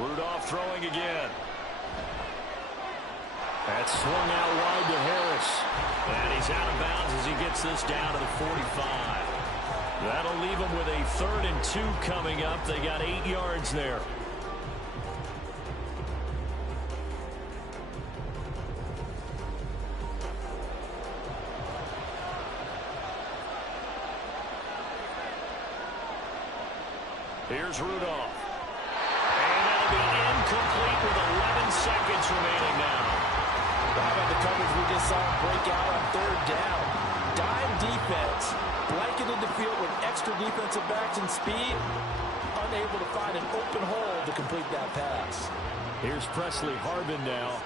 Rudolph throwing again. That's swung out wide to Harris. And he's out of bounds as he gets this down to the 45. That'll leave him with a 3rd and 2 coming up. They got 8 yards there. Here's Rudolph. And that'll be incomplete with 11 seconds remaining now. How about the coverage we just saw break out on 3rd down? Dime defense, blanketed the field with extra defensive backs and speed, unable to find an open hole to complete that pass. Here's Presley Harvin now.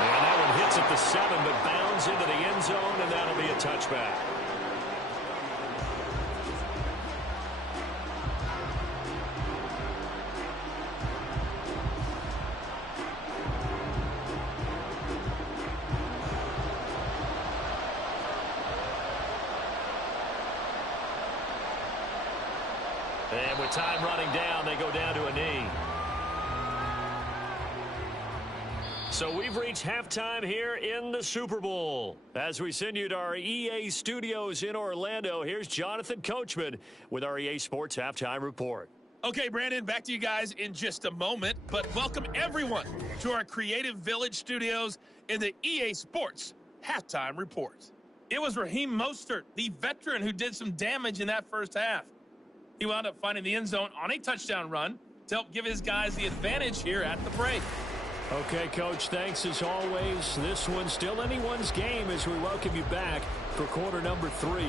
And that one hits at the 7, but bounds into the end zone, and that'll be a touchback. And with time running down, they go down to a knee. So we've reached halftime here in the Super Bowl. As we send you to our EA studios in Orlando, here's Jonathan Coachman with our EA Sports Halftime Report. Okay, Brandon, back to you guys in just a moment. But welcome everyone to our Creative Village studios in the EA Sports Halftime Report. It was Raheem Mostert, the veteran, who did some damage in that first half. He wound up finding the end zone on a touchdown run to help give his guys the advantage here at the break. Okay, Coach, thanks as always. This one's still anyone's game as we welcome you back for quarter number 3.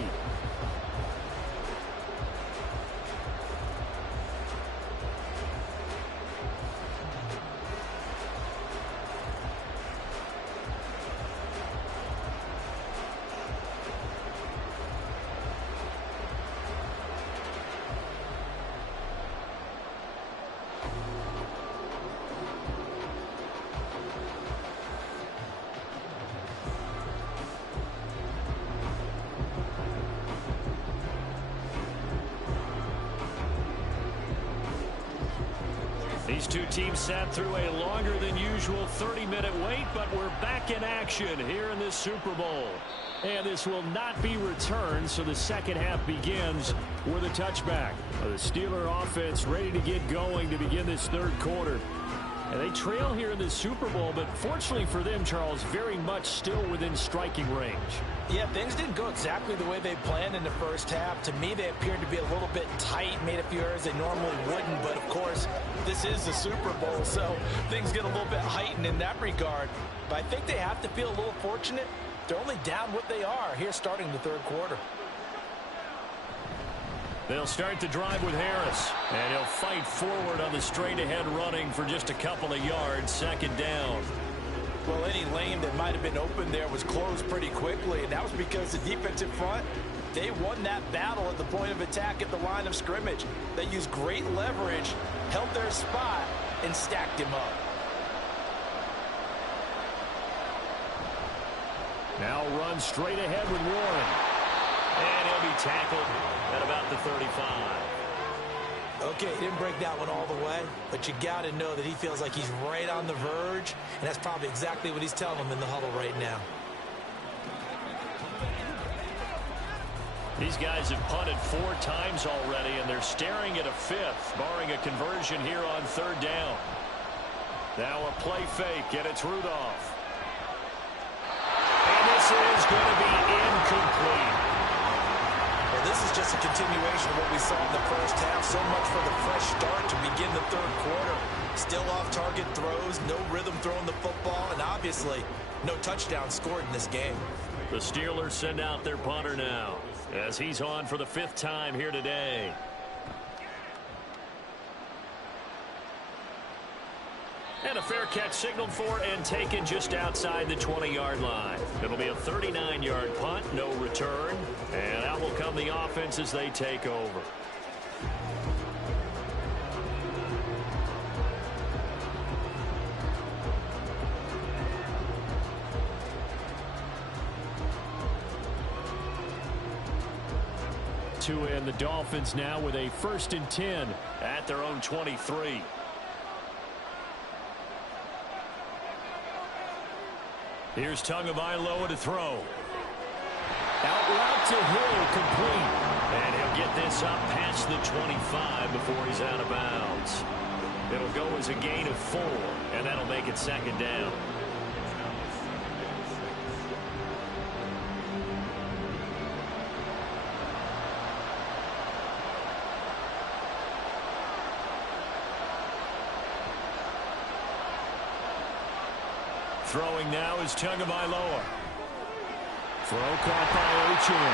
These two teams sat through a longer than usual 30-minute wait, but we're back in action here in this Super Bowl. And this will not be returned, so the second half begins with a touchback. The Steeler offense ready to get going to begin this third quarter. And they trail here in the Super Bowl, but fortunately for them, Charles, very much still within striking range. Yeah, things didn't go exactly the way they planned in the first half. To me, they appeared to be a little bit tight, made a few errors they normally wouldn't. But, of course, this is the Super Bowl, so things get a little bit heightened in that regard. But I think they have to feel a little fortunate. They're only down what they are here starting the third quarter. They'll start the drive with Harris, and he'll fight forward on the straight-ahead running for just a couple of yards, second down. Well, any lane that might have been open there was closed pretty quickly, and that was because the defensive front, they won that battle at the point of attack at the line of scrimmage. They used great leverage, held their spot, and stacked him up. Now run straight ahead with Warren. And he'll be tackled at about the 35. Okay, he didn't break that one all the way, but you got to know that he feels like he's right on the verge, and that's probably exactly what he's telling them in the huddle right now. These guys have punted 4 times already, and they're staring at a 5th, barring a conversion here on 3rd down. Now a play fake, and it's Rudolph. And this is going to be incomplete. Well, this is just a continuation of what we saw in the first half. So much for the fresh start to begin the 3rd quarter. Still off-target throws, no rhythm throwing the football, and obviously no touchdown scored in this game. The Steelers send out their punter now, as he's on for the 5th time here today. And a fair catch signaled for and taken just outside the 20-yard line. It'll be a 39-yard punt, no return. And out will come the offense as they take over. And the Dolphins now with a 1st and 10 at their own 23. Here's Tagovailoa to throw. Out route to Hill, complete. And he'll get this up past the 25 before he's out of bounds. It'll go as a gain of 4, and that'll make it 2nd down. Throwing now is Tagovailoa. Throw caught by Ochin.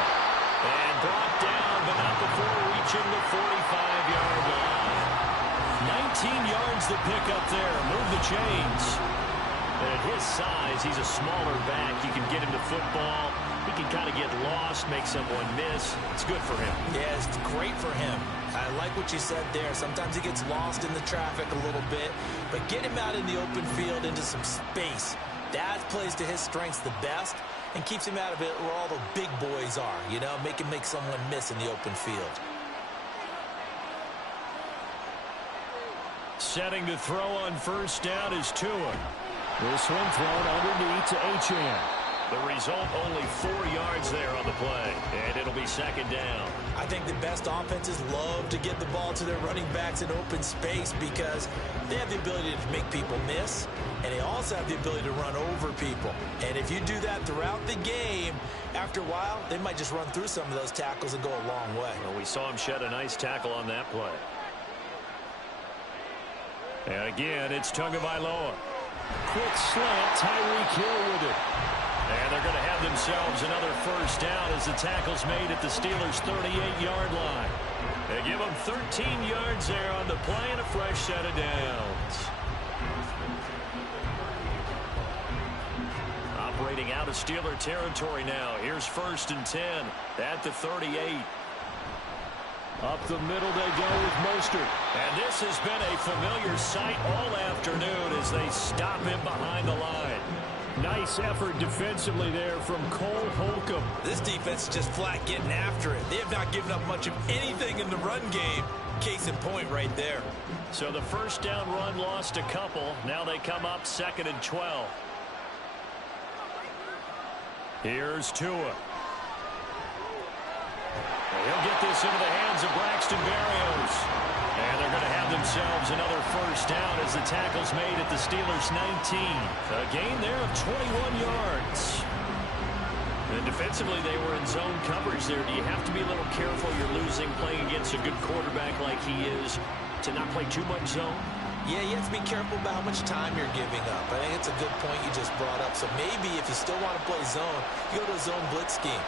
And brought down, but not before reaching the 45-yard line. 19 yards to pick up there. Move the chains. And at his size, he's a smaller back. You can get him to football. He can kind of get lost, make someone miss. It's good for him. Yeah, it's great for him. I like what you said there. Sometimes he gets lost in the traffic a little bit, but get him out in the open field into some space. That plays to his strengths the best and keeps him out of it where all the big boys are, you know, make someone miss in the open field. Setting to throw on 1st down is Tua. This one thrown underneath to Achane. The result, only 4 yards there on the play, and it'll be 2nd down. I think the best offenses love to get the ball to their running backs in open space because they have the ability to make people miss, and they also have the ability to run over people. And if you do that throughout the game, after a while, they might just run through some of those tackles and go a long way. Well, we saw him shed a nice tackle on that play. And again, it's Tagovailoa. Quick slant, Tyreek Hill with it. And they're going to have themselves another 1st down as the tackle's made at the Steelers' 38-yard line. They give them 13 yards there on the play and a fresh set of downs. Operating out of Steeler territory now. Here's 1st and 10 at the 38. Up the middle they go with Mostert. And this has been a familiar sight all afternoon as they stop him behind the line. Nice effort defensively there from Cole Holcomb. This defense is just flat getting after it. They have not given up much of anything in the run game. Case in point right there. So the 1st down run lost a couple. Now they come up 2nd and 12. Here's Tua. He'll get this into the hands of Braxton Berrios. And they're going to have themselves another 1st down as the tackle's made at the Steelers' 19. A gain there of 21 yards. And defensively, they were in zone coverage there. Do you have to be a little careful? You're losing playing against a good quarterback like he is to not play too much zone? Yeah, you have to be careful about how much time you're giving up. I think it's a good point you just brought up. So maybe if you still want to play zone, you go to a zone blitz scheme.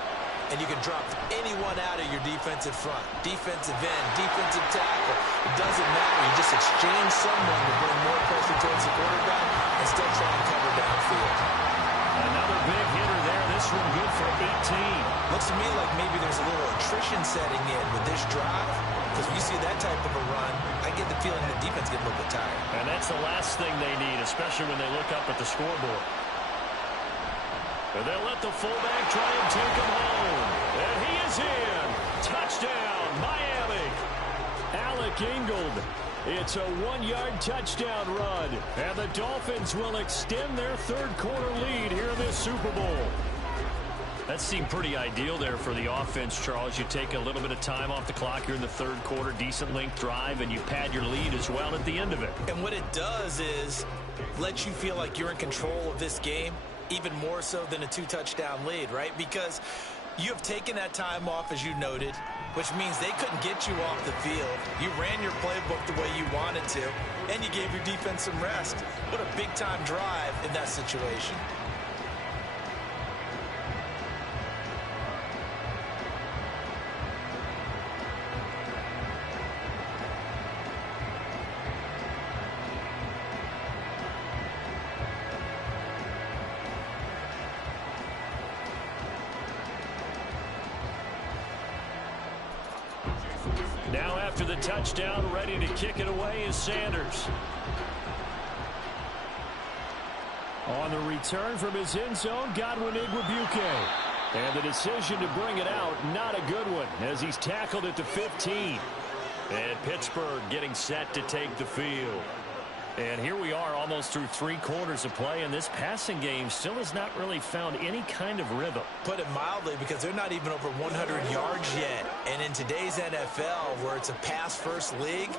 And you can drop anyone out of your defensive front. Defensive end, defensive tackle. It doesn't matter. You just exchange someone to bring more pressure towards the quarterback and still try and cover downfield. Another big hitter there. This one good for 18. Looks to me like maybe there's a little attrition setting in with this drive. Because when you see that type of a run, I get the feeling the defense gets a little bit tired. And that's the last thing they need, especially when they look up at the scoreboard. And they'll let the fullback try and take him home. And he is in. Touchdown, Miami. Alec Ingold. It's a 1-yard touchdown run. And the Dolphins will extend their third-quarter lead here in this Super Bowl. That seemed pretty ideal there for the offense, Charles. You take a little bit of time off the clock here in the third quarter, decent length drive, and you pad your lead as well at the end of it. And what it does is let you feel like you're in control of this game, even more so than a 2-touchdown lead, right? Because you have taken that time off, as you noted, which means they couldn't get you off the field. You ran your playbook the way you wanted to, and you gave your defense some rest. What a big-time drive in that situation. Now after the touchdown, ready to kick it away is Sanders. On the return from his end zone, Godwin Igwebuike. And the decision to bring it out, not a good one, as he's tackled at the 15. And Pittsburgh getting set to take the field. And here we are almost through 3 quarters of play, and this passing game still has not really found any kind of rhythm. Put it mildly, because they're not even over 100 yards yet. And in today's NFL, where it's a pass-first league,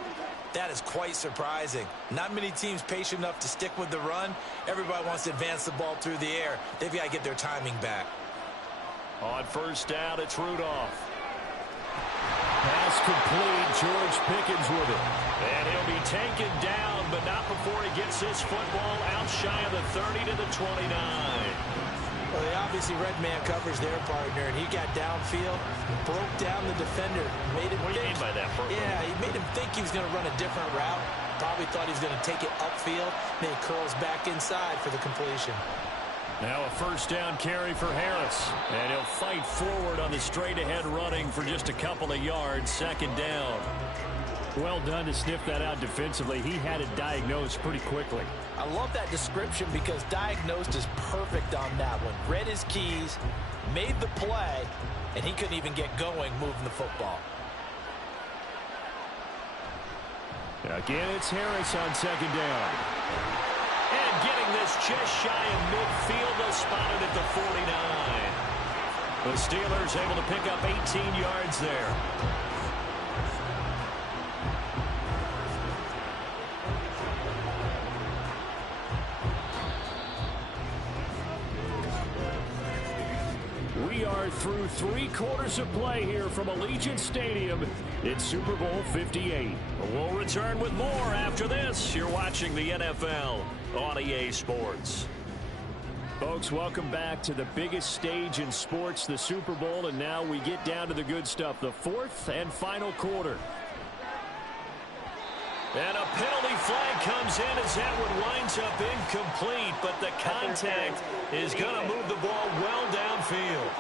that is quite surprising. Not many teams patient enough to stick with the run. Everybody wants to advance the ball through the air. They've got to get their timing back. On first down, it's Rudolph. Pass complete. George Pickens with it. And he'll be taken down, but not before he gets this football out shy of the 30 to the 29. Well, they obviously red man covers their partner, and he got downfield, broke down the defender, made him What do you mean by that, Bert? Yeah, he made him think he was going to run a different route. Probably thought he was going to take it upfield. Then he curls back inside for the completion. Now a first down carry for Harris. And he'll fight forward on the straight-ahead running for just a couple of yards. Second down. Well done to sniff that out defensively. He had it diagnosed pretty quickly. I love that description because diagnosed is perfect on that one. Read his keys, made the play, and he couldn't even get going moving the football. Again, it's Harris on second down. And getting this just shy of midfield, they'll spot it at the 49. The Steelers able to pick up 18 yards there. We are through 3 quarters of play here from Allegiant Stadium. It's Super Bowl 58. We'll return with more after this. You're watching the NFL on EA Sports. Folks, welcome back to the biggest stage in sports, the Super Bowl, and now we get down to the good stuff, the 4th and final quarter. And a penalty flag comes in as that one winds up incomplete, but the contact is going to move the ball well downfield.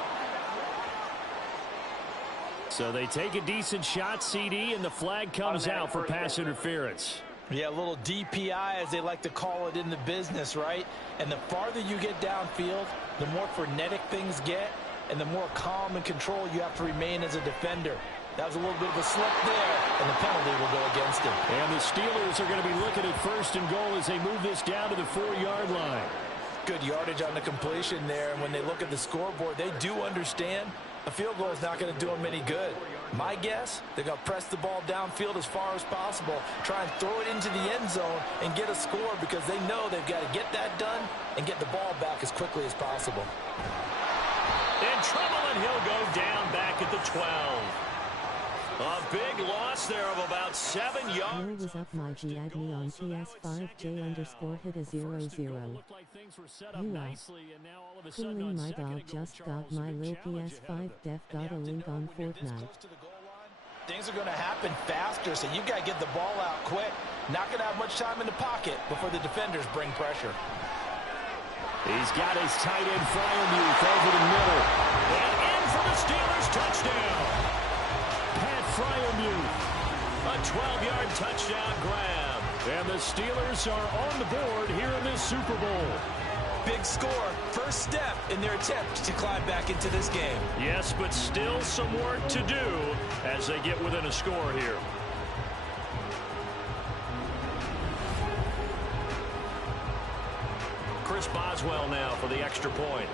So they take a decent shot, CD, and the flag comes out for pass interference. Yeah, a little DPI, as they like to call it in the business, right? And the farther you get downfield, the more frenetic things get, and the more calm and control you have to remain as a defender. That was a little bit of a slip there, and the penalty will go against him. And the Steelers are going to be looking at first and goal as they move this down to the 4-yard line. Good yardage on the completion there, and when they look at the scoreboard, they do understand a field goal is not going to do them any good. My guess, they're going to press the ball downfield as far as possible, try and throw it into the end zone and get a score because they know they've got to get that done and get the ball back as quickly as possible. In trouble, and he'll go down back at the 12. A big loss there of about 7 yards. Where was up my G Agni on PS5J_ hit a 0-0. Cooling my dog just got my lil PS5 def got a link on Fortnite. Things are going to happen faster, so you got to get the ball out quick. Not going to have much time in the pocket before the defenders bring pressure. He's got his tight end Fryermuth over the middle. And in for the Steelers touchdown. Pat Fryermuth. A 12-yard touchdown grab. And the Steelers are on the board here in this Super Bowl. Big score first step in their attempt to climb back into this game. Yes, but still some work to do as they get within a score here. Chris Boswell now for the extra point.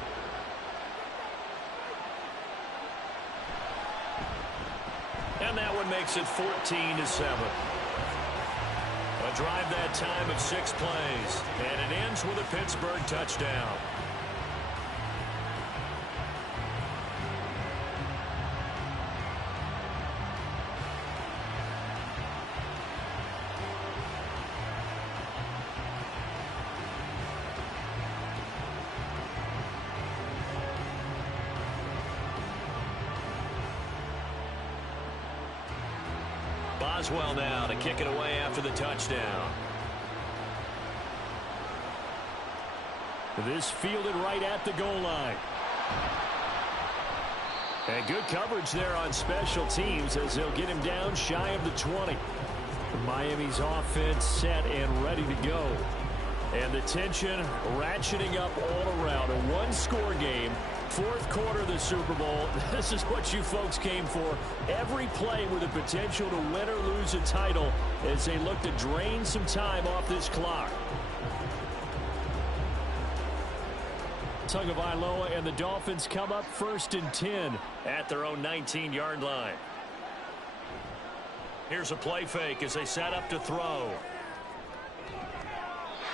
And that one makes it 14-7. A drive that time of 6 plays, and it ends with a Pittsburgh touchdown. Boswell now to kick it away after the touchdown. This fielded right at the goal line. And good coverage there on special teams as they'll get him down shy of the 20. Miami's offense set and ready to go. And the tension ratcheting up all around. A one-score game. Fourth quarter of the Super Bowl. This is what you folks came for. Every play with the potential to win or lose a title as they look to drain some time off this clock. Tagovailoa and the Dolphins come up 1st and 10 at their own 19-yard line. Here's a play fake as they set up to throw.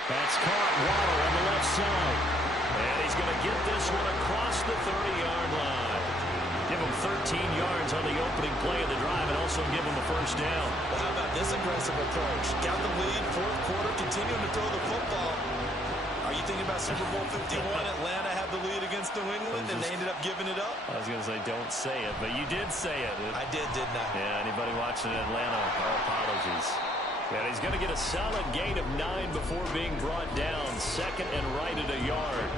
That's caught. Waddle on the left side. And he's going to get this one across the 30-yard line. Give him 13 yards on the opening play of the drive and also give him a first down. Well, how about this aggressive approach? Got the lead, fourth quarter, continuing to throw the football. Are you thinking about Super Bowl 51? Atlanta had the lead against New England, and they ended up giving it up? I was going to say, don't say it, but you did say it. I did, didn't I? Yeah, anybody watching Atlanta, our apologies. And he's going to get a solid gain of 9 before being brought down. Second and right at a yard.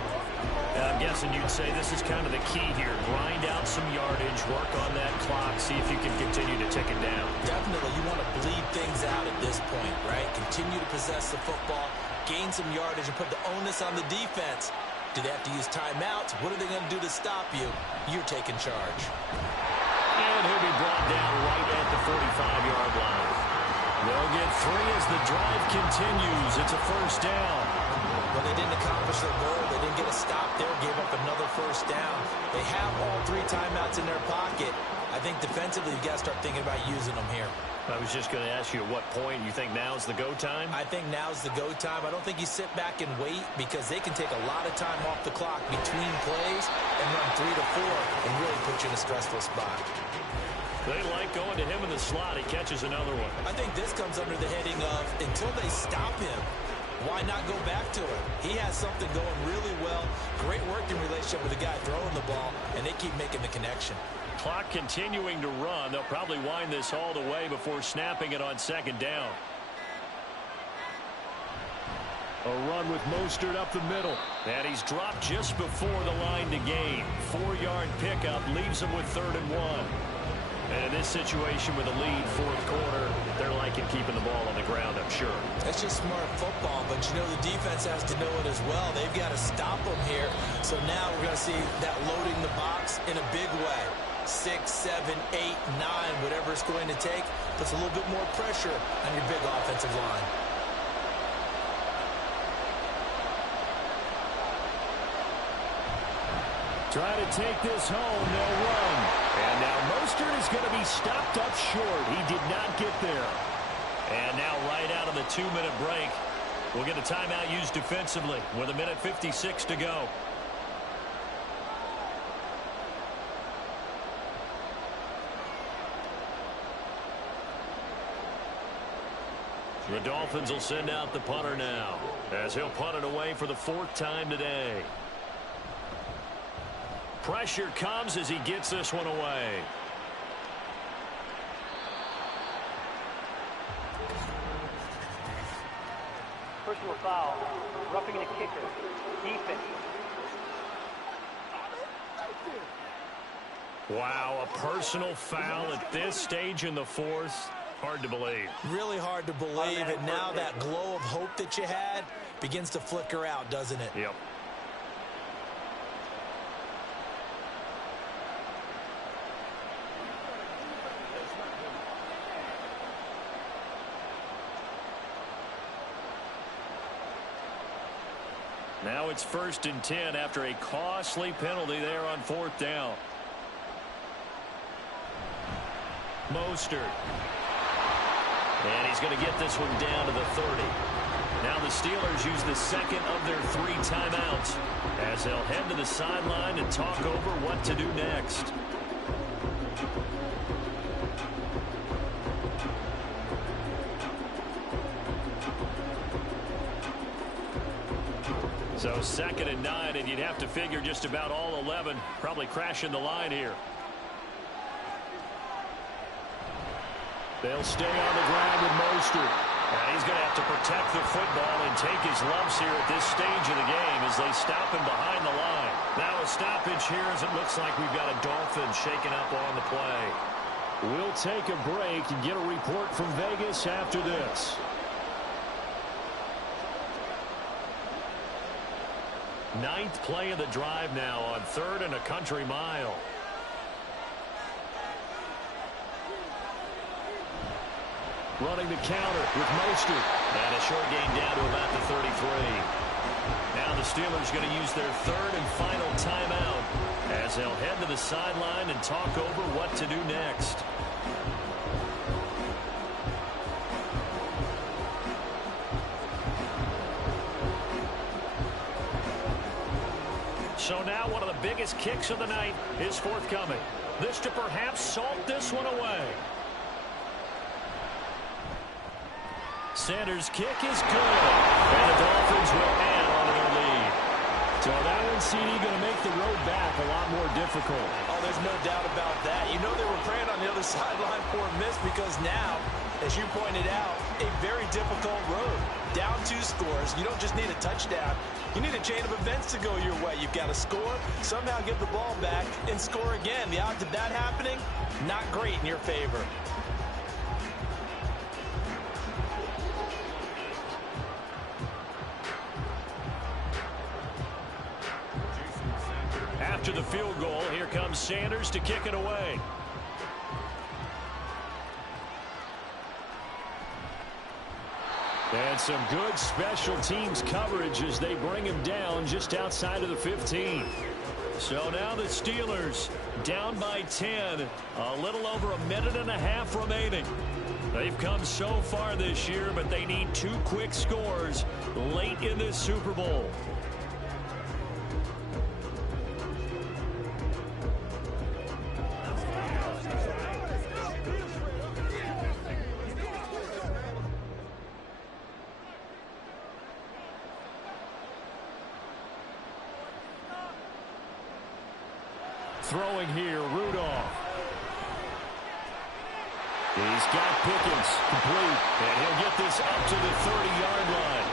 And I'm guessing you'd say this is kind of the key here. Grind out some yardage, work on that clock, see if you can continue to tick it down. Definitely, you want to bleed things out at this point, right? Continue to possess the football, gain some yardage, and put the onus on the defense. Do they have to use timeouts? What are they going to do to stop you? You're taking charge. And he'll be brought down right at the 45-yard line. They'll get 3 as the drive continues. It's a first down. Well, they didn't accomplish their goal. They didn't get a stop there, gave up another first down. They have all 3 timeouts in their pocket. I think defensively, you've got to start thinking about using them here. I was just going to ask you at what point you think now's the go time? I think now's the go time. I don't think you sit back and wait because they can take a lot of time off the clock between plays and run 3 to 4 and really put you in a stressful spot. They like going to him in the slot. He catches another one. I think this comes under the heading of until they stop him, why not go back to him? He has something going really well. Great working relationship with the guy throwing the ball, and they keep making the connection. Clock continuing to run. They'll probably wind this all the way before snapping it on second down. A run with Mostert up the middle. And he's dropped just before the line to gain. 4-yard pickup leaves him with 3rd and 1. And in this situation with a lead, fourth quarter, they're liking keeping the ball on the ground, I'm sure. That's just smart football, but you know the defense has to know it as well. They've got to stop them here. So now we're going to see that loading the box in a big way. 6, 7, 8, 9, whatever it's going to take, puts a little bit more pressure on your big offensive line. Trying to take this home, they'll run. And now Mostert is going to be stopped up short. He did not get there. And now right out of the 2-minute break, we'll get a timeout used defensively with 1:56 to go. The Dolphins will send out the punter now as he'll punt it away for the 4th time today. Pressure comes as he gets this one away. Personal foul. Roughing the kicker. Defense. Wow, a personal foul at this stage in the 4th. Hard to believe. Really hard to believe, and now that glow of hope that you had begins to flicker out, doesn't it? Yep. Now it's 1st and 10 after a costly penalty there on 4th down. Mostert. And he's going to get this one down to the 30. Now the Steelers use the second of their 3 timeouts as they'll head to the sideline and talk over what to do next. So 2nd and 9, and you'd have to figure just about all 11 probably crashing the line here. They'll stay on the ground with Mostert. And he's going to have to protect the football and take his lumps here at this stage of the game as they stop him behind the line. Now a stoppage here as it looks like we've got a Dolphin shaken up on the play. We'll take a break and get a report from Vegas after this. Ninth play of the drive now on 3rd and a country mile. Running the counter with Mostert. And a short gain down to about the 33. Now the Steelers going to use their 3rd and final timeout as they'll head to the sideline and talk over what to do next. So now one of the biggest kicks of the night is forthcoming. This to perhaps salt this one away. Sanders' kick is good. And the Dolphins will add on to their lead. So that one, CD, going to make the road back a lot more difficult. Oh, there's no doubt about that. You know they were praying on the other sideline for a miss because now, as you pointed out, a very difficult road. Down 2 scores. You don't just need a touchdown. You need a chain of events to go your way. You've got to score, somehow get the ball back, and score again. The odds of that happening, not great in your favor. After the field goal, here comes Sanders to kick it away. And some good special teams coverage as they bring him down just outside of the 15. So now the Steelers down by 10. A little over a minute and a half remaining. They've come so far this year, but they need 2 quick scores late in this Super Bowl. Throwing here, Rudolph. He's got Pickens complete, and he'll get this up to the 30-yard line.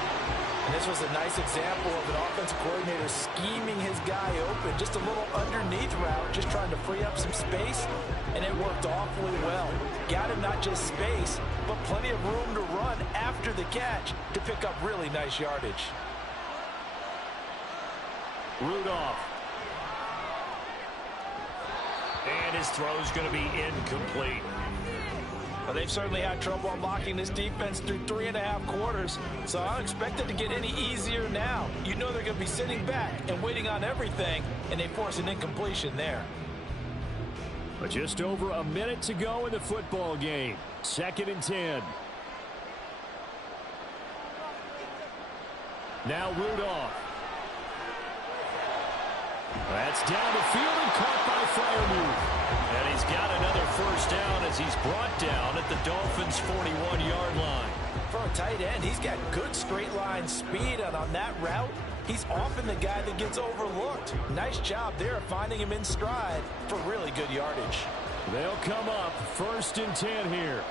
And this was a nice example of an offensive coordinator scheming his guy open. Just a little underneath route, just trying to free up some space, and it worked awfully well. Got him not just space, but plenty of room to run after the catch to pick up really nice yardage. Rudolph. And his throw's going to be incomplete. Well, they've certainly had trouble unlocking this defense through 3.5 quarters, so I don't expect it to get any easier now. You know they're going to be sitting back and waiting on everything, and they force an incompletion there. But just over a minute to go in the football game. 2nd and 10. Now Rudolph. That's down the field and caught by Freiermuth. And he's got another first down as he's brought down at the Dolphins' 41-yard line. For a tight end, he's got good straight line speed, and on that route, he's often the guy that gets overlooked. Nice job there of finding him in stride for really good yardage. They'll come up 1st and 10 here.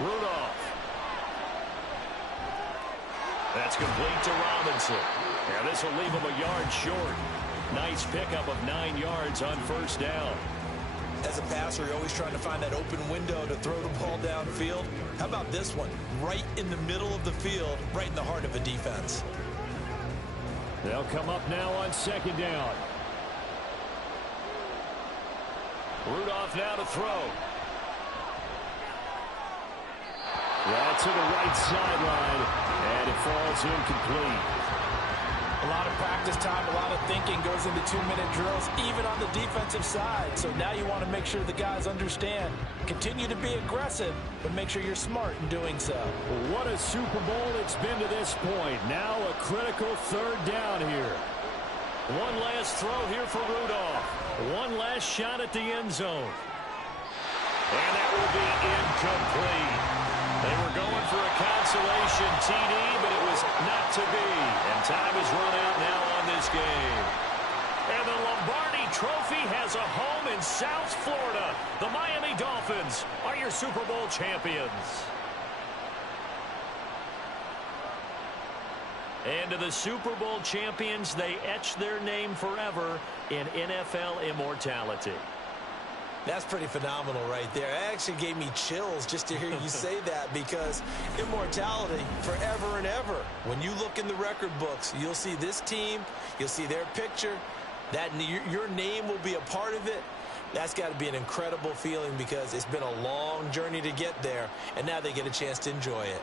Rudolph. That's complete to Robinson. Now this will leave him a yard short. Nice pickup of 9 yards on first down. As a passer, you're always trying to find that open window to throw the ball downfield. How about this one? Right in the middle of the field, right in the heart of a defense. They'll come up now on 2nd down. Rudolph now to throw. Right to the right sideline, and it falls incomplete. A lot of practice time, a lot of thinking goes into 2-minute drills, even on the defensive side. So now you want to make sure the guys understand. Continue to be aggressive, but make sure you're smart in doing so. What a Super Bowl it's been to this point. Now a critical third down here. One last throw here for Rudolph. One last shot at the end zone. And that will be incomplete. They were going for a consolation TD, but it was not to be. And time is run out now on this game. And the Lombardi Trophy has a home in South Florida. The Miami Dolphins are your Super Bowl champions. And to the Super Bowl champions, they etch their name forever in NFL immortality. That's pretty phenomenal right there. It actually gave me chills just to hear you say that, because immortality forever and ever. When you look in the record books, you'll see this team, you'll see their picture, that your name will be a part of it. That's got to be an incredible feeling, because it's been a long journey to get there, and now they get a chance to enjoy it.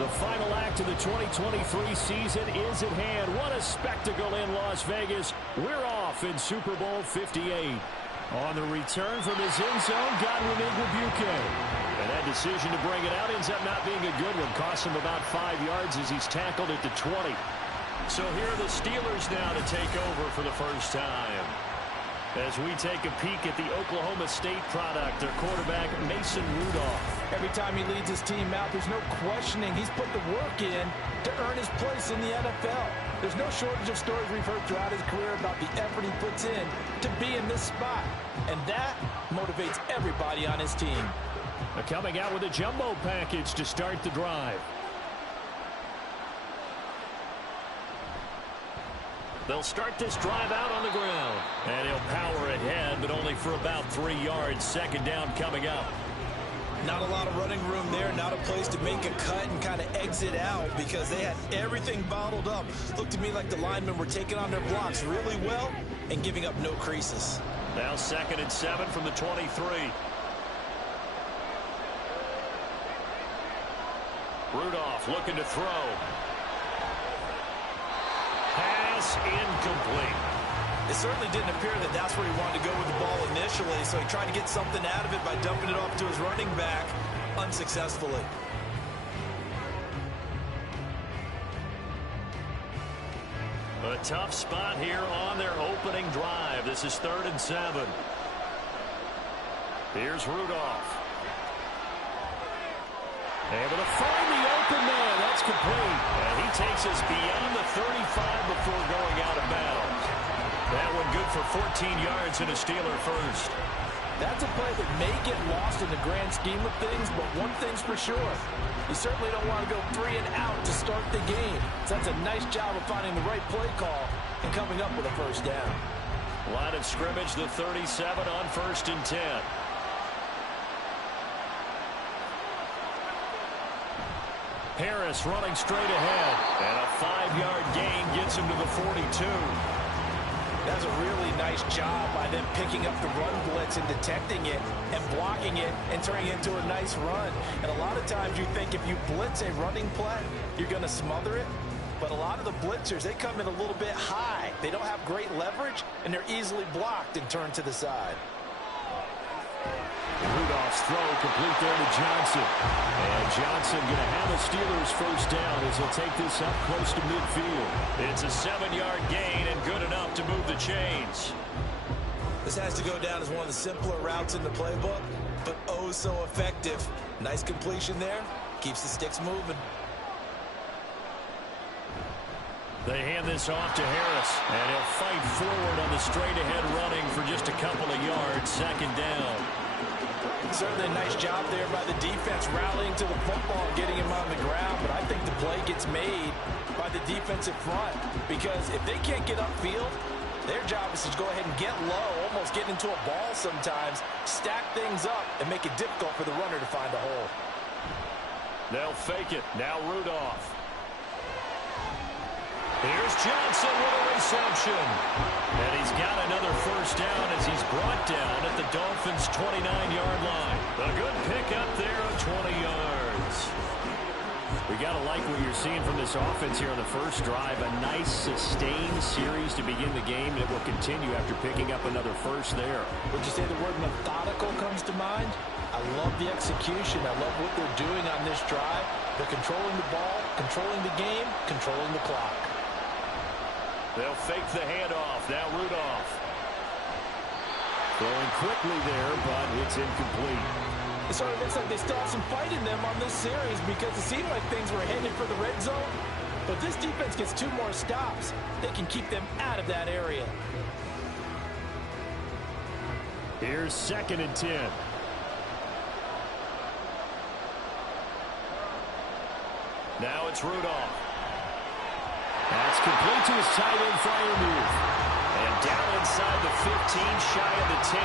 The final act of the 2023 season is at hand. What a spectacle in Las Vegas. We're off in Super Bowl 58. On the return from his end zone, Godwin Igwebuike. And that decision to bring it out ends up not being a good one. Costs him about 5 yards as he's tackled at the 20. So here are the Steelers now to take over for the first time. As we take a peek at the Oklahoma State product, their quarterback, Mason Rudolph. Every time he leads his team out, there's no questioning. He's put the work in to earn his place in the NFL. There's no shortage of stories we've heard throughout his career about the effort he puts in to be in this spot. And that motivates everybody on his team. Coming out with a jumbo package to start the drive. They'll start this drive out on the ground. And he'll power ahead, but only for about 3 yards. Second down coming up. Not a lot of running room there, not a place to make a cut and kind of exit out because they had everything bottled up. Looked to me like the linemen were taking on their blocks really well and giving up no creases. Now 2nd and 7 from the 23. Rudolph looking to throw. Pass incomplete. It certainly didn't appear that that's where he wanted to go with the ball initially, so he tried to get something out of it by dumping it off to his running back unsuccessfully. A tough spot here on their opening drive. This is 3rd and 7. Here's Rudolph. Able to find the open man. That's complete. And he takes us beyond the 35 before going out of bounds. That one good for 14 yards and a Steeler first. That's a play that may get lost in the grand scheme of things, but one thing's for sure. You certainly don't want to go 3 and out to start the game. So that's a nice job of finding the right play call and coming up with a first down. Line of scrimmage, the 37 on 1st and 10. Harris running straight ahead. And a 5-yard gain gets him to the 42. That's a really nice job by them picking up the run blitz and detecting it and blocking it and turning it into a nice run. And a lot of times you think if you blitz a running play, you're going to smother it. But a lot of the blitzers, they come in a little bit high. They don't have great leverage, and they're easily blocked and turned to the side. Rudolph's throw complete there to Johnson. And Johnson going to have a Steelers first down as he'll take this up close to midfield. It's a 7-yard gain and good enough to move the chains. This has to go down as one of the simpler routes in the playbook, but oh so effective. Nice completion there. Keeps the sticks moving. They hand this off to Harris, and he'll fight forward on the straight-ahead running for just a couple of yards. Second down. Certainly a nice job there by the defense rallying to the football and getting him on the ground, but I think the play gets made by the defensive front because if they can't get upfield, their job is to go ahead and get low, almost get into a ball sometimes, stack things up, and make it difficult for the runner to find a hole. They'll fake it. Now Rudolph. Here's Johnson with a reception. And he's got another first down as he's brought down at the Dolphins' 29-yard line. A good pickup there of 20 yards. We got to like what you're seeing from this offense here on the first drive. A nice sustained series to begin the game, and it will continue after picking up another first there. Would you say the word methodical comes to mind? I love the execution. I love what they're doing on this drive. They're controlling the ball, controlling the game, controlling the clock. They'll fake the handoff. Now Rudolph. Throwing quickly there, but it's incomplete. It sort of looks like they still have some fight in them on this series because it seemed like things were headed for the red zone. But this defense gets 2 more stops. They can keep them out of that area. Here's 2nd and 10. Now it's Rudolph. That's complete to his tight end Freiermuth. And down inside the 15, shy of the 10.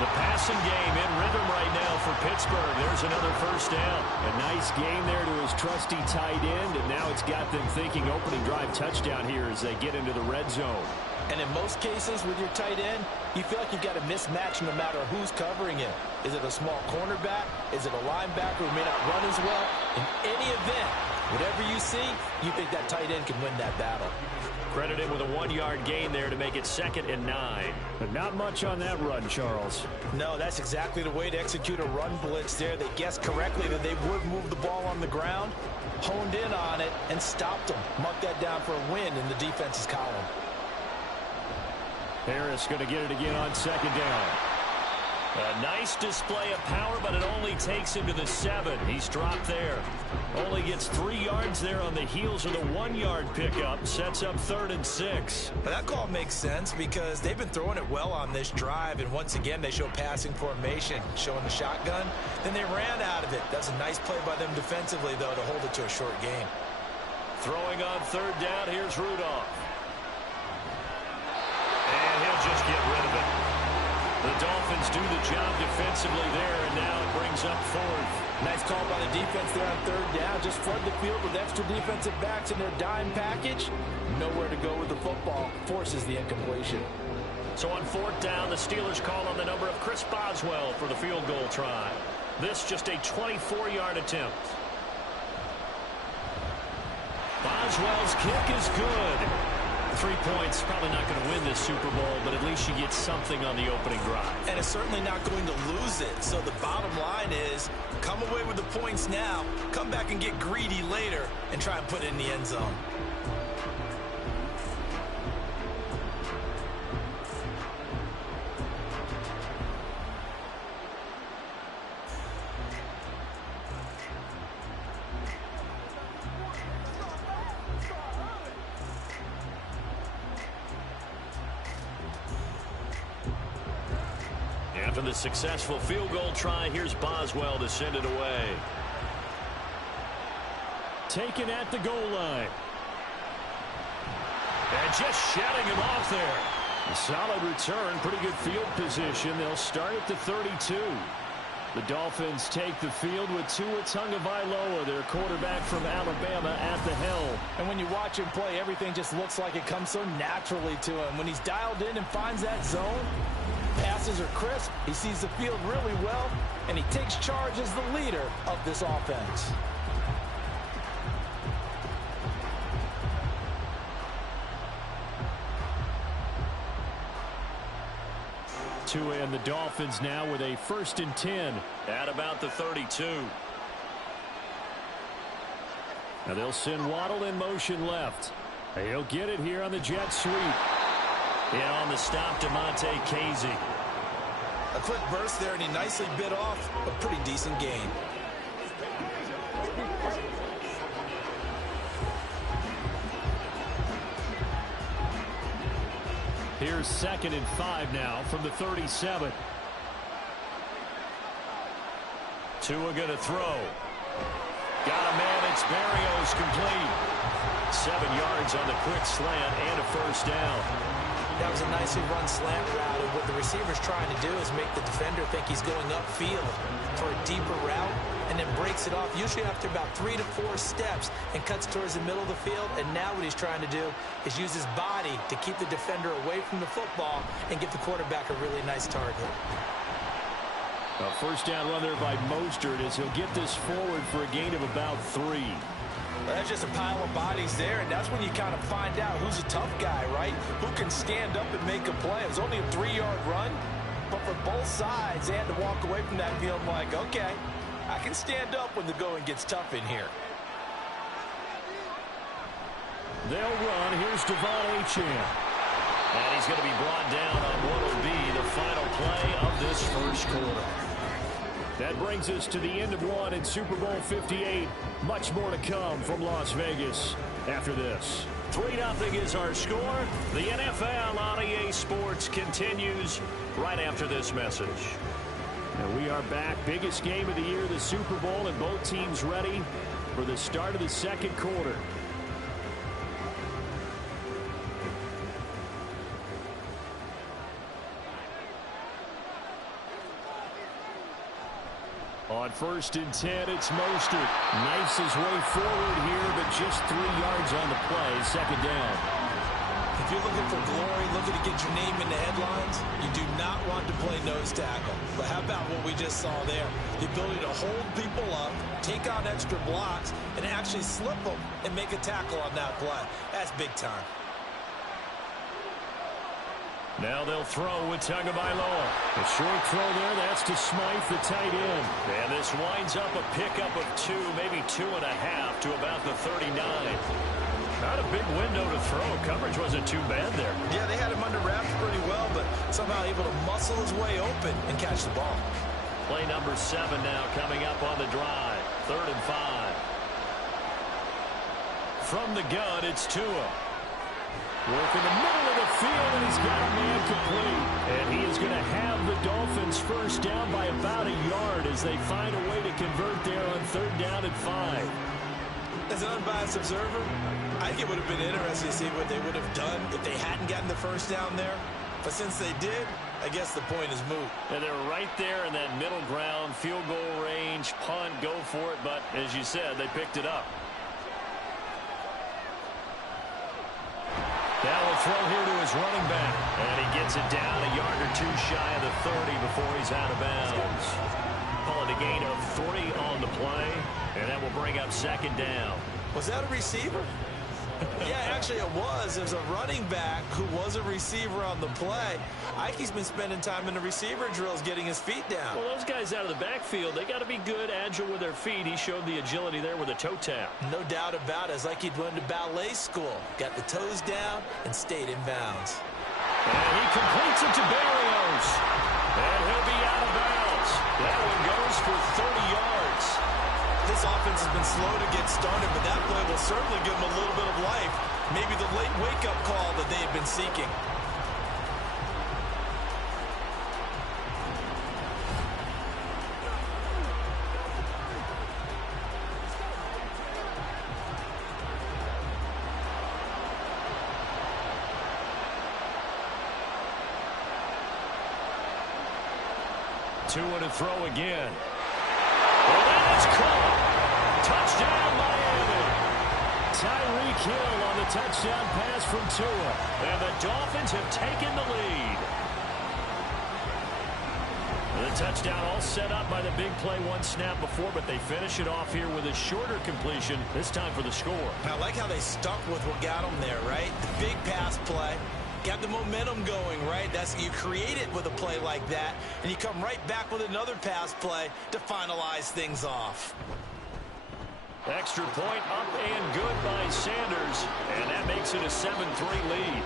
The passing game in rhythm right now for Pittsburgh. There's another first down. A nice gain there to his trusty tight end, and now it's got them thinking opening drive touchdown here as they get into the red zone. And in most cases with your tight end, you feel like you've got a mismatch no matter who's covering it. Is it a small cornerback? Is it a linebacker who may not run as well? In any event, whatever you see, you think that tight end can win that battle. Credit him with a 1-yard gain there to make it 2nd and 9. But not much on that run, Charles. No, that's exactly the way to execute a run blitz there. They guessed correctly that they would move the ball on the ground, honed in on it, and stopped them. Mark that down for a win in the defense's column. Harris going to get it again on 2nd down. A nice display of power, but it only takes him to the 7. He's dropped there. Only gets 3 yards there on the heels of the 1-yard pickup. Sets up 3rd and 6. Well, that call makes sense because they've been throwing it well on this drive, and once again they show passing formation, showing the shotgun. Then they ran out of it. That's a nice play by them defensively, though, to hold it to a short game. Throwing on 3rd down, here's Rudolph. And he'll just get rid of it. The Dolphins do the job defensively there, and now it brings up 4th. Nice call by the defense there on 3rd down. Just flood the field with extra defensive backs in their dime package. Nowhere to go with the football. Forces the incompletion. So on 4th down, the Steelers call on the number of Chris Boswell for the field goal try. This just a 24-yard attempt. Boswell's kick is good. 3 points, probably not going to win this Super Bowl, but at least you get something on the opening drive. And it's certainly not going to lose it. So the bottom line is, come away with the points now, come back and get greedy later, and try and put it in the end zone. After the successful field goal try, here's Boswell to send it away. Taken at the goal line. And just shutting him off there. A solid return, pretty good field position. They'll start at the 32. The Dolphins take the field with Tua Tagovailoa, their quarterback from Alabama, at the helm. And when you watch him play, everything just looks like it comes so naturally to him. When he's dialed in and finds that zone, passes are crisp, he sees the field really well, and he takes charge as the leader of this offense. Tua and the Dolphins now with a 1st and 10. At about the 32. Now they'll send Waddle in motion left. He'll get it here on the jet sweep. And on the stop, DeMonte Casey. A quick burst there, and he nicely bit off a pretty decent gain. Here's 2nd and 5 now from the 37. Tua going to throw. Got a man. It's Barrios complete. 7 yards on the quick slant and a 1st down. That was a nicely run slant route, and what the receiver's trying to do is make the defender think he's going upfield for a deeper route, and then breaks it off, usually after about 3 to 4 steps, and cuts towards the middle of the field. And now what he's trying to do is use his body to keep the defender away from the football and give the quarterback a really nice target. A 1st down run there by Mostert as he'll get this forward for a gain of about 3. Well, that's just a pile of bodies there, and that's when you kind of find out who's a tough guy, right? Who can stand up and make a play. It was only a 3-yard run, but for both sides, they had to walk away from that feeling like, okay, I can stand up when the going gets tough in here. They'll run. Here's Devon Achane. And he's going to be brought down on what will be the final play of this 1st quarter. That brings us to the end of 1 in Super Bowl 58. Much more to come from Las Vegas after this. 3-0 is our score. The NFL on EA Sports continues right after this message. And we are back. Biggest game of the year, the Super Bowl, and both teams ready for the start of the 2nd quarter. On 1st and 10, it's Mostert. Knifes his way forward here, but just 3 yards on the play. 2nd down. If you're looking for glory, looking to get your name in the headlines, you do not want to play nose tackle. But how about what we just saw there? The ability to hold people up, take on extra blocks, and actually slip them and make a tackle on that play. That's big time. Now they'll throw with Tagovailoa. A short throw there, that's to Smythe, the tight end. And this winds up a pickup of 2, maybe 2.5 to about the 39. Not a big window to throw. Coverage wasn't too bad there. Yeah, they had him under wraps pretty well, but somehow able to muscle his way open and catch the ball. Play number 7 now coming up on the drive. 3rd and 5. From the gun, it's Tua. Work in the middle of the field, and he's got a man complete. And he is going to have the Dolphins first down by about a yard as they find a way to convert there on 3rd down and 5. As an unbiased observer, I think it would have been interesting to see what they would have done if they hadn't gotten the first down there. But since they did, I guess the point is moot. And they're right there in that middle ground, field goal range, punt, go for it. But as you said, they picked it up. Now a throw here to his running back. And he gets it down a yard or 2 shy of the 30 before he's out of bounds. Calling a gain of 3 on the play. And that will bring up 2nd down. Was that a receiver? Yeah, actually it was. There's a running back who was a receiver on the play. Ike's been spending time in the receiver drills getting his feet down. Well, those guys out of the backfield, they got to be good, agile with their feet. He showed the agility there with a toe tap. No doubt about it. It's like he'd went to ballet school. Got the toes down and stayed in bounds. And he completes it to Berrios. And he'll be out of bounds. That one goes for 30 yards. This offense has been slow to get started, but that play will certainly give them a little bit of life. Maybe the late wake-up call that they had been seeking. Tua to throw again. Well, that is caught. Touchdown, Miami. Tyreek Hill on the touchdown pass from Tua. And the Dolphins have taken the lead. The touchdown all set up by the big play 1 snap before, but they finish it off here with a shorter completion, this time for the score. I like how they stuck with what got them there, right? The big pass play. Got the momentum going, right? That's you create it with a play like that, and you come right back with another pass play to finalize things off. Extra point up and good by Sanders, and that makes it a 7-3 lead.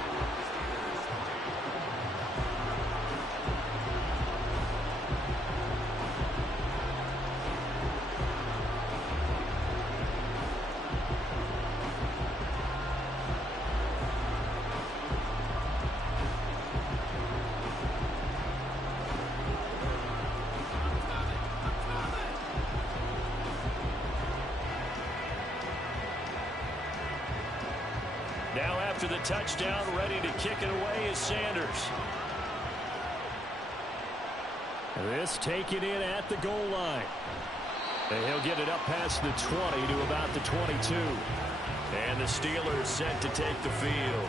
Now after the touchdown, ready to kick it away is Sanders. This taken in at the goal line. And he'll get it up past the 20 to about the 22. And the Steelers set to take the field.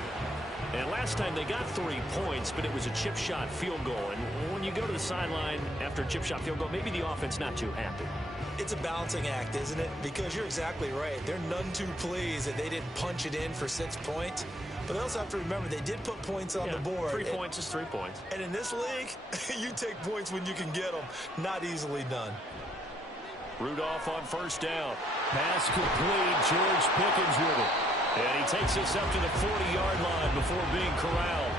And last time they got 3 points, but it was a chip shot field goal. And when you go to the sideline after a chip shot field goal, maybe the offense not too happy. It's a balancing act, isn't it? Because you're exactly right. They're none too pleased that they didn't punch it in for 6 points. But they also have to remember they did put points on the board. 3 points is 3 points. And in this league, you take points when you can get them. Not easily done. Rudolph on first down. Pass complete. George Pickens with it. And he takes us up to the 40-yard line before being corralled.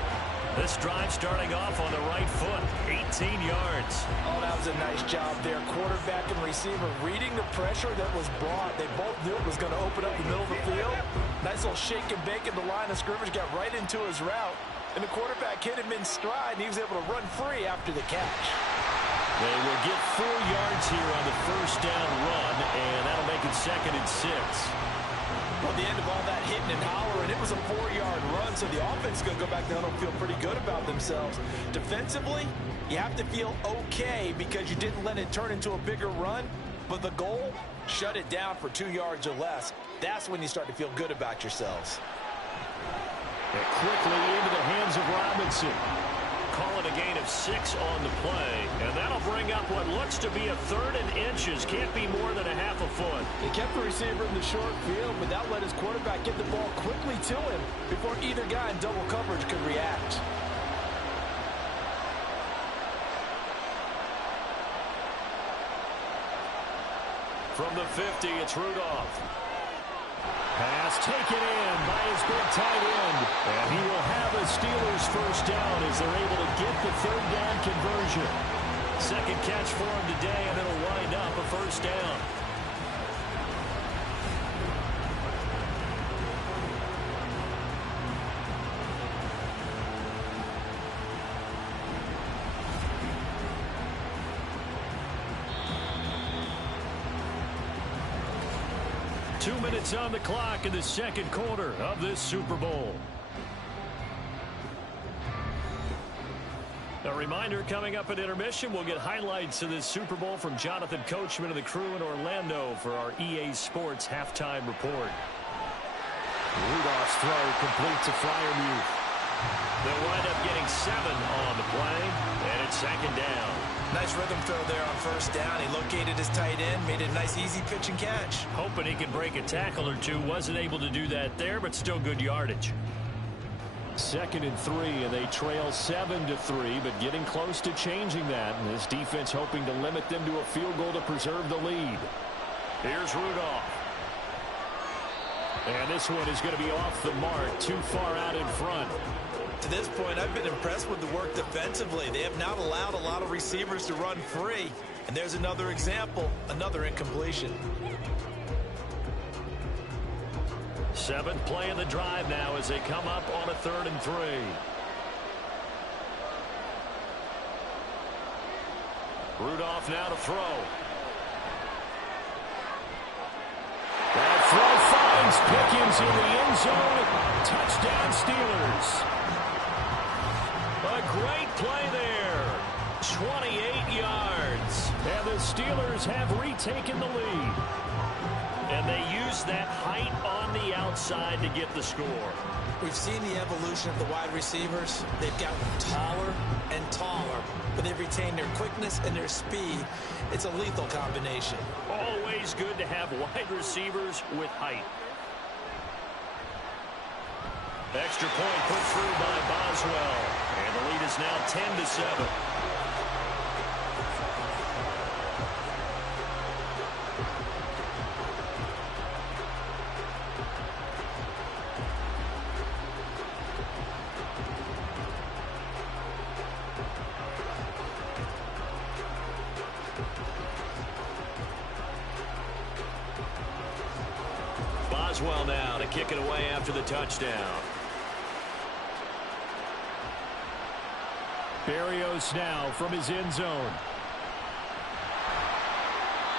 This drive starting off on the right foot. 18 yards. Oh, that was a nice job there. Quarterback and receiver reading the pressure that was brought. They both knew it was going to open up the middle of the field. Nice little shake and bake in the line of scrimmage. Got right into his route. And the quarterback hit him in stride, and he was able to run free after the catch. They will get 4 yards here on the first down run, and that'll make it 2nd and 6. Well, the end of all that hitting and hollering, it was a 4-yard run, so the offense is going to go back down and feel pretty good about themselves. Defensively, you have to feel okay because you didn't let it turn into a bigger run, but the goal, shut it down for 2 yards or less. That's when you start to feel good about yourselves. And quickly into the hands of Robinson. Call it a gain of 6 on the play, and that'll bring up what looks to be a 3rd and inches. Can't be more than a half a foot. He kept the receiver in the short field, but that let his quarterback get the ball quickly to him before either guy in double coverage could react. From the 50, it's Rudolph. Pass taken in by his big tight end. And he will have a Steelers first down as they're able to get the 3rd down conversion. Second catch for him today, and it'll wind up a first down. Minutes on the clock in the second quarter of this Super Bowl. A reminder, coming up at intermission, we'll get highlights of this Super Bowl from Jonathan Coachman and the crew in Orlando for our EA Sports halftime report. Rudolph's throw complete to Freiermuth. They'll wind up getting 7 on the play, and it's 2nd down. Nice rhythm throw there on first down. He located his tight end, made it a nice easy pitch and catch. Hoping he could break a tackle or two. Wasn't able to do that there, but still good yardage. 2nd and 3, and they trail 7-3, but getting close to changing that. And this defense hoping to limit them to a field goal to preserve the lead. Here's Rudolph. And this one is going to be off the mark, too far out in front. To this point, I've been impressed with the work defensively. They have not allowed a lot of receivers to run free. And there's another example, another incompletion. 7th play of the drive now as they come up on a 3rd and 3. Rudolph now to throw. That throw finds Pickens in the end zone. Touchdown Steelers. A great play there. 28 yards. And the Steelers have retaken the lead. And they use that height on the outside to get the score. We've seen the evolution of the wide receivers. They've gotten taller and taller, but they've retained their quickness and their speed. It's a lethal combination. Always good to have wide receivers with height. Extra point put through by Boswell. And the lead is now 10-7. Boswell now to kick it away after the touchdown. Berrios now from his end zone.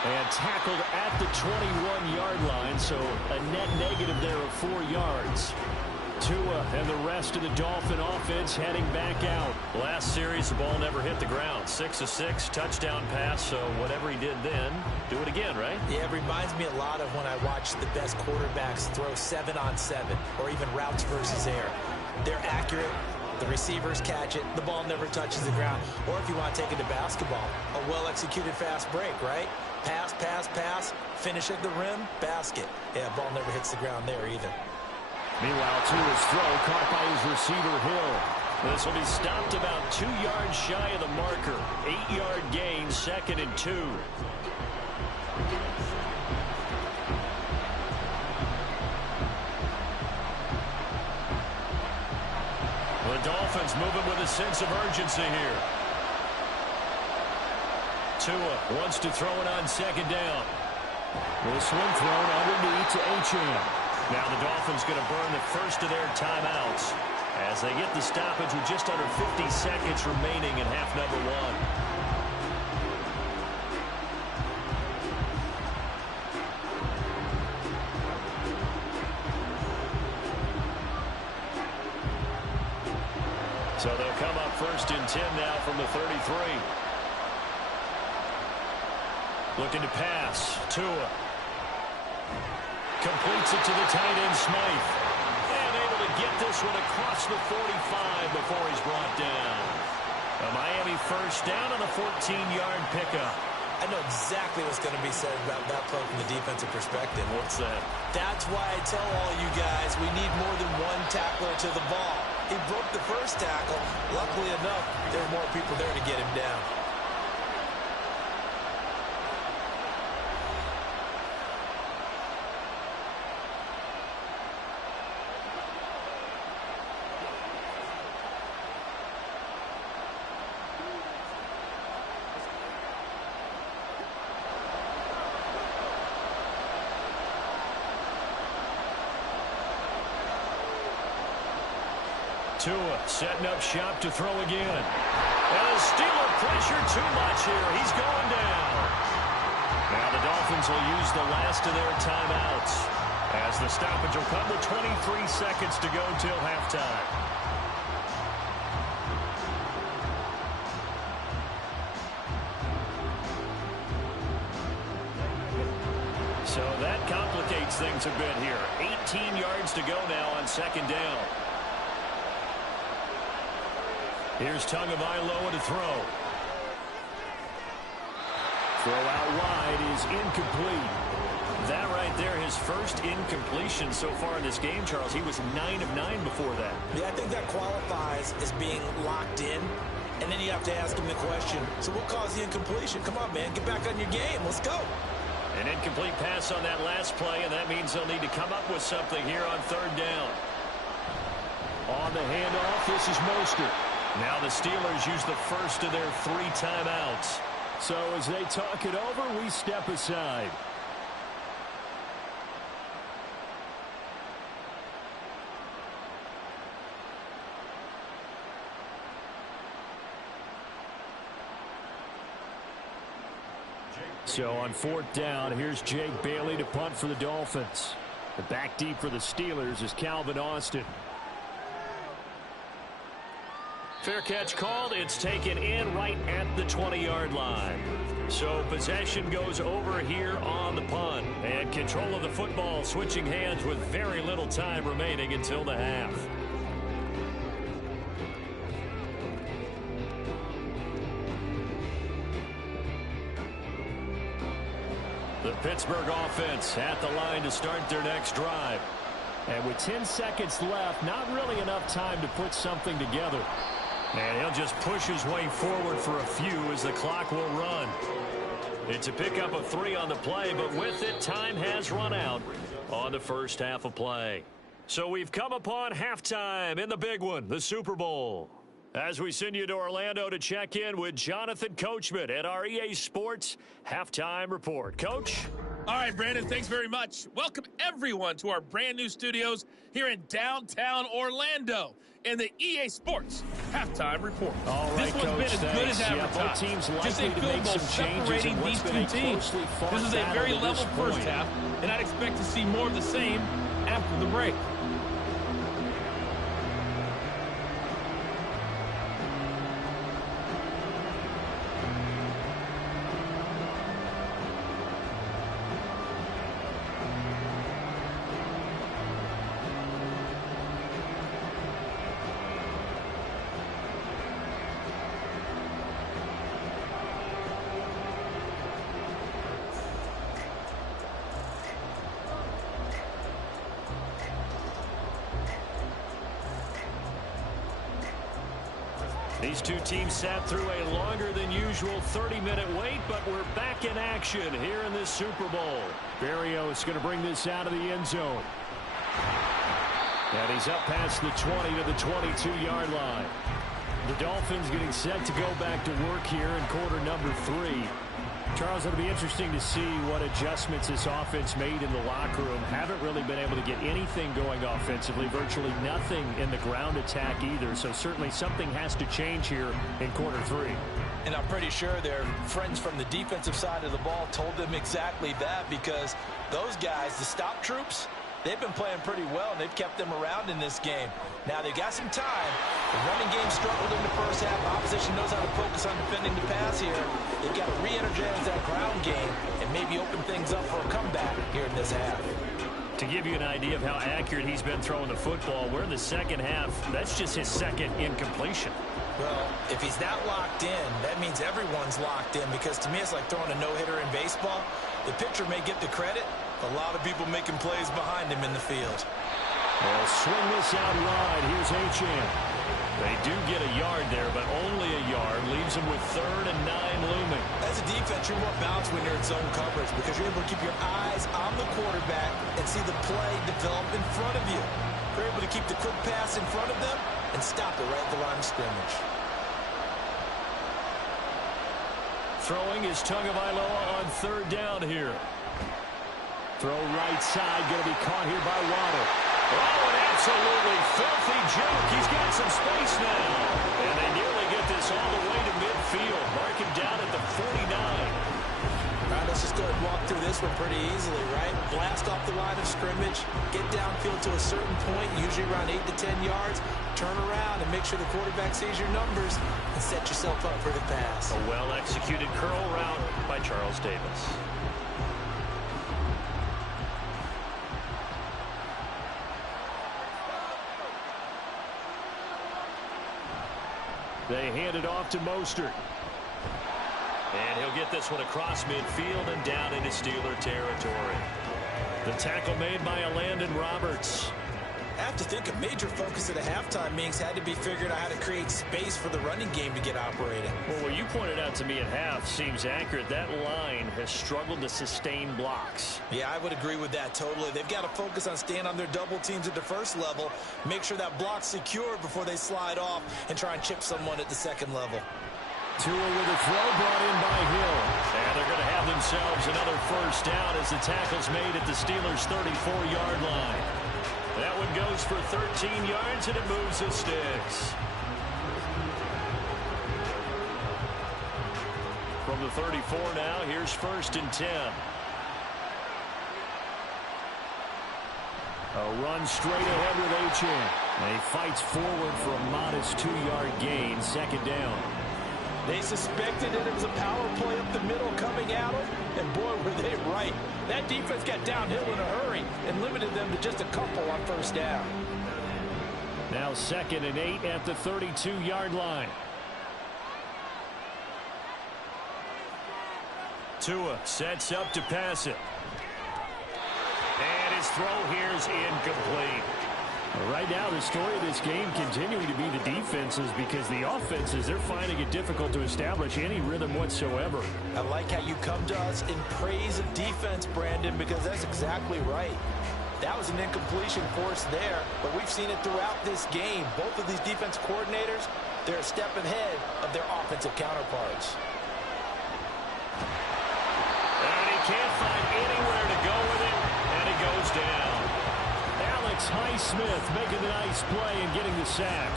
And tackled at the 21-yard line, so a net negative there of 4 yards. Tua and the rest of the Dolphin offense heading back out. Last series, the ball never hit the ground. 6 of 6, touchdown pass, so whatever he did then, do it again, right? Yeah, it reminds me a lot of when I watch the best quarterbacks throw 7-on-7 or even routes versus air. They're accurate. The receivers catch it. The ball never touches the ground. Or if you want to take it to basketball, a well-executed fast break, right? Pass, pass, pass, finish at the rim, basket. Yeah, ball never hits the ground there either. Meanwhile, Tua's throw caught by his receiver, Hill. This will be stopped about 2 yards shy of the marker. 8-yard gain, 2nd and 2. The Dolphins moving with a sense of urgency here. Tua wants to throw it on 2nd down. This one thrown underneath to Achane. Now the Dolphins going to burn the first of their timeouts as they get the stoppage with just under 50 seconds remaining in half number 1. So they'll come up 1st and 10 now from the 33. Looking to pass. Tua completes it to the tight end, Smythe. And able to get this one across the 45 before he's brought down. A Miami first down on a 14-yard pickup. I know exactly what's going to be said about that play from the defensive perspective. What's that? That's why I tell all you guys we need more than one tackler to the ball. He broke the first tackle. Luckily enough, there were more people there to get him down. Tua setting up shop to throw again. And the Steeler pressure too much here. He's going down. Now the Dolphins will use the last of their timeouts as the stoppage will come with 23 seconds to go till halftime. So that complicates things a bit here. 18 yards to go now on second down. Here's Tagovailoa to throw. Throw out wide is incomplete. That right there, his first incompletion so far in this game, Charles. He was 9 of 9 before that. Yeah, I think that qualifies as being locked in. And then you have to ask him the question, so what caused the incompletion? Come on, man, get back on your game. Let's go. An incomplete pass on that last play, and that means they'll need to come up with something here on third down. On the handoff, this is Mostert. Now the Steelers use the first of their 3 timeouts. So as they talk it over, we step aside. So on fourth down, here's Jake Bailey to punt for the Dolphins. The back deep for the Steelers is Calvin Austin. Fair catch called. It's taken in right at the 20-yard line. So possession goes over here on the punt. And control of the football switching hands with very little time remaining until the half. The Pittsburgh offense at the line to start their next drive. And with 10 seconds left, not really enough time to put something together. And he'll just push his way forward for a few as the clock will run. It's a pickup of 3 on the play, but with it, time has run out on the first half of play. So we've come upon halftime in the big one, the Super Bowl. As we send you to Orlando to check in with Jonathan Coachman at our EA Sports Halftime Report. Coach? All right, Brandon, thanks very much. Welcome, everyone, to our brand new studios here in downtown Orlando in the EA Sports Halftime Report. All right, this one's Coach, been as good as thanks. advertised. Both teams Just a likely to field make goal some changes separating in what's these been two a teams. closely fought This is a battle very to this level first point. half, and I'd expect to see more of the same after the break. These two teams sat through a longer than usual 30-minute wait, but we're back in action here in this Super Bowl. Berrios going to bring this out of the end zone. And he's up past the 20 to the 22-yard line. The Dolphins getting set to go back to work here in quarter number 3. Charles, it'll be interesting to see what adjustments this offense made in the locker room. Haven't really been able to get anything going offensively, virtually nothing in the ground attack either. So certainly something has to change here in quarter 3. And I'm pretty sure their friends from the defensive side of the ball told them exactly that, because those guys, the stop troops, they've been playing pretty well, and they've kept them around in this game. Now, they've got some time. The running game struggled in the first half. Opposition knows how to focus on defending the pass here. They've got to re-energize that ground game and maybe open things up for a comeback here in this half. To give you an idea of how accurate he's been throwing the football, we're in the second half. That's just his second incompletion. Well, if he's that locked in, that means everyone's locked in, because to me it's like throwing a no-hitter in baseball. The pitcher may get the credit, a lot of people making plays behind him in the field. They'll swing this out wide. Here's Achane. They do get a yard there, but only a yard. Leaves them with 3rd and 9 looming. As a defense, you're more balanced when you're in zone coverage because you're able to keep your eyes on the quarterback and see the play develop in front of you. You're able to keep the quick pass in front of them and stop it right at the line of scrimmage. Throwing is Tagovailoa on 3rd down here. Throw right side, going to be caught here by Waddle. Oh, an absolutely filthy juke. He's got some space now. And they nearly get this all the way to midfield. Mark him down at the 49. All right, let's just go ahead and walk through this one pretty easily, right? Blast off the line of scrimmage, get downfield to a certain point, usually around 8 to 10 yards, turn around and make sure the quarterback sees your numbers and set yourself up for the pass. A well-executed curl route by Charles Davis. They hand it off to Mostert. And he'll get this one across midfield and down into Steeler territory. The tackle made by Landon Roberts. I have to think a major focus at a halftime meetings had to be figured out how to create space for the running game to get operating. Well, what you pointed out to me at half seems accurate. That line has struggled to sustain blocks. Yeah, I would agree with that totally. They've got to focus on staying on their double teams at the first level, make sure that block's secured before they slide off and try and chip someone at the second level. Tua with a throw brought in by Hill. And they're going to have themselves another 1st down as the tackle's made at the Steelers' 34-yard line. That one goes for 13 yards, and it moves the sticks. From the 34 now, here's 1st and 10. A run straight ahead with Achane. And he fights forward for a modest 2-yard gain, 2nd down. They suspected that it was a power play up the middle coming at them, and boy, were they right. That defense got downhill in a hurry and limited them to just a couple on 1st down. Now 2nd and 8 at the 32-yard line. Tua sets up to pass it. And his throw here is incomplete. Right now, the story of this game continuing to be the defenses, because the offenses, they're finding it difficult to establish any rhythm whatsoever. I like how you come to us in praise of defense, Brandon, because that's exactly right. That was an incompletion forced there, but we've seen it throughout this game. Both of these defense coordinators, they're a step ahead of their offensive counterparts. And he can't find anywhere to go with it, and it goes down. Highsmith making the nice play and getting the sack.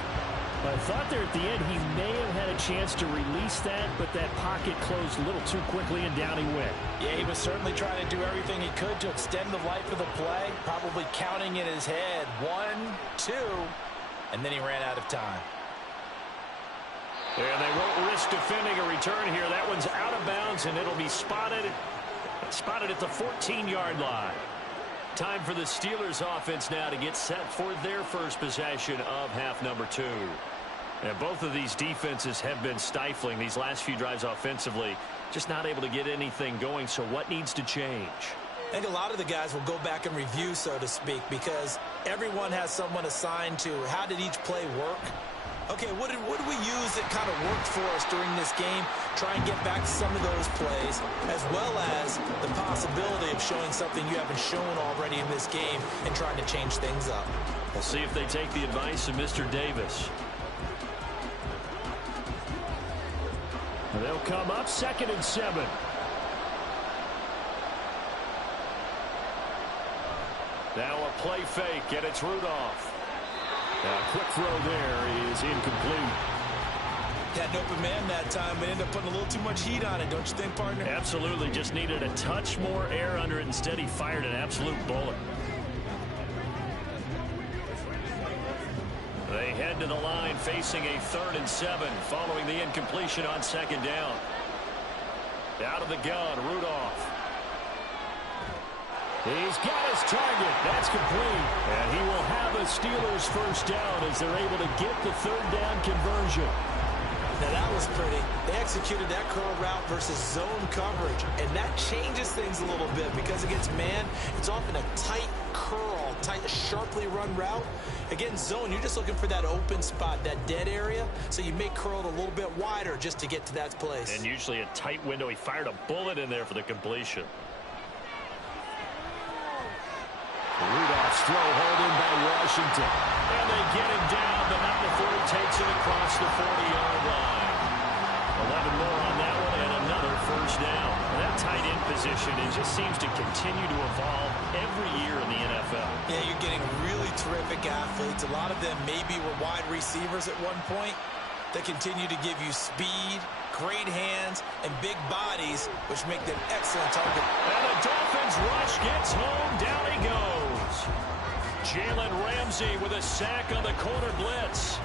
I thought there at the end he may have had a chance to release that, but that pocket closed a little too quickly and down he went. Yeah, he was certainly trying to do everything he could to extend the life of the play, probably counting in his head 1, 2, and then he ran out of time. And they won't risk defending a return here. That one's out of bounds, and it'll be spotted at the 14-yard line. Time for the Steelers offense now to get set for their 1st possession of half number 2. And both of these defenses have been stifling these last few drives offensively. Just not able to get anything going, so what needs to change? I think a lot of the guys will go back and review, so to speak, because everyone has someone assigned to how did each play work. Okay, what did we use that kind of worked for us during this game? Try and get back to some of those plays, as well as the possibility of showing something you haven't shown already in this game and trying to change things up. We'll see if they take the advice of Mr. Davis. They'll come up 2nd and 7. Now a play fake, and it's Rudolph. A quick throw there is incomplete. Had an open man that time, but ended up putting a little too much heat on it, don't you think, partner? Absolutely, just needed a touch more air under it. Instead, he fired an absolute bullet. They head to the line facing a 3rd and 7 following the incompletion on 2nd down. Out of the gun, Rudolph. He's got his target. That's complete. And he will have a Steelers first down as they're able to get the third down conversion. Now that was pretty. They executed that curl route versus zone coverage, and that changes things a little bit because against man, it's often a tight curl, tight, sharply run route. Against zone, you're just looking for that open spot, that dead area, so you may curl it a little bit wider just to get to that place. And usually a tight window. He fired a bullet in there for the completion. Rudolph's throw hauled in by Washington. And they get him down, but not before he takes it across the 40-yard line. 11 more on that one and another first down. That tight end position, it just seems to continue to evolve every year in the NFL. Yeah, you're getting really terrific athletes. A lot of them maybe were wide receivers at one point. They continue to give you speed, great hands, and big bodies, which make them excellent targets. And the Dolphins rush gets home. Down he goes. Jalen Ramsey with a sack on the corner blitz.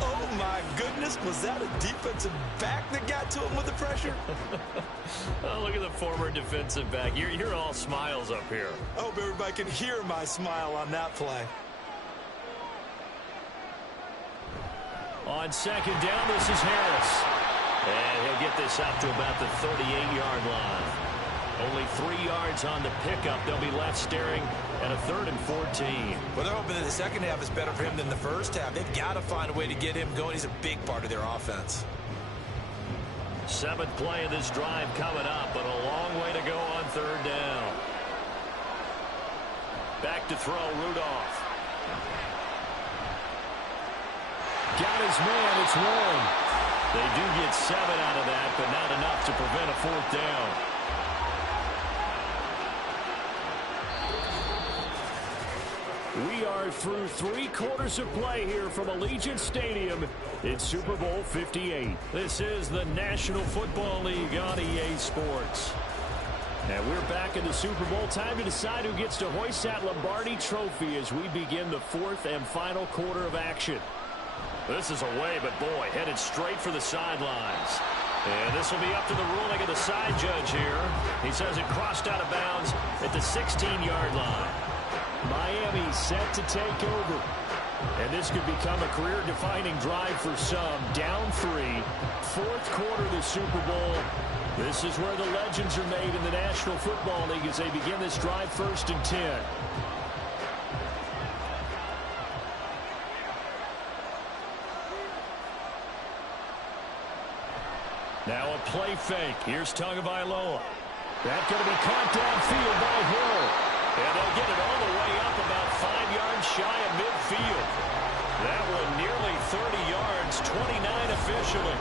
Oh, my goodness. Was that a defensive back that got to him with the pressure? Oh, look at the former defensive back. You're all smiles up here. I hope everybody can hear my smile on that play. On second down, this is Harris. And he'll get this up to about the 38-yard line. Only 3 yards on the pickup. They'll be left staring at a 3rd and 14. Well, they're hoping that the second half is better for him than the first half. They've got to find a way to get him going. He's a big part of their offense. 7th play of this drive coming up, but a long way to go on 3rd down. Back to throw, Rudolph. Got his man, it's Warren. They do get 7 out of that, but not enough to prevent a 4th down. We are through 3 quarters of play here from Allegiant Stadium in Super Bowl 58. This is the National Football League on EA Sports. And we're back in the Super Bowl. Time to decide who gets to hoist that Lombardi trophy as we begin the 4th and final quarter of action. This is away, but boy, headed straight for the sidelines. And this will be up to the ruling of the side judge here. He says it crossed out of bounds at the 16-yard line. Miami set to take over. And this could become a career-defining drive for some. Down 3, 4th quarter of the Super Bowl. This is where the legends are made in the National Football League as they begin this drive 1st and 10. Now a play fake. Here's Tagovailoa. That's going to be caught downfield by Hill. And they'll get it all the way up about 5 yards shy of midfield. That one nearly 30 yards, 29 officially.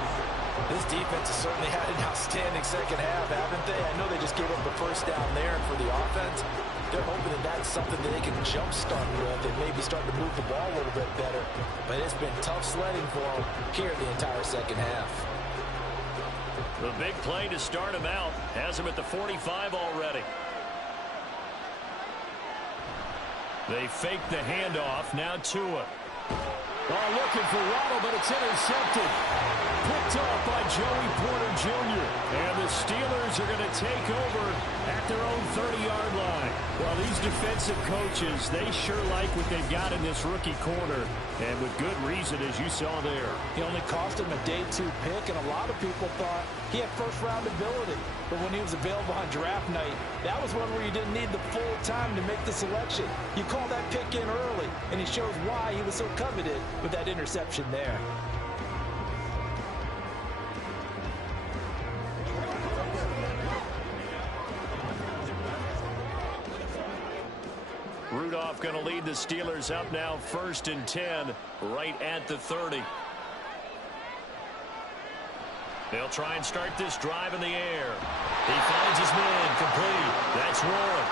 This defense has certainly had an outstanding second half, haven't they? I know they just gave up the first down there, and for the offense, they're hoping that that's something that they can jumpstart with and maybe start to move the ball a little bit better. But it's been tough sledding for them here the entire second half. The big play to start him out has him at the 45 already. They fake the handoff. Now Tua. Oh, looking for Waddle, but it's intercepted. Picked up by Joey Porter Jr. And the Steelers are going to take over at their own 30-yard line. Well, these defensive coaches, they sure like what they've got in this rookie corner. And with good reason, as you saw there. He only cost him a day 2 pick, and a lot of people thought he had first-round ability. But when he was available on draft night, that was one where you didn't need the full time to make the selection. You call that pick in early, and it shows why he was so coveted with that interception there. Rudolph going to lead the Steelers up now 1st and 10 right at the 30. They'll try and start this drive in the air. He finds his man complete. That's Warren.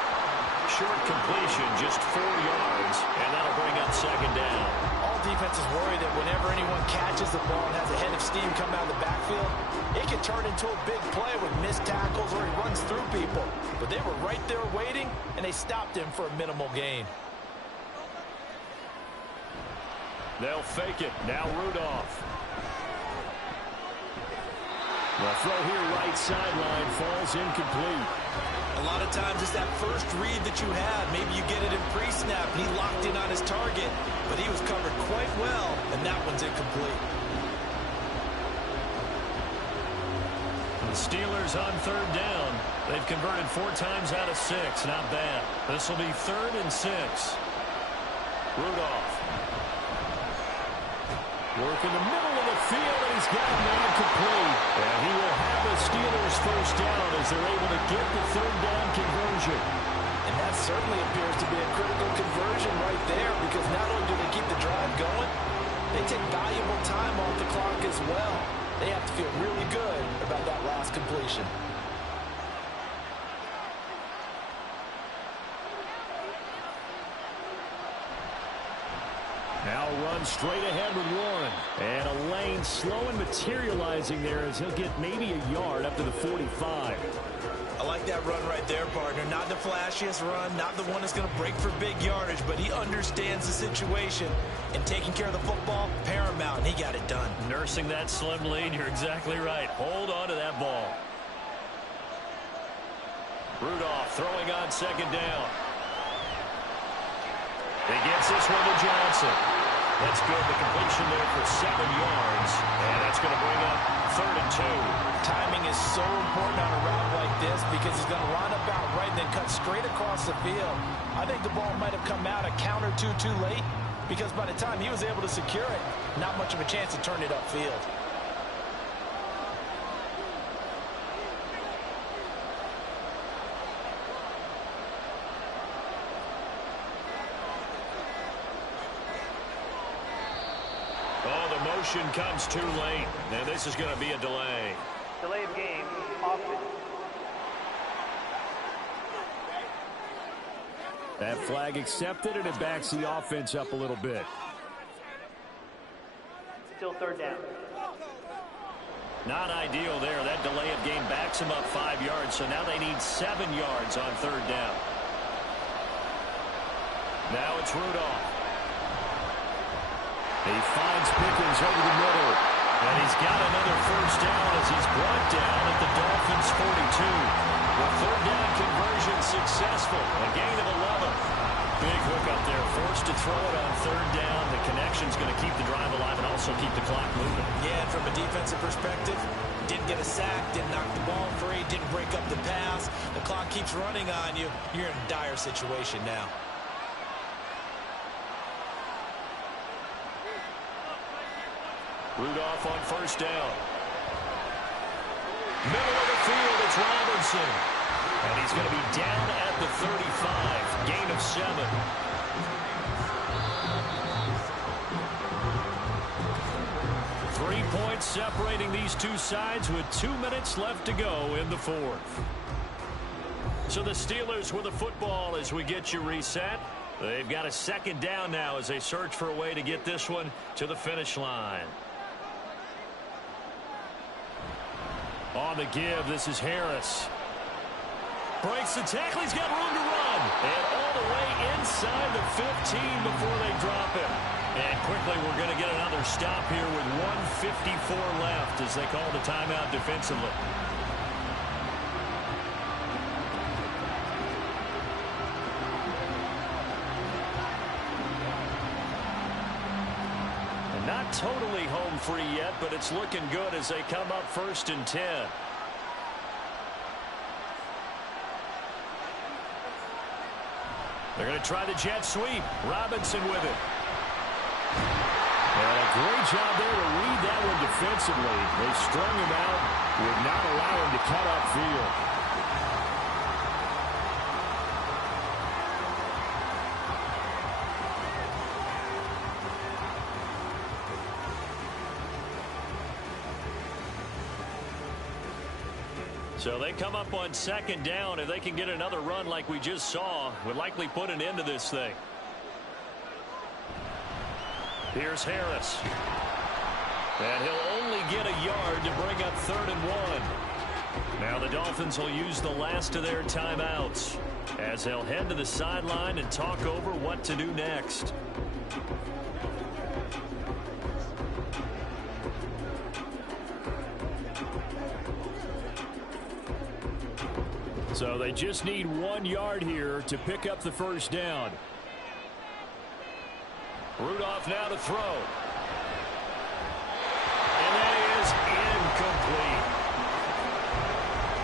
Short completion, just 4 yards, and that'll bring up 2nd down. All defenses worry that whenever anyone catches the ball and has a head of steam coming out of the backfield, it can turn into a big play with missed tackles or he runs through people. But they were right there waiting, and they stopped him for a minimal gain. They'll fake it. Now Rudolph. The throw here right sideline falls incomplete. A lot of times it's that first read that you have. Maybe you get it in pre-snap, and he locked in on his target, but he was covered quite well, and that one's incomplete. The Steelers on third down. They've converted 4 times out of 6. Not bad. This will be 3rd and 6. Rudolph. Work in the middle of the field, and he's got a man complete. And he will have the Steelers first down as they're able to get the third down conversion. And that certainly appears to be a critical conversion right there, because not only do they keep the drive going, they take valuable time off the clock as well. They have to feel really good about that last completion. Now run straight ahead with one. And a lane slow and materializing there as he'll get maybe a yard up to the 45. I like that run right there, partner. Not the flashiest run, not the one that's going to break for big yardage, but he understands the situation. And taking care of the football, paramount, and he got it done. Nursing that slim lead, you're exactly right. Hold on to that ball. Rudolph throwing on second down. He gets this one to Johnson. That's good. The completion there for 7 yards. And that's going to bring up 3rd and 2. Timing is so important on a route like this because he's going to line up out right and then cut straight across the field. I think the ball might have come out a count or two too late because by the time he was able to secure it, not much of a chance to turn it upfield. Motion comes too late, and this is going to be a delay. Delay of game, offense. That flag accepted, and it backs the offense up a little bit. Still 3rd down. Not ideal there. That delay of game backs them up 5 yards, so now they need 7 yards on 3rd down. Now it's Rudolph. He finds Pickens over the middle. And he's got another first down as he's brought down at the Dolphins' 42. The 3rd down conversion successful. A gain of 11. Big hook up there. Forced to throw it on 3rd down. The connection's going to keep the drive alive and also keep the clock moving. Yeah, and from a defensive perspective, didn't get a sack, didn't knock the ball free, didn't break up the pass. The clock keeps running on you. You're in a dire situation now. Rudolph on first down. Middle of the field, it's Robinson. And he's going to be down at the 35. Gain of 7. Three points separating these two sides with 2 minutes left to go in the 4th. So the Steelers with the football as we get you reset. They've got a 2nd down now as they search for a way to get this one to the finish line. On the give, this is Harris. Breaks the tackle, he's got room to run. And all the way inside the 15 before they drop him. And quickly we're going to get another stop here with 1:54 left as they call the timeout defensively. Not totally home free yet, but it's looking good as they come up 1st and 10. They're going to try the jet sweep. Robinson with it. And a great job there to read that one defensively. They strung him out, would not allow him to cut upfield. So they come up on 2nd down. If they can get another run like we just saw, would likely put an end to this thing. Here's Harris. And he'll only get a yard to bring up 3rd and 1. Now the Dolphins will use the last of their timeouts as they'll head to the sideline and talk over what to do next. So they just need 1 yard here to pick up the first down. Rudolph now to throw. And that is incomplete.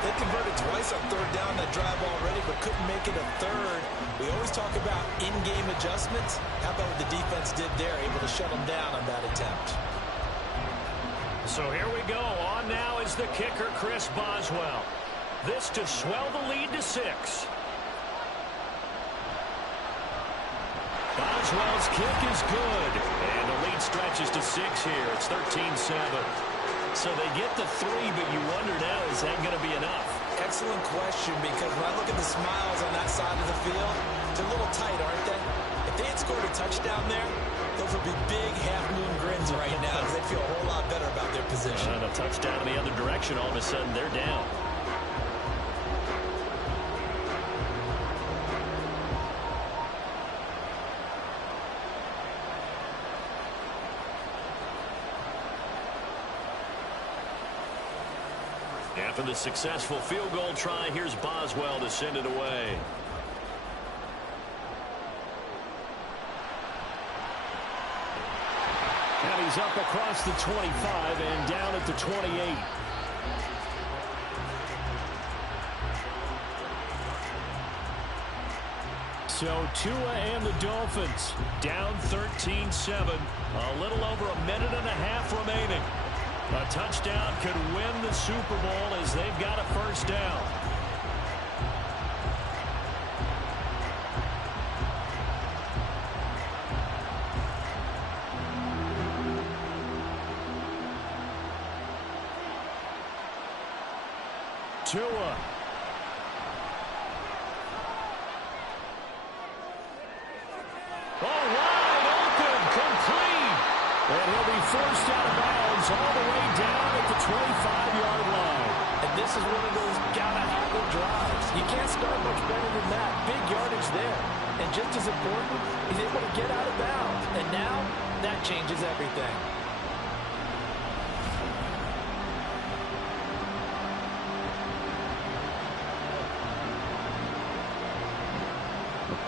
They converted twice on third down that drive already, but couldn't make it a third. We always talk about in-game adjustments. How about what the defense did there, able to shut them down on that attempt. So here we go. On now is the kicker, Chris Boswell. This to swell the lead to 6. Boswell's kick is good. And the lead stretches to 6 here. It's 13-7. So they get the 3, but you wonder now, is that going to be enough? Excellent question, because when I look at the smiles on that side of the field, they're a little tight, aren't they? If they had scored a touchdown there, those would be big half-moon grins right now, because they feel a whole lot better about their position. And a touchdown in the other direction, all of a sudden they're down. After the successful field goal try, here's Boswell to send it away. And he's up across the 25 and down at the 28. So Tua and the Dolphins down 13-7. A little over a minute and a half remaining. A touchdown could win the Super Bowl as they've got a first down. Tua. Oh, wide open, complete. And he'll be forced out of bounds all the way down at the 25-yard line. And this is one of those gotta-have-it drives. You can't start much better than that. Big yardage there. And just as important, he's able to get out of bounds. And now, that changes everything.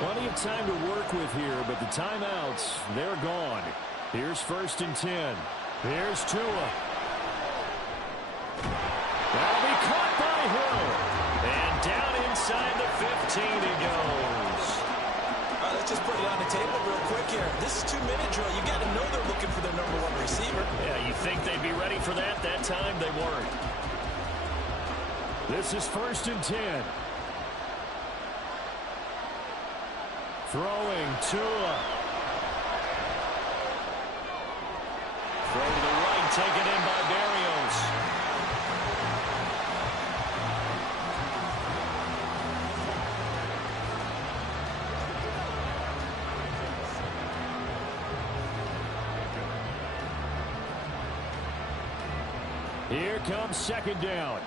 Plenty of time to work with here, but the timeouts, they're gone. Here's 1st and 10. Here's Tua. That'll be caught by Hill. And down inside the 15 he goes. All right, let's just put it on the table real quick here. This is 2-minute drill. You got to know they're looking for their #1 receiver. Yeah, you think they'd be ready for that? That time they weren't. This is 1st and 10. Throwing Tua. Throw to the right, taken in by Berrios. Here comes 2nd down.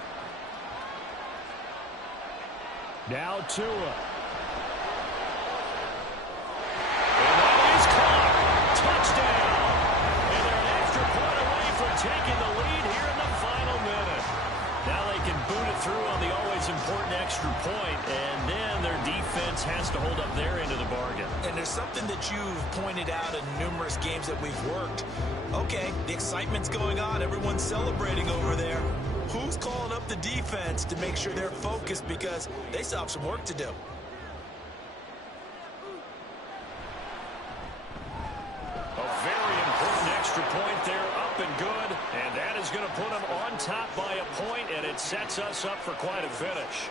Now Tua. Touchdown! And they're an extra point away from taking the lead here in the final minute. Now they can boot it through on the always important extra point, and then their defense has to hold up their end of the bargain. And there's something that you've pointed out in numerous games that we've worked. Okay, the excitement's going on. Everyone's celebrating over there. Who's calling up the defense to make sure they're focused, because they still have some work to do? Point there, up and good, and that is going to put them on top by a point, and it sets us up for quite a finish.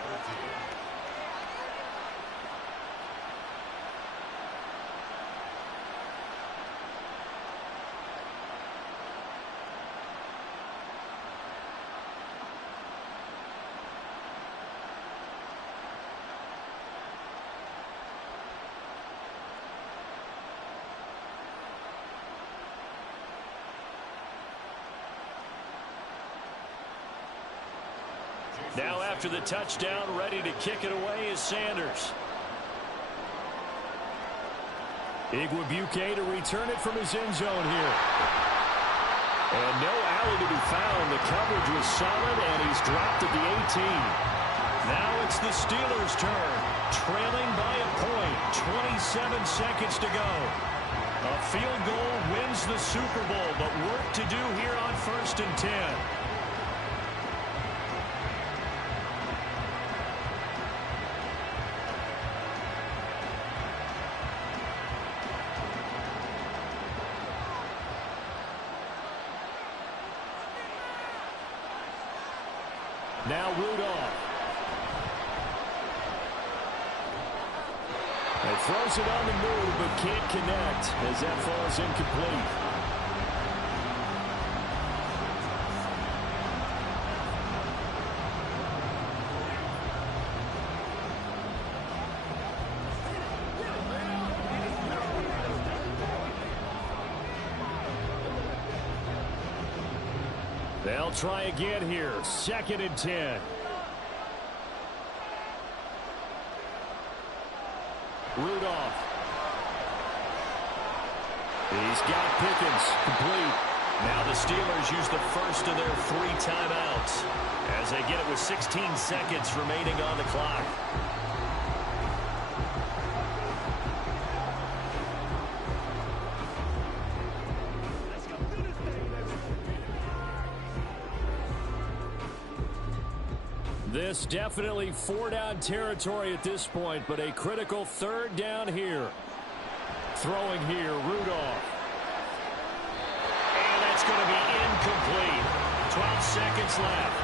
Now after the touchdown, ready to kick it away is Sanders. Igwebuike to return it from his end zone here. And no alley to be found. The coverage was solid, and he's dropped at the 18. Now it's the Steelers' turn. Trailing by a point. 27 seconds to go. A field goal wins the Super Bowl, but work to do here on 1st and 10. Now Rudolph. He throws it on the move, but can't connect as that falls incomplete. They'll try again here. 2nd and 10. Rudolph. He's got Pickens. Complete. Now the Steelers use the first of their 3 timeouts as they get it with 16 seconds remaining on the clock. This definitely 4-down territory at this point, but a critical 3rd down here. Throwing here, Rudolph. And that's going to be incomplete. 12 seconds left.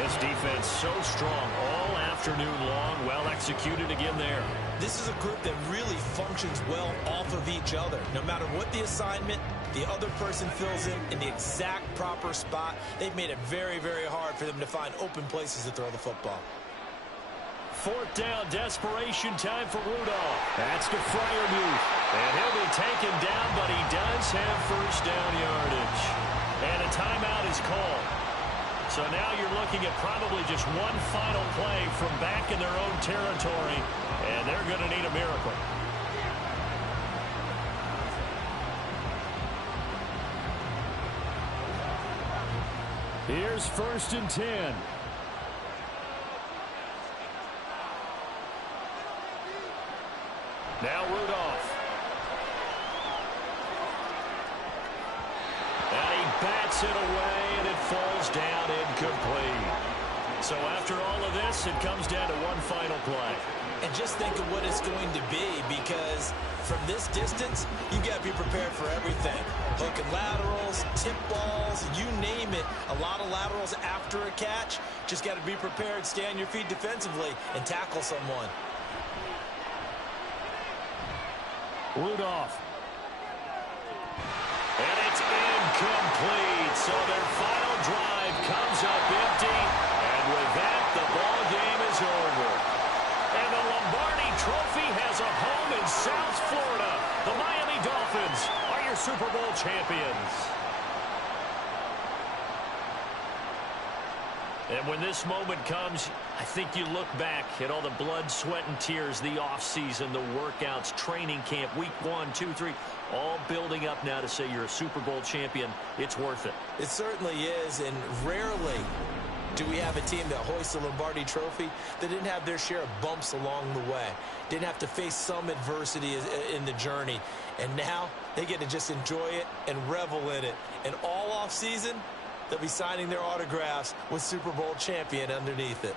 This defense so strong all afternoon long. Well executed again there. This is a group that really functions well off of each other. No matter what the assignment, the other person fills in the exact proper spot. They've made it very, very hard for them to find open places to throw the football. 4th down, desperation time for Rudolph. That's to Freiermuth. And he'll be taken down, but he does have 1st down yardage. And a timeout is called. So now you're looking at probably just one final play from back in their own territory, and they're going to need a miracle. Here's 1st and 10. Now Rudolph. And he bats it away, and it falls down incomplete. So after all of this, it comes down to one final play. And just think of what it's going to be, because from this distance, you got to be prepared for everything. Hook and laterals, tip balls, you name it. A lot of laterals after a catch. Just got to be prepared, stay on your feet defensively, and tackle someone. Rudolph. And it's incomplete. So their final drive comes up empty. And with that, the ball game is over. And the Lombardi Trophy has a home in South Florida. The Miami Dolphins are your Super Bowl champions. And when this moment comes, I think you look back at all the blood, sweat, and tears, the offseason, the workouts, training camp, week 1, 2, 3, all building up now to say you're a Super Bowl champion. It's worth it. It certainly is, and rarely do we have a team that hoists the Lombardi Trophy that didn't have their share of bumps along the way, didn't have to face some adversity in the journey, and now they get to just enjoy it and revel in it. And all offseason, they'll be signing their autographs with Super Bowl champion underneath it.